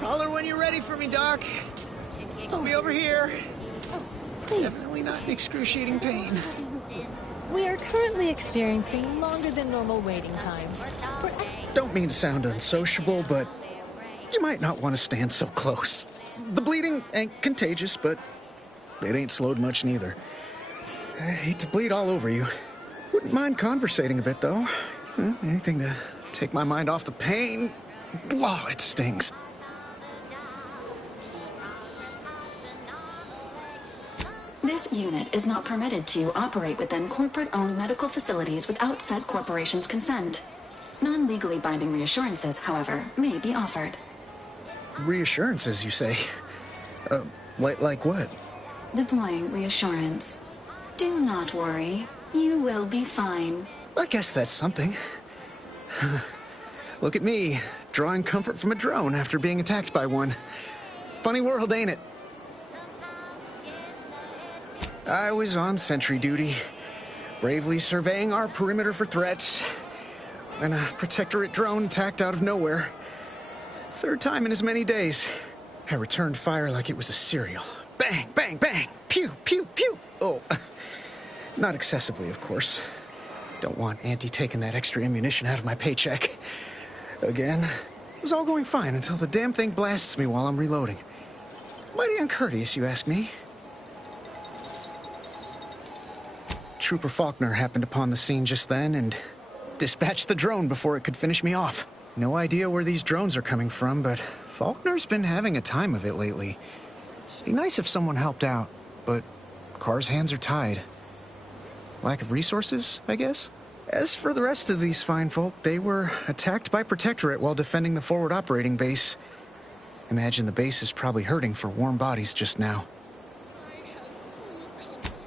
Holler when you're ready for me, Doc. I'll be over here. Please. Definitely not in excruciating pain. We are currently experiencing longer than normal waiting times. Don't mean to sound unsociable, but you might not want to stand so close. The bleeding ain't contagious, but it ain't slowed much neither. I hate to bleed all over you. Wouldn't mind conversating a bit, though. Anything to take my mind off the pain. Oh, it stings. This unit is not permitted to operate within corporate-owned medical facilities without said corporation's consent. Non-legally binding reassurances, however, may be offered. Reassurances, you say? Like what? Deploying reassurance. Do not worry. You will be fine. I guess that's something. Look at me, drawing comfort from a drone after being attacked by one. Funny world, ain't it? I was on sentry duty, bravely surveying our perimeter for threats, when a protectorate drone attacked out of nowhere. Third time in as many days. I returned fire like it was a cereal. Bang, bang, bang! Pew, pew, pew! Oh, not excessively, of course. Don't want Auntie taking that extra ammunition out of my paycheck. Again, it was all going fine until the damn thing blasts me while I'm reloading. Mighty uncourteous, you ask me. Trooper Faulkner happened upon the scene just then and dispatched the drone before it could finish me off. No idea where these drones are coming from, but Faulkner's been having a time of it lately. Be nice if someone helped out, but Carr's hands are tied. Lack of resources, I guess? As for the rest of these fine folk, they were attacked by Protectorate while defending the forward operating base. Imagine the base is probably hurting for warm bodies just now.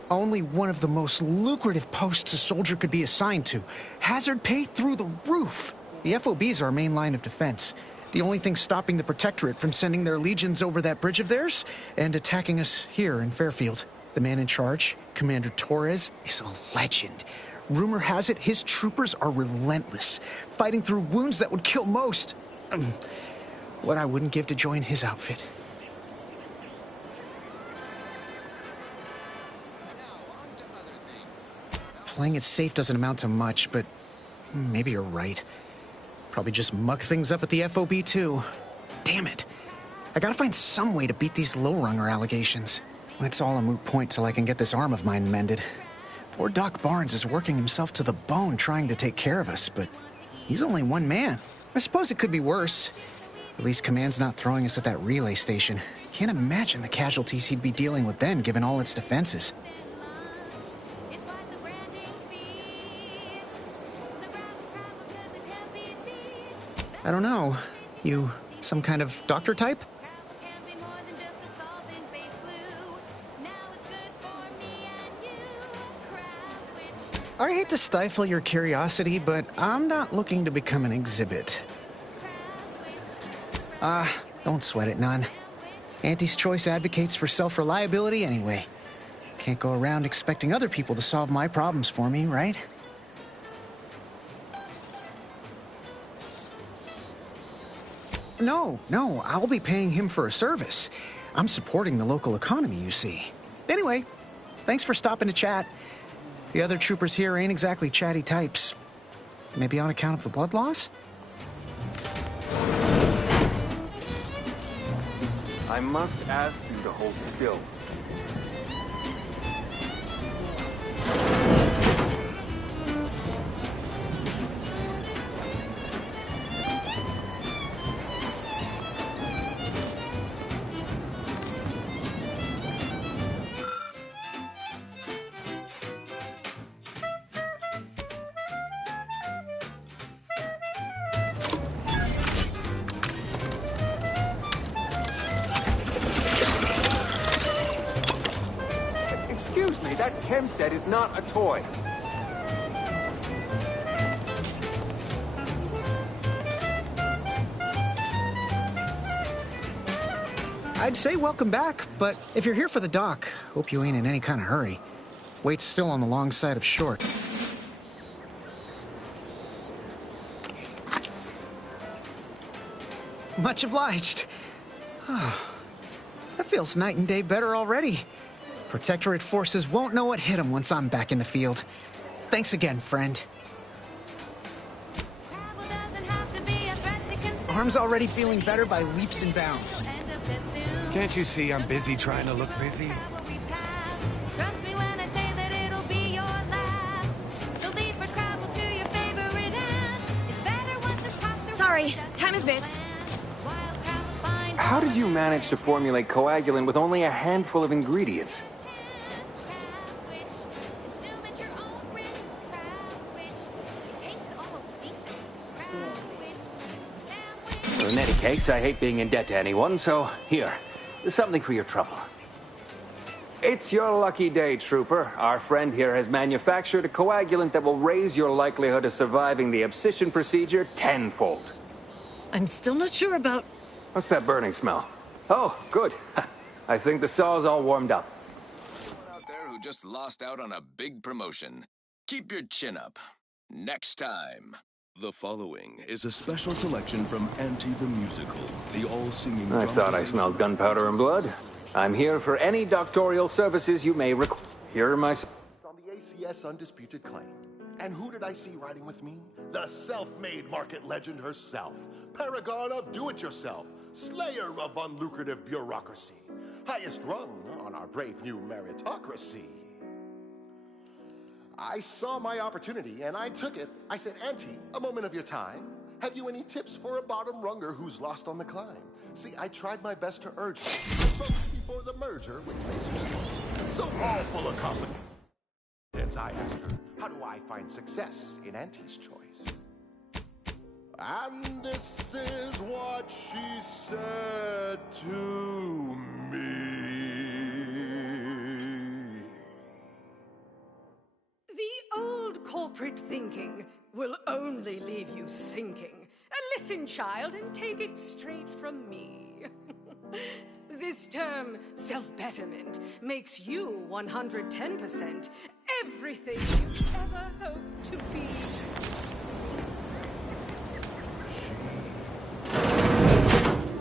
Only one of the most lucrative posts a soldier could be assigned to. Hazard pay through the roof. The FOB's our main line of defense. The only thing stopping the Protectorate from sending their legions over that bridge of theirs and attacking us here in Fairfield. The man in charge, Commander Torres, is a legend. Rumor has it his troopers are relentless, fighting through wounds that would kill most. What I wouldn't give to join his outfit. Playing it safe doesn't amount to much, but maybe you're right. Probably just muck things up at the FOB too. Damn it. I gotta find some way to beat these low-runger allegations. It's all a moot point till I can get this arm of mine mended. Poor Doc Barnes is working himself to the bone trying to take care of us, but he's only one man. I suppose it could be worse. At least Command's not throwing us at that relay station. Can't imagine the casualties he'd be dealing with then, given all its defenses. I don't know. You some kind of doctor type? I hate to stifle your curiosity, but I'm not looking to become an exhibit. Don't sweat it none. Auntie's Choice advocates for self-reliability anyway. Can't go around expecting other people to solve my problems for me, right? No, I'll be paying him for a service. I'm supporting the local economy, you see. Anyway, thanks for stopping to chat. The other troopers here ain't exactly chatty types. Maybe on account of the blood loss? I must ask you to hold still. That chem set is not a toy. I'd say welcome back, but if you're here for the dock, hope you ain't in any kind of hurry. Wait's still on the long side of short. Much obliged. That feels night and day better already. Protectorate forces won't know what hit them once I'm back in the field. Thanks again, friend. Arm's already feeling better by leaps and bounds. Can't you see I'm busy trying to look busy? Trust me when I say that it'll be your last. So leave for Scrabble to your favorite hand. It's better once it's past the Sorry, time is bits. How did you manage to formulate coagulant with only a handful of ingredients? In any case, I hate being in debt to anyone, so here, something for your trouble. It's your lucky day, Trooper. Our friend here has manufactured a coagulant that will raise your likelihood of surviving the abscission procedure tenfold. I'm still not sure about... What's that burning smell? Oh, good. I think the saw's all warmed up. Someone out there who just lost out on a big promotion. Keep your chin up. Next time. The following is a special selection from Auntie the Musical, the all-singing... I thought I smelled gunpowder and blood. I'm here for any doctorial services you may require. Here are my... On the ACS Undisputed Claim. And who did I see riding with me? The self-made market legend herself. Paragon of do-it-yourself. Slayer of unlucrative bureaucracy. Highest rung on our brave new meritocracy. I saw my opportunity and I took it. I said, Auntie, a moment of your time. Have you any tips for a bottom runger who's lost on the climb? See, I tried my best to urge before the merger with Spacer's. So all full of confidence. I asked her, how do I find success in Auntie's choice? And this is what she said to me. The old corporate thinking will only leave you sinking. Listen, child, and take it straight from me. This term, self-betterment, makes you 110% everything you ever hoped to be.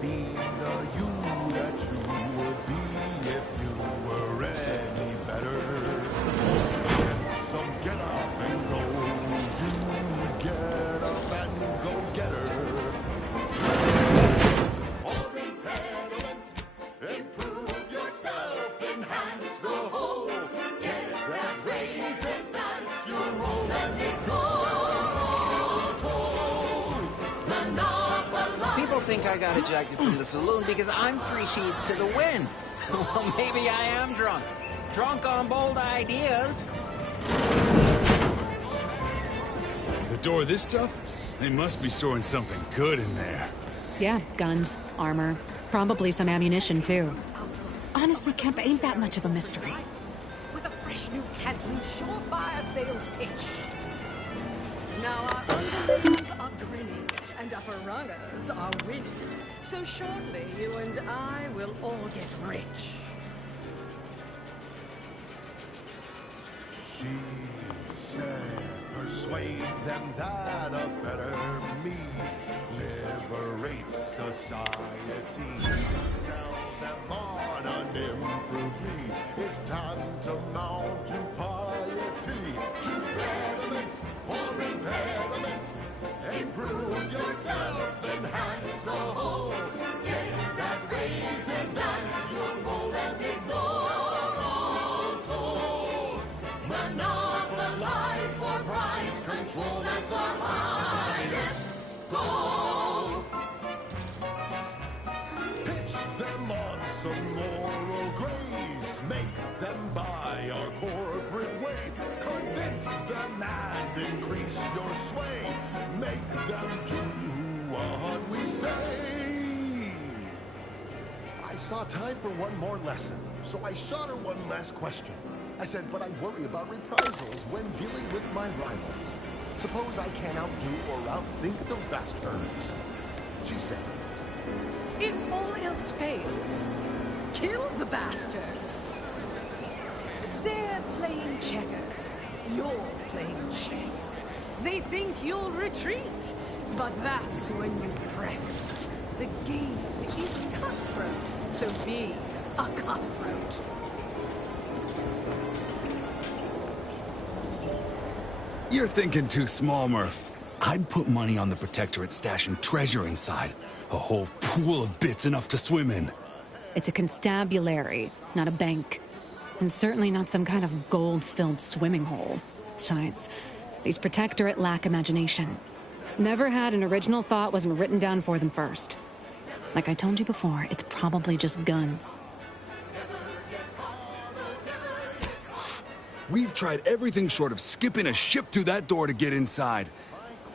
Be the you that you would be if you were any better. Get some get up and go. You get up and go get her. All impediments, improve yourself, enhance the whole. Get that raise, advance your role and People think I got ejected from the saloon because I'm 3 sheets to the wind. Well, maybe I am drunk. Drunk on bold ideas. The door this tough? They must be storing something good in there. Yeah, guns, armor, probably some ammunition too. Honestly, Kemp ain't that much of a mystery. With a fresh new cannon, surefire sales pitch. Now our underlings are grinning, and upper rungers are winning. So shortly, you and I will all get rich. She said, persuade them that a better me liberates society. Sell them on an improved me. It's time to mount to piety. Choose betterment or impediment. Improve yourself, enhance the whole. Get that raise, advance your role and ignore all toll. Monopolize for price control, that's our highest goal. Pitch them on some moral grace. Make them buy our corporate ways. Convince them and increase your sway. Make them do what we say. I saw time for one more lesson, so I shot her one last question. I said, but I worry about reprisals when dealing with my rival. Suppose I can outdo or outthink the bastards. She said, If all else fails, kill the bastards. They're playing checkers. You're playing chess. They think you'll retreat, but that's when you press. The game is cutthroat, so be a cutthroat. You're thinking too small, Murph. I'd put money on the Protectorate stashing treasure inside. A whole pool of bits enough to swim in. It's a constabulary, not a bank. And certainly not some kind of gold-filled swimming hole. Besides, these Protectorate lack imagination. Never had an original thought wasn't written down for them first. Like I told you before, it's probably just guns. We've tried everything short of skipping a ship through that door to get inside.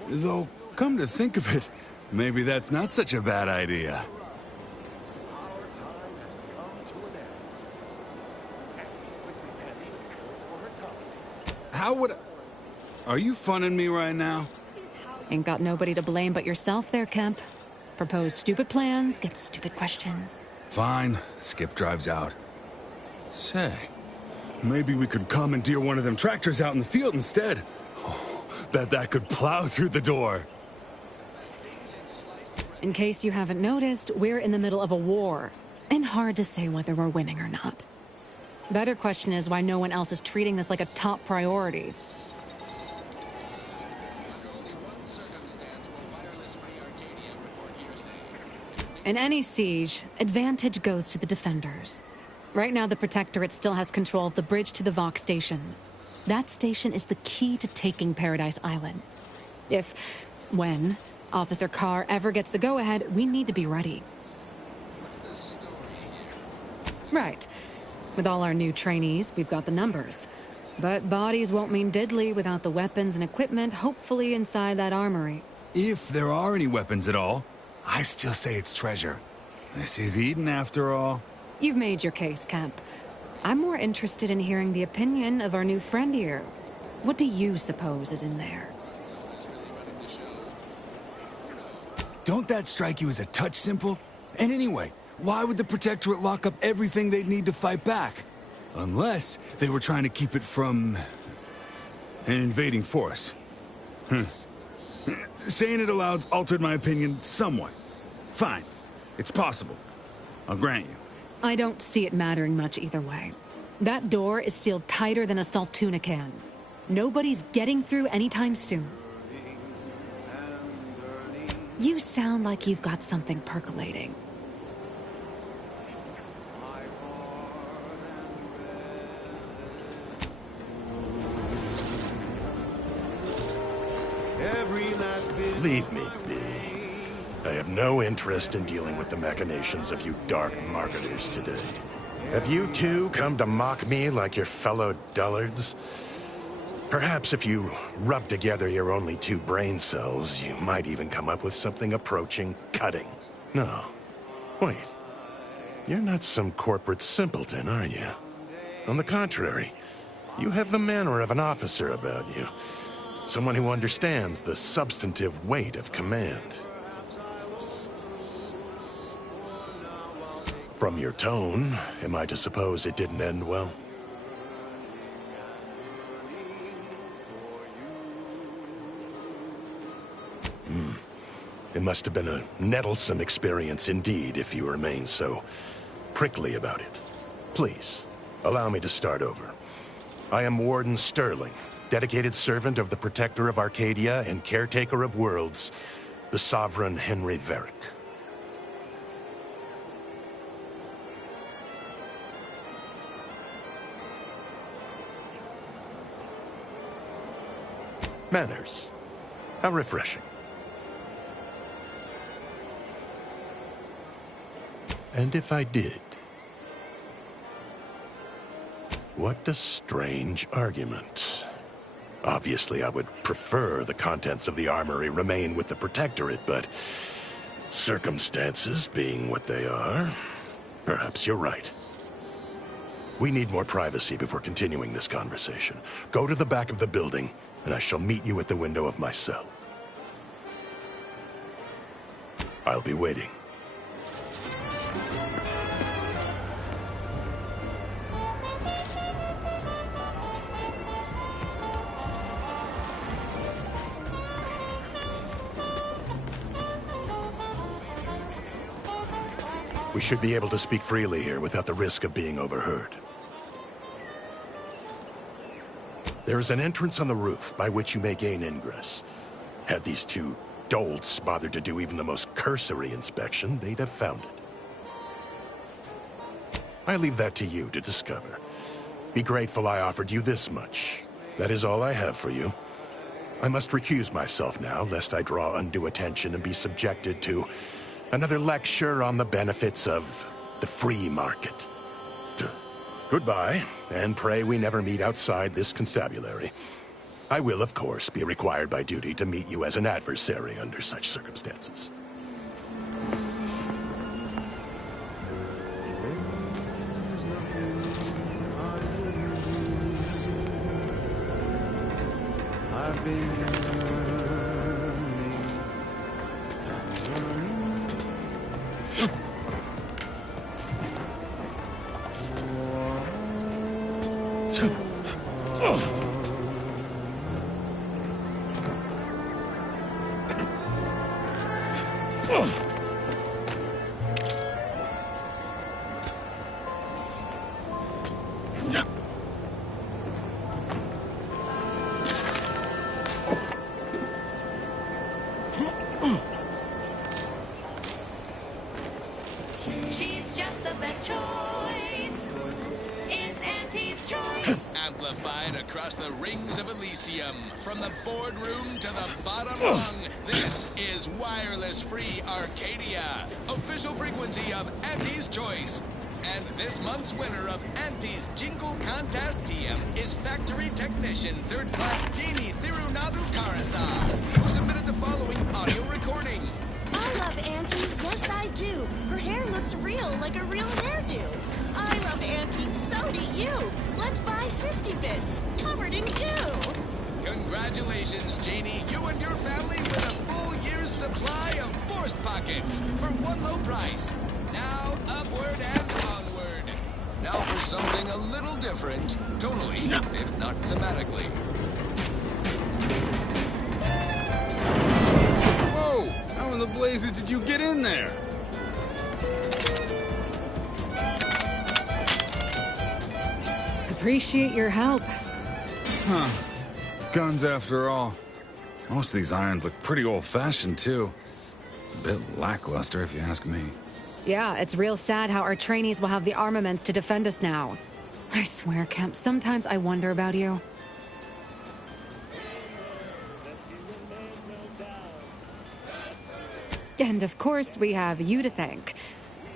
Though, come to think of it, maybe that's not such a bad idea. How would... Are you funning me right now? Ain't got nobody to blame but yourself there, Kemp. Propose stupid plans, get stupid questions. Fine. Skip drives out. Say, maybe we could commandeer one of them tractors out in the field instead. Oh, bet that could plow through the door. In case you haven't noticed, we're in the middle of a war. And hard to say whether we're winning or not. Better question is why no one else is treating this like a top priority. In any siege, advantage goes to the defenders. Right now, the Protectorate still has control of the bridge to the Vox station. That station is the key to taking Paradise Island. When, Officer Carr ever gets the go-ahead, we need to be ready. Right. With all our new trainees, we've got the numbers. But bodies won't mean diddly without the weapons and equipment hopefully inside that armory. If there are any weapons at all, I still say it's treasure. This is Eden after all. You've made your case, Kemp. I'm more interested in hearing the opinion of our new friend here. What do you suppose is in there? Don't that strike you as a touch simple? And anyway, why would the Protectorate lock up everything they'd need to fight back? Unless they were trying to keep it from... an invading force. Saying it aloud's altered my opinion somewhat. Fine. It's possible. I'll grant you. I don't see it mattering much either way. That door is sealed tighter than a salt tuna can. Nobody's getting through anytime soon. You sound like you've got something percolating. Leave me be. I have no interest in dealing with the machinations of you dark marketers today. Have you too come to mock me like your fellow dullards? Perhaps if you rub together your only 2 brain cells, you might even come up with something approaching cutting. No. Wait. You're not some corporate simpleton, are you? On the contrary, you have the manner of an officer about you. Someone who understands the substantive weight of command. From your tone, am I to suppose it didn't end well? It must have been a nettlesome experience indeed if you remain so prickly about it. Please, allow me to start over. I am Warden Sterling, dedicated servant of the Protector of Arcadia and caretaker of worlds, the Sovereign Henry Varick. Manners. How refreshing. And if I did? What a strange argument. Obviously, I would prefer the contents of the armory remain with the Protectorate, but circumstances being what they are... Perhaps you're right. We need more privacy before continuing this conversation. Go to the back of the building, and I shall meet you at the window of my cell. I'll be waiting. We should be able to speak freely here without the risk of being overheard. There is an entrance on the roof by which you may gain ingress. Had these two dolts bothered to do even the most cursory inspection, they'd have found it. I leave that to you to discover. Be grateful I offered you this much. That is all I have for you. I must recuse myself now, lest I draw undue attention and be subjected to another lecture on the benefits of the free market. Goodbye, and pray we never meet outside this constabulary. I will, of course, be required by duty to meet you as an adversary under such circumstances. I've been She's just the best choice. It's Auntie's choice. Amplified across the rings of Elysium, from the boardroom to the bottom rung, this is Wireless Free Arcadia, official frequency of Auntie's Choice. And this month's winner of Auntie's Jingle Contest TM is Factory Technician 3rd Class Jeannie Thirunadu Karasar, who submitted the following audio recording. I love Auntie, yes I do. Her hair looks real, like a real hairdo. I love Auntie, so do you. Let's buy Sisty Bits, covered in goo. Congratulations, Jeannie. You and your family win a full year's supply of Forced Pockets for one low price. Now, upward and onward. Now for something a little different, tonally, if not thematically. Whoa! How in the blazes did you get in there? Appreciate your help. Huh. Guns after all. Most of these irons look pretty old-fashioned, too. A bit lackluster, if you ask me. Yeah, it's real sad how our trainees will have the armaments to defend us now. I swear, Kemp, sometimes I wonder about you. And of course, we have you to thank.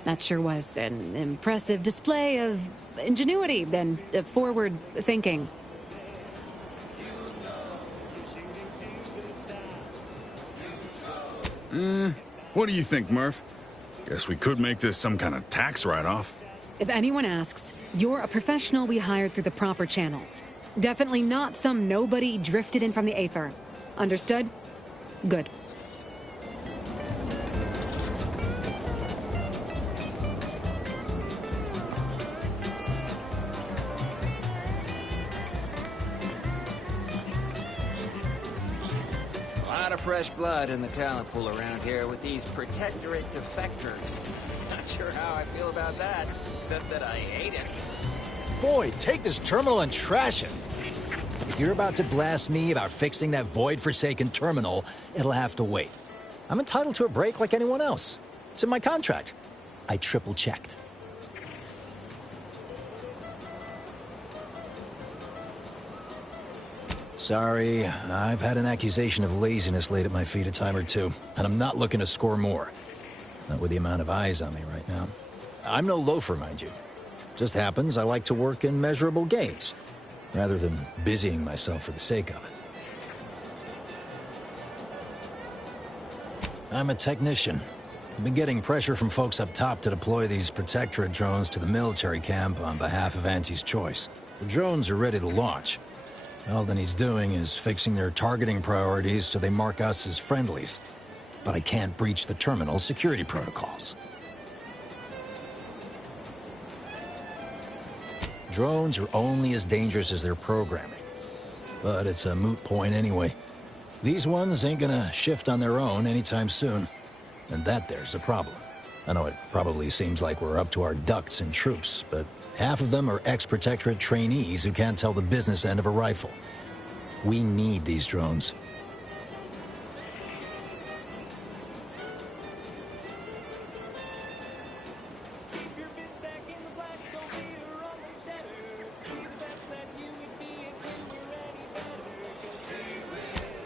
That sure was an impressive display of ingenuity and forward thinking. What do you think, Murph? Guess we could make this some kind of tax write-off. If anyone asks, you're a professional we hired through the proper channels. Definitely not some nobody drifted in from the aether. Understood? Good. A lot of fresh blood in the talent pool around here with these protectorate defectors. Not sure how I feel about that, except that I hate it. Boy, take this terminal and trash it. If you're about to blast me about fixing that void-forsaken terminal, it'll have to wait. I'm entitled to a break like anyone else. It's in my contract. I triple-checked. Sorry, I've had an accusation of laziness laid at my feet a time or two, and I'm not looking to score more. Not with the amount of eyes on me right now. I'm no loafer, mind you. Just happens I like to work in measurable gains, rather than busying myself for the sake of it. I'm a technician. I've been getting pressure from folks up top to deploy these Protectorate drones to the military camp on behalf of Auntie's Choice. The drones are ready to launch. All that he's doing is fixing their targeting priorities so they mark us as friendlies. But I can't breach the terminal's security protocols. Drones are only as dangerous as their programming. But it's a moot point anyway. These ones ain't gonna shift on their own anytime soon. And that there's a problem. I know it probably seems like we're up to our ducks in troops, but half of them are ex-Protectorate trainees who can't tell the business end of a rifle. We need these drones.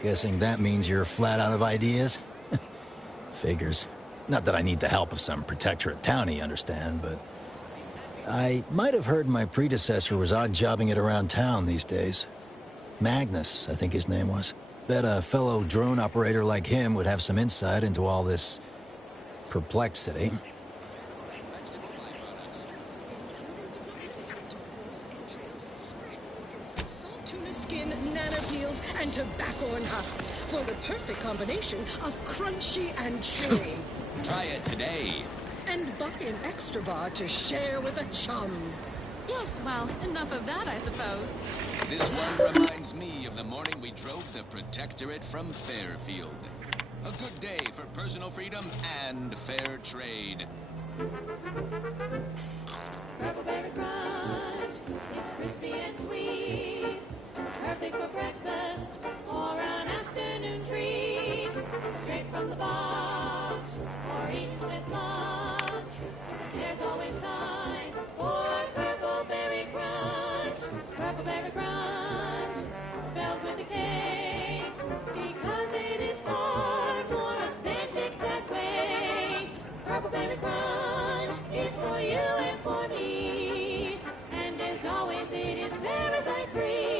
Guessing that means you're flat out of ideas? Figures. Not that I need the help of some Protectorate townie, understand, but... I might have heard my predecessor was odd-jobbing it around town these days. Magnus, I think his name was. Bet a fellow drone operator like him would have some insight into all this... perplexity. Tuna skin, nana peels, and tobacco and husks for the perfect combination of crunchy and chewy. Try it today. And buy an extra bar to share with a chum. Yes, well, enough of that, I suppose. This one reminds me of the morning we drove the Protectorate from Fairfield. A good day for personal freedom and fair trade. Purple berry crunch, it's crispy and sweet. Perfect for breakfast or an afternoon treat. Straight from the box or eaten with lunch. There's always time for purple berry crunch. Purple berry crunch, spelled with a K. Because it is far more authentic that way. Purple berry crunch is for you and for me. And as always, it is parasite free.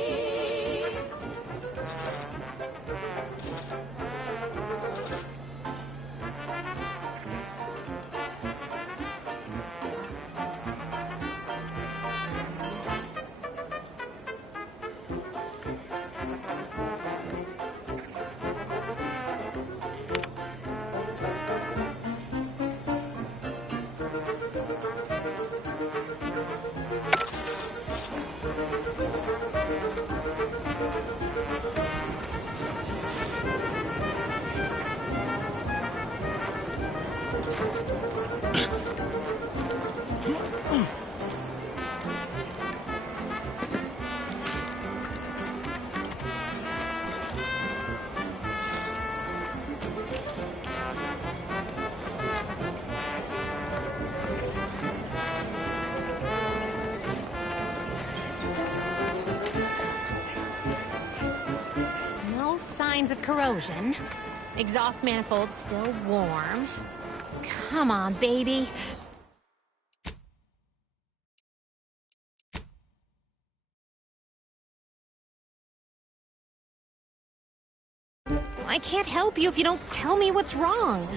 No signs of corrosion. Exhaust manifold still warm. Come on, baby. I can't help you if you don't tell me what's wrong.